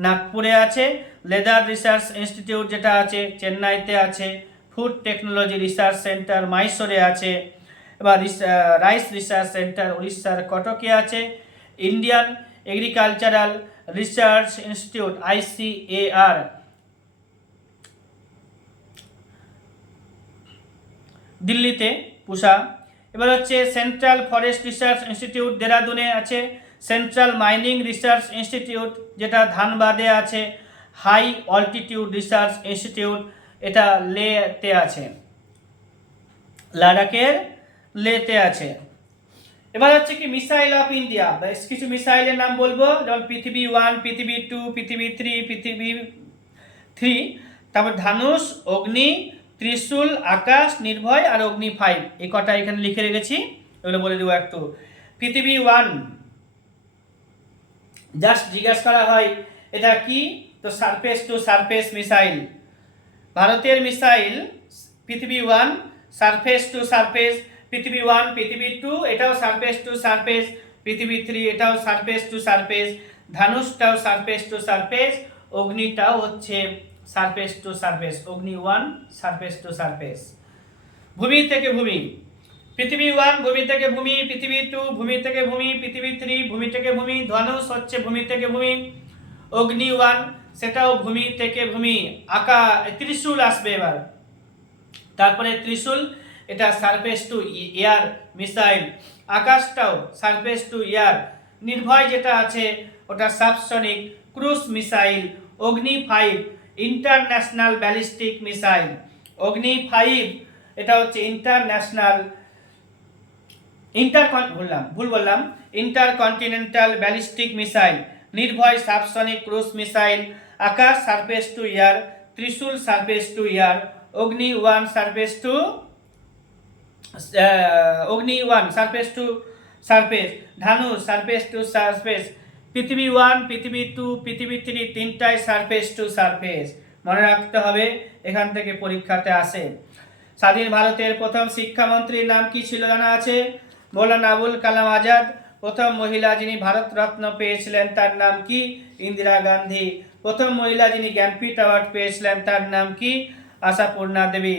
নাগপুরে আছে। লেদার রিসার্চ ইনস্টিটিউট যেটা আছে চেন্নাইতে আছে। ফুড টেকনোলজি রিসার্চ সেন্টার মাইসোরে আছে। এবার রাইস রিসার্চ সেন্টার উড়িষ্যার কটকে আছে। Indian agricultural research institute ICAR, দিল্লিতে পুষা। এবার হচ্ছে সেন্ট্রাল ফরেস্ট রিসার্চ ইনস্টিটিউট দেরাদুনে আছে, সেন্ট্রাল মাইনিং রিসার্চ ইনস্টিটিউট যেটা ধানবাদে আছে, হাই অল্টিটিউড রিসার্চ ইনস্টিটিউট এটা লেতে আছে, লাদাখের লেতে আছে। এবার হচ্ছে কি মিসাইল অফ ইন্ডিয়া, কিছু মিসাইলের নাম বলবো, যেমন পৃথিবী 1, পৃথিবী 2, পৃথিবী 3, পৃথিবী 3, তারপর ধানুষ, অগ্নি, ত্রিশূল, আকাশ, নির্ভয় আর অগ্নি 5, এই কটা এখানে লিখে রেখেছি, এগুলো বলে দেবো একটু। পৃথিবী 1 জাস্ট জিজ্ঞাসা করা হয় এটা কি, তো সারফেস টু সারফেস মিসাইল, ভারতের মিসাইল পৃথিবী 1 সারফেস টু সারফেস, পৃথিবী 1, পৃথিবী 2 এটাও সারফেস টু সারফেস, পৃথিবী 3 এটাও সারফেস টু সারফেস, ধানুষটাও সারফেস টু সারফেস, অগ্নিটাও হচ্ছে surface to surface, Agni 1 surface to surface. ভূমি থেকে ভূমি, পৃথিবী 1 ভূমি থেকে ভূমি, পৃথিবী 2 ভূমি থেকে ভূমি, পৃথিবী 3 ভূমি থেকে ভূমি, ধানুষ হচ্ছে ভূমি থেকে ভূমি, অগ্নি 1 সেটাও ভূমি থেকে ভূমি, ত্রিশূল আসবে এবার, তারপরে ত্রিশূল এটা সারফেস টু এয়ার মিসাইল, আকাশটাও সারফেস টু এয়ার, নির্ভয় যেটা আছে ওটা সাবসনিক ক্রুজ মিসাইল, অগ্নি 5 ইন্টারন্যাশনাল ব্যালিস্টিক মিসাইল, অগ্নি 5 এটা হচ্ছে intercontinental ballistic missile, Nirbhay subsonic cruise missile, Akash surface to air, Trishul surface to air, Agni 1 surface to surface, Dhanush surface to surface, Prithvi 1, পৃথিবী 2, পৃথিবী 3 তিনটাই surface to surface, মনে রাখতে হবে, এখান থেকে পরীক্ষাতে আসে। স্বাধীন ভারতের প্রথম শিক্ষামন্ত্রীর নাম কি ছিল জানা আছে? মৌলানা আবুল কালাম আজাদ। প্রথম মহিলা যিনি ভারত রত্ন পেয়েছিলেন তার নাম কি? ইন্দিরা গান্ধী। প্রথম মহিলা যিনি জ্ঞানপীঠ অ্যাওয়ার্ড পেয়েছিলেন তার নাম কি? আশাপূর্ণা দেবী।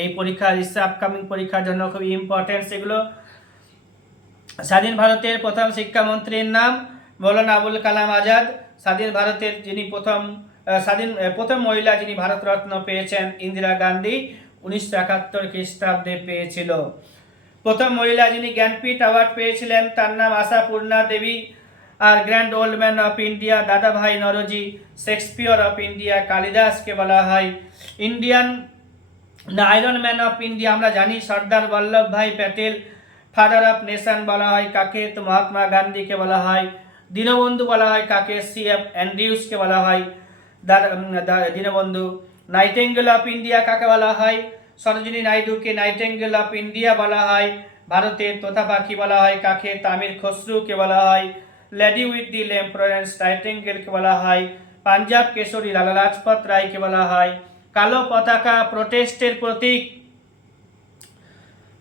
এই পরীক্ষার আপকামিং পরীক্ষার জন্য খুব ইম্পর্টেন্ট সেগুলো। স্বাধীন ভারতের প্রথম শিক্ষামন্ত্রীর নাম মৌলানা আবুল কালাম আজাদ। স্বাধীন ভারতের যিনি প্রথম মহিলা যিনি ভারত রত্ন পেয়েছেন ইন্দিরা গান্ধী 1971 খ্রিস্টাব্দে পেয়েছিল। প্রথম মহিলা যিনি জ্ঞানপীঠ অ্যাওয়ার্ড পেয়েছিলেন তার নাম আশাপূর্ণা দেবী। আর grand old man of India Dadabhai Naoroji, Shakespeare of India কালিদাসকে বলা হয়। Indian iron man of India আমরা জানি Sardar Vallabhbhai Patel. Father of nation বলা হয় কাকে? তো মহাত্মা গান্ধীকে বলা হয়। দীনবন্ধু বলা হয় কাকে? CF অ্যান্ড্রিউসকে বলা হয় দীনবন্ধু। নাইটেঙ্গেল অফ ইন্ডিয়া কাকে বলা হয়? সরোজিনী নাইডুকে নাইটেঙ্গেল অফ ইন্ডিয়া বলা হয়। ভারতের তোতা পাখি বলা হয় কাকে? তামির খসরুকে বলা হয়। Lady with the lamp Florence নাইটেঙ্গেলকে বলা হয়। পাঞ্জাব কেশরী লালা লাজপত রায়কে বলা হয়। কালো পতাকা প্রোটেস্টের প্রতীক।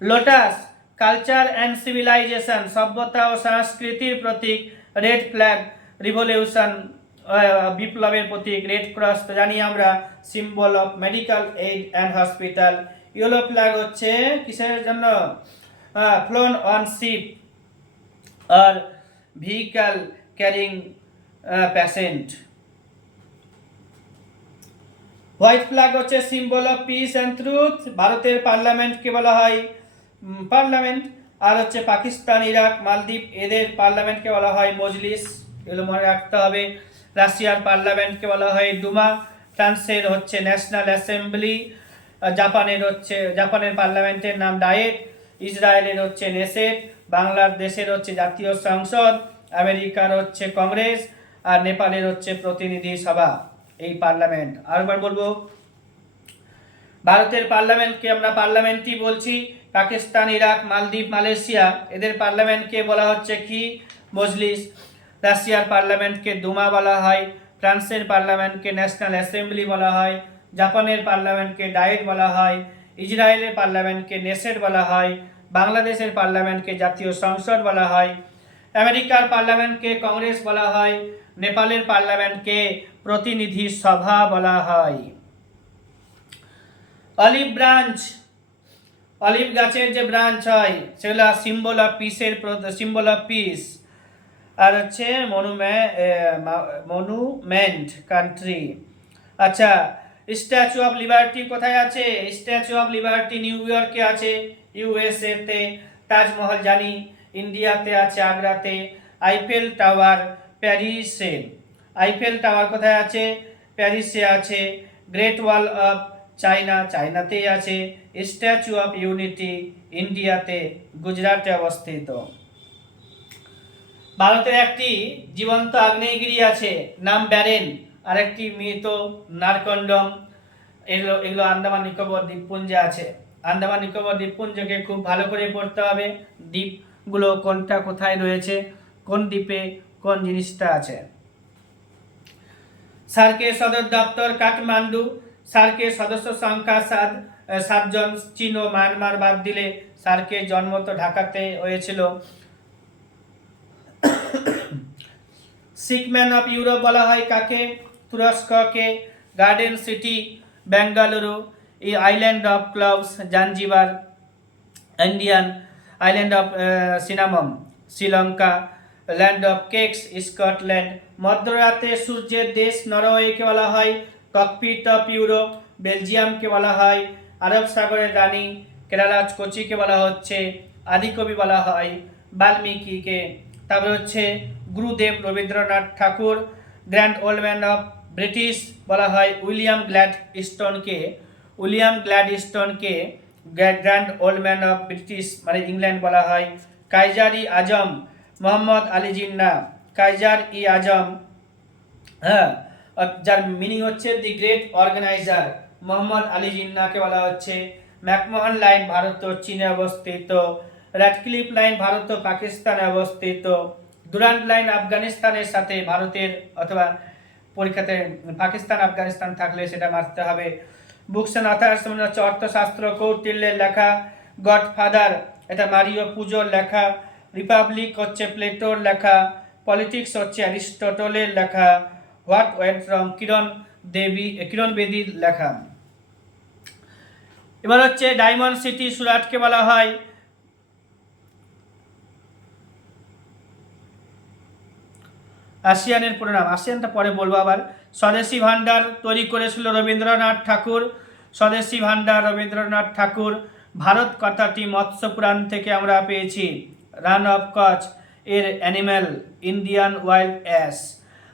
লোটাস কালচার অ্যান্ড সিভিলাইজেশন সভ্যতা ও সংস্কৃতির প্রতীক। রেড ফ্ল্যাগ রিভলিউশন বিপ্লবের প্রতীক। রেড ক্রস তো জানি আমরা symbol of medical aid and hospital. Yellow flag হচ্ছে কিসের জন্য? ফ্লোন অন শিপ আর vehicle carrying patient. White flag হচ্ছে symbol of peace and truth. ভারতের পার্লামেন্টকে বলা হয় পার্লামেন্ট। আর হচ্ছে পাকিস্তান, ইরাক, মালদ্বীপ এদের পার্লামেন্টকে বলা হয় মজলিস, এগুলো মনে রাখতে হবে। রাশিয়ার পার্লামেন্টকে বলা হয় দুমা। ফ্রান্সের হচ্ছে ন্যাশনাল অ্যাসেম্বলি। জাপানের পার্লামেন্টের নাম ডায়েট। ইসরায়েলের হচ্ছে নেসেট। বাংলাদেশের হচ্ছে জাতীয় সংসদ। আমেরিকার হচ্ছে কংগ্রেস। আর নেপালের হচ্ছে প্রতিনিধি সভা। এই পার্লামেন্ট আরেকবার বলবো, ভারতের পার্লামেন্টকে আমরা পার্লামেন্টই বলছি। পাকিস্তান, ইরাক, মালদ্বীপ, মালয়েশিয়া এদের পার্লামেন্টকে বলা হচ্ছে কি? মজলিস। রাশিয়ার পার্লামেন্টকে দুমা বলা হয়। ফ্রান্সের পার্লামেন্টকে ন্যাশনাল অ্যাসেম্বলি বলা হয়। জাপানের পার্লামেন্টকে ডায়েট বলা হয়। ইসরায়েলের পার্লামেন্টকে নেসেট বলা হয়। বাংলাদেশের পার্লামেন্টকে জাতীয় সংসদ বলা হয়। আমেরিকার পার্লামেন্টকে কংগ্রেস বলা হয়। নেপালের পার্লামেন্টকে প্রতিনিধি সভা বলা হয়। অলিভ ব্রাঞ্চ, অলিভ গাছের যে ব্রাঞ্চ হয় সেগুলো সিম্বল অফ পিস। আর হচ্ছে মনুমেন্ট কান্ট্রি। আচ্ছা, স্ট্যাচু অফ লিবার্টি কোথায় আছে? স্ট্যাচু অফ লিবার্টি নিউ ইয়র্কে আছে, ইউএসএ তে। তাজমহল জানি ইন্ডিয়াতে আছে, আগ্রাতে। আইফেল টাওয়ার প্যারিসে। আইফেল টাওয়ার কোথায় আছে? প্যারিসে আছে। গ্রেট ওয়াল অফ চায়নাতেই আছে। স্ট্যাচু অফ ইউনিটি ইন্ডিয়াতে, গুজরাটে অবস্থিত। ভারতের একটি জীবন্ত আগ্নেয়গিরি আছে, নাম ব্যারেন। আর একটি মৃত নারকন্ডম। এগুলো আন্দামান নিকোবর দ্বীপপুঞ্জে আছে। আন্দামান নিকোবর দ্বীপপুঞ্জকে খুব ভালো করে পড়তে হবে, দ্বীপগুলো কোনটা কোথায় রয়েছে, কোন দ্বীপে কোন জিনিসটা আছে। সার্কের সদর দপ্তর কাঠমান্ডু। সার্কের সদস্য সংখ্যা 7 জন। চীন ও মায়ানমার বাদ দিলে সার্কের জন্ম তো ঢাকাতে হয়েছিল। সিকম্যান অফ ইউরোপ বলা হয় কাকে? তুরস্ককে। Garden city Bengaluru. এই island of clouds Zanzibar. Indian island of cinnamon Sri Lanka. Land of cakes Scotland. মধ্যরাতে সূর্যের দেশ নরওয়েকে বলা হয় ককপিট অফ ইউরোপ। বেলজিয়ামকে বলা হয় আরব সাগরের রানী। কেরালা কোচিকে বলা হচ্ছে আদিকবি বলা হয় বাল্মীকিকে। তারপরে হচ্ছে Gurudev Rabindranath Tagore. Grand old man of British বলা হয় উইলিয়াম গ্ল্যাডস্টোনকে। উইলিয়াম গ্ল্যাডস্টোনকে grand old man of British মানে ইংল্যান্ড বলা হয়। কাইজার ই আজম মোহাম্মদ আলী জিন্নাহ। কাইজার ই আজম, হ্যাঁ, যার মিনিং হচ্ছে the great organiser, Mohammad Ali জিন্নাহকে বলা হচ্ছে। ম্যাকমোহন লাইন ভারত ও চীনে অবস্থিত। র্যাডক্লিফ লাইন ভারত ও পাকিস্তানে অবস্থিত। ডুরান্ট লাইন আফগানিস্তানের সাথে ভারতের, অথবা পরীক্ষাতে পাকিস্তান আফগানিস্তান থাকলে সেটা মারতে হবে। বুকস অ্যান্ড অথার্স মানে হচ্ছে অর্থশাস্ত্র, কৌটিল্যের লেখা। গডফাদার এটা মারিও পুজোর লেখা। রিপাবলিক হচ্ছে প্লেটোর লেখা। পলিটিক্স হচ্ছে অ্যারিস্টটলের লেখা। হোয়াট ওয়েন্ট রং কিরণ বেদীর লেখা। এবার হচ্ছে ডায়মন্ড সিটি সুরাটকে বলা হয় আসিয়ানের পুরো নাম। আসিয়ানটা পরে বলবো আবার। স্বদেশী ভান্ডার তৈরি করেছিল রবীন্দ্রনাথ ঠাকুর। স্বদেশী ভান্ডার রবীন্দ্রনাথ ঠাকুর। ভারত কথাটি মৎস্য পুরাণ থেকে আমরা পেয়েছি। রান অফ কচ এর অ্যানিম্যাল ইন্ডিয়ান ওয়াইল্ড অ্যাস।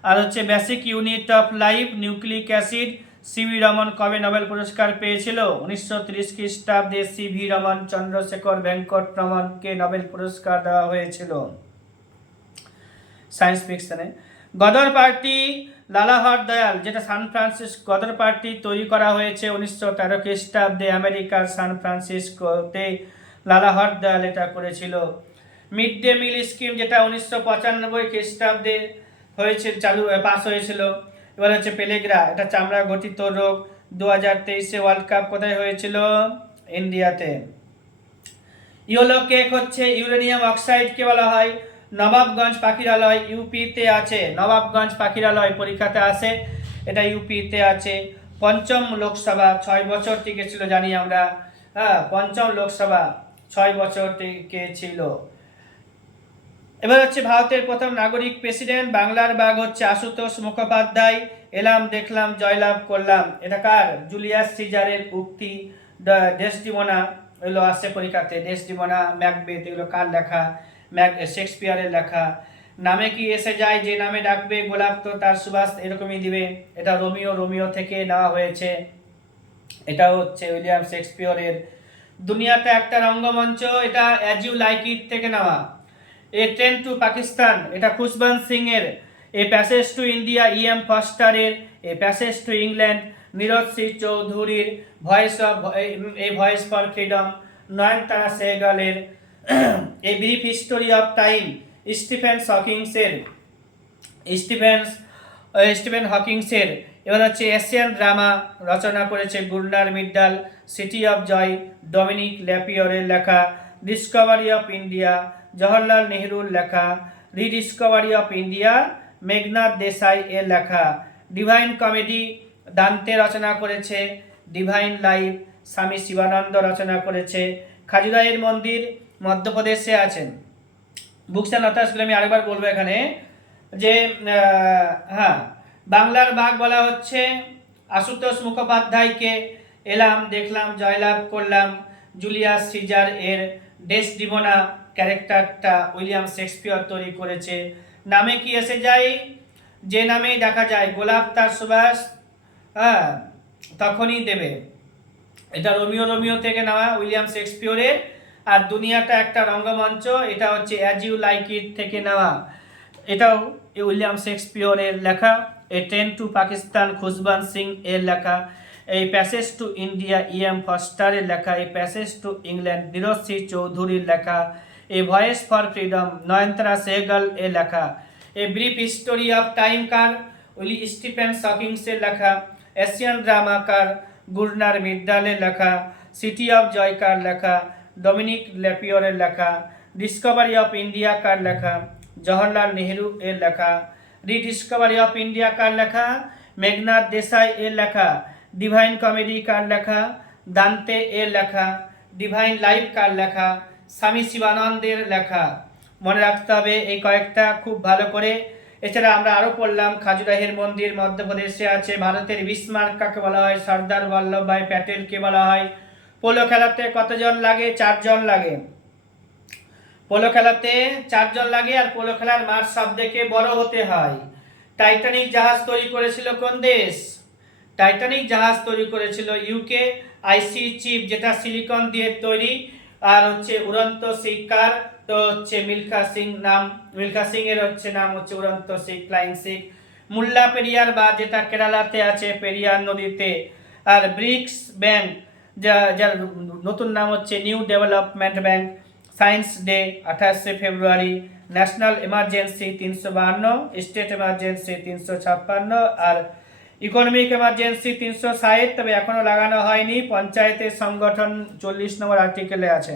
আর হচ্ছে basic unit of life nucleic acid. CV Raman কবে নোবেল পুরস্কার পেয়েছিল? 1930 খ্রিস্টাব্দে সিভি রমন চন্দ্রশেখর ভেঙ্কট রমনকে নোবেল পুরস্কার দেওয়া হয়েছিল সায়েন্স ফিকশনে। গদর পার্টি লালা হরদয়াল, যেটা সান ফ্রান্সিসকো, গদর পার্টি তৈরি করা হয়েছে 1913 খ্রিস্টাব্দে আমেরিকার সান ফ্রান্সিসকোতে। লালা হরদয়াল এটা করেছিল। মিড ডে মিল স্কিম যেটা 1995 খ্রিস্টাব্দে হয়েছিল, পাস হয়েছিল। এবার হচ্ছে পেলেগ্রা, এটা চামড়া গঠিত রোগ। 2023 ওয়ার্ল্ড কাপ কোথায় হয়েছিল? ইন্ডিয়াতে। ইয়েলো কেক হচ্ছে ইউরেনিয়াম অক্সাইডকে বলা হয়। নবাবগঞ্জ পাখিরালয় ইউপিতে আছে। নবাবগঞ্জ পাখিরালয় পরীক্ষাতে আসে, এটা ইউপিতে আছে। পঞ্চম লোকসভা 6 বছর টিকেছিল জানি আমরা। হ্যাঁ, পঞ্চম লোকসভা 6 বছর টিকেছিল। এবার হচ্ছে ভারতের প্রথম নাগরিক প্রেসিডেন্ট। বাংলার বাঘ হচ্ছে আশুতোষ মুখোপাধ্যায়। এলাম দেখলাম জয়লাভ করলাম, এটা কার? জুলিয়াস সিজারের উক্তি। ডেসডিমোনা এগুলো আসছে পরীক্ষাতে। ডেসডিমোনা, ম্যাকবেথ এগুলো কার লেখা? শেক্সপিয়ারের লেখা। নামে কি এসে যায় যে নামে ডাকবে, গোলাপ তো তার সুবাস এরকমই দিবে। এটা রোমিও থেকে নেওয়া হয়েছে। এটা হচ্ছে উইলিয়াম শেক্সপিয়ারের। দুনিয়াটা একটা রঙ্গমঞ্চ, এটা অ্যাজ ইউ লাইক ইট থেকে নেওয়া। এ ট্রেন টু পাকিস্তান, এটা খুশবন্ত সিং এর। A passage to India EM ফস্টারের। A passage to England Nirad Singh চৌধুরীর। ভয়েস ফর ফ্রিডম নয়নতারা সেহগালের। A brief history of time Stephen হকিংসের। এবার হচ্ছে এশিয়ান ড্রামা রচনা করেছে Gunnar Myrdal. City of Joy Dominique ল্যাপিয়রের লেখা। ডিসকভারি অফ ইন্ডিয়া জওহরলাল নেহরুর লেখা। Rediscovery of India Meghnad Desai এর লেখা। ডিভাইন কমেডি দান্তে রচনা করেছে। ডিভাইন লাইফ স্বামী শিবানন্দ রচনা করেছে। খাজুরাইয়ের মন্দির মধ্যপ্রদেশে আছেন। বুকস অ্যান্ড অথার্সগুলো আমি আরেকবার বলবো এখানে যে হ্যাঁ, বাংলার বাঘ বলা হচ্ছে আশুতোষ মুখোপাধ্যায়কে। এলাম, দেখলাম, জয়লাভ করলাম। জুলিয়াস সিজার এর ডেসডিমোনা ক্যারেক্টারটা উইলিয়াম শেক্সপিয়র তৈরি করেছে। নামে কি এসে যায়? যে নামেই দেখা যায় গোলাপ তার সুবাস হ্যাঁ তখনই দেবে। এটা রোমিও থেকে নেওয়া উইলিয়াম শেক্সপিয়রের। আর দুনিয়াটা একটা রঙ্গমঞ্চ, এটা হচ্ছে অ্যাজ ইউ লাইক ইট থেকে নেওয়া, এটাও উইলিয়াম শেক্সপিয়রের লেখা। এ ট্রেন টু পাকিস্তান খুশবন্ত সিং এর লেখা। এই প্যাসেজ টু ইন্ডিয়া E.M. ফস্টারের লেখা। এই passage to England Nirad C চৌধুরীর লেখা। A voice for freedom Nayantara Sehgal এর লেখা। A brief history of time কার উইলি স্টিফেন হকিংসের লেখা। এশিয়ান ড্রামা কার গুরনার মির্ডালের লেখা। সিটি অফ জয় কার লেখা। ডমিনিক লেপিয়রের লেখা। ডিসকভারি অফ ইন্ডিয়া কার লেখা। জওহরলাল নেহেরু এর লেখা। রিডিসকভারি অফ ইন্ডিয়া কার লেখা। মেঘনাথ দেশাই এর লেখা। ডিভাইন কমেডি কার লেখা। দান্তে এর লেখা। ডিভাইন লাইফ কার লেখা। স্বামী শিবানন্দের লেখা। মনে রাখতে হবে এই কয়েকটা খুব ভালো করে। এছাড়া আমরা আরও পড়লাম খাজুরাহের মন্দির মধ্যপ্রদেশে আছে। ভারতের বিসমার্ক কাকে বলা হয়? সর্দার বল্লভভাই প্যাটেলকে বলা হয়। পোলো খেলাতে কতজন লাগে? 4 জন লাগে। পোলো খেলাতে 4 জন লাগে। আর পোলো খেলার মাঠ সব থেকে বড় হতে হয়। টাইটানিক জাহাজ তৈরি করেছিল কোন দেশ? টাইটানিক জাহাজ তৈরি করেছিল ইউকে। আইসি চিপ যেটা সিলিকন দিয়ে তৈরি। আর হচ্ছে উড়ন্ত শিকার তো হচ্ছে মিলখা সিং এর হচ্ছে নাম হচ্ছে উড়ন্ত শিখ, ফ্লাইং শিখ। মুল্লা পেরিয়ার বা যেটা কেরালাতে আছে পেরিয়ার নদীতে। আর ব্রিক্স ব্যাংক যার নতুন নাম হচ্ছে new development bank. Science day 28শে ফেব্রুয়ারি। ন্যাশনাল এমার্জেন্সি 352, স্টেট এমার্জেন্সি 356 আর ইকোনমিক এমার্জেন্সি 360। তবে এখনো লাগানো হয়নি, পঞ্চায়েতের সংগঠন 40 নম্বর আর্টিকেলে আছে।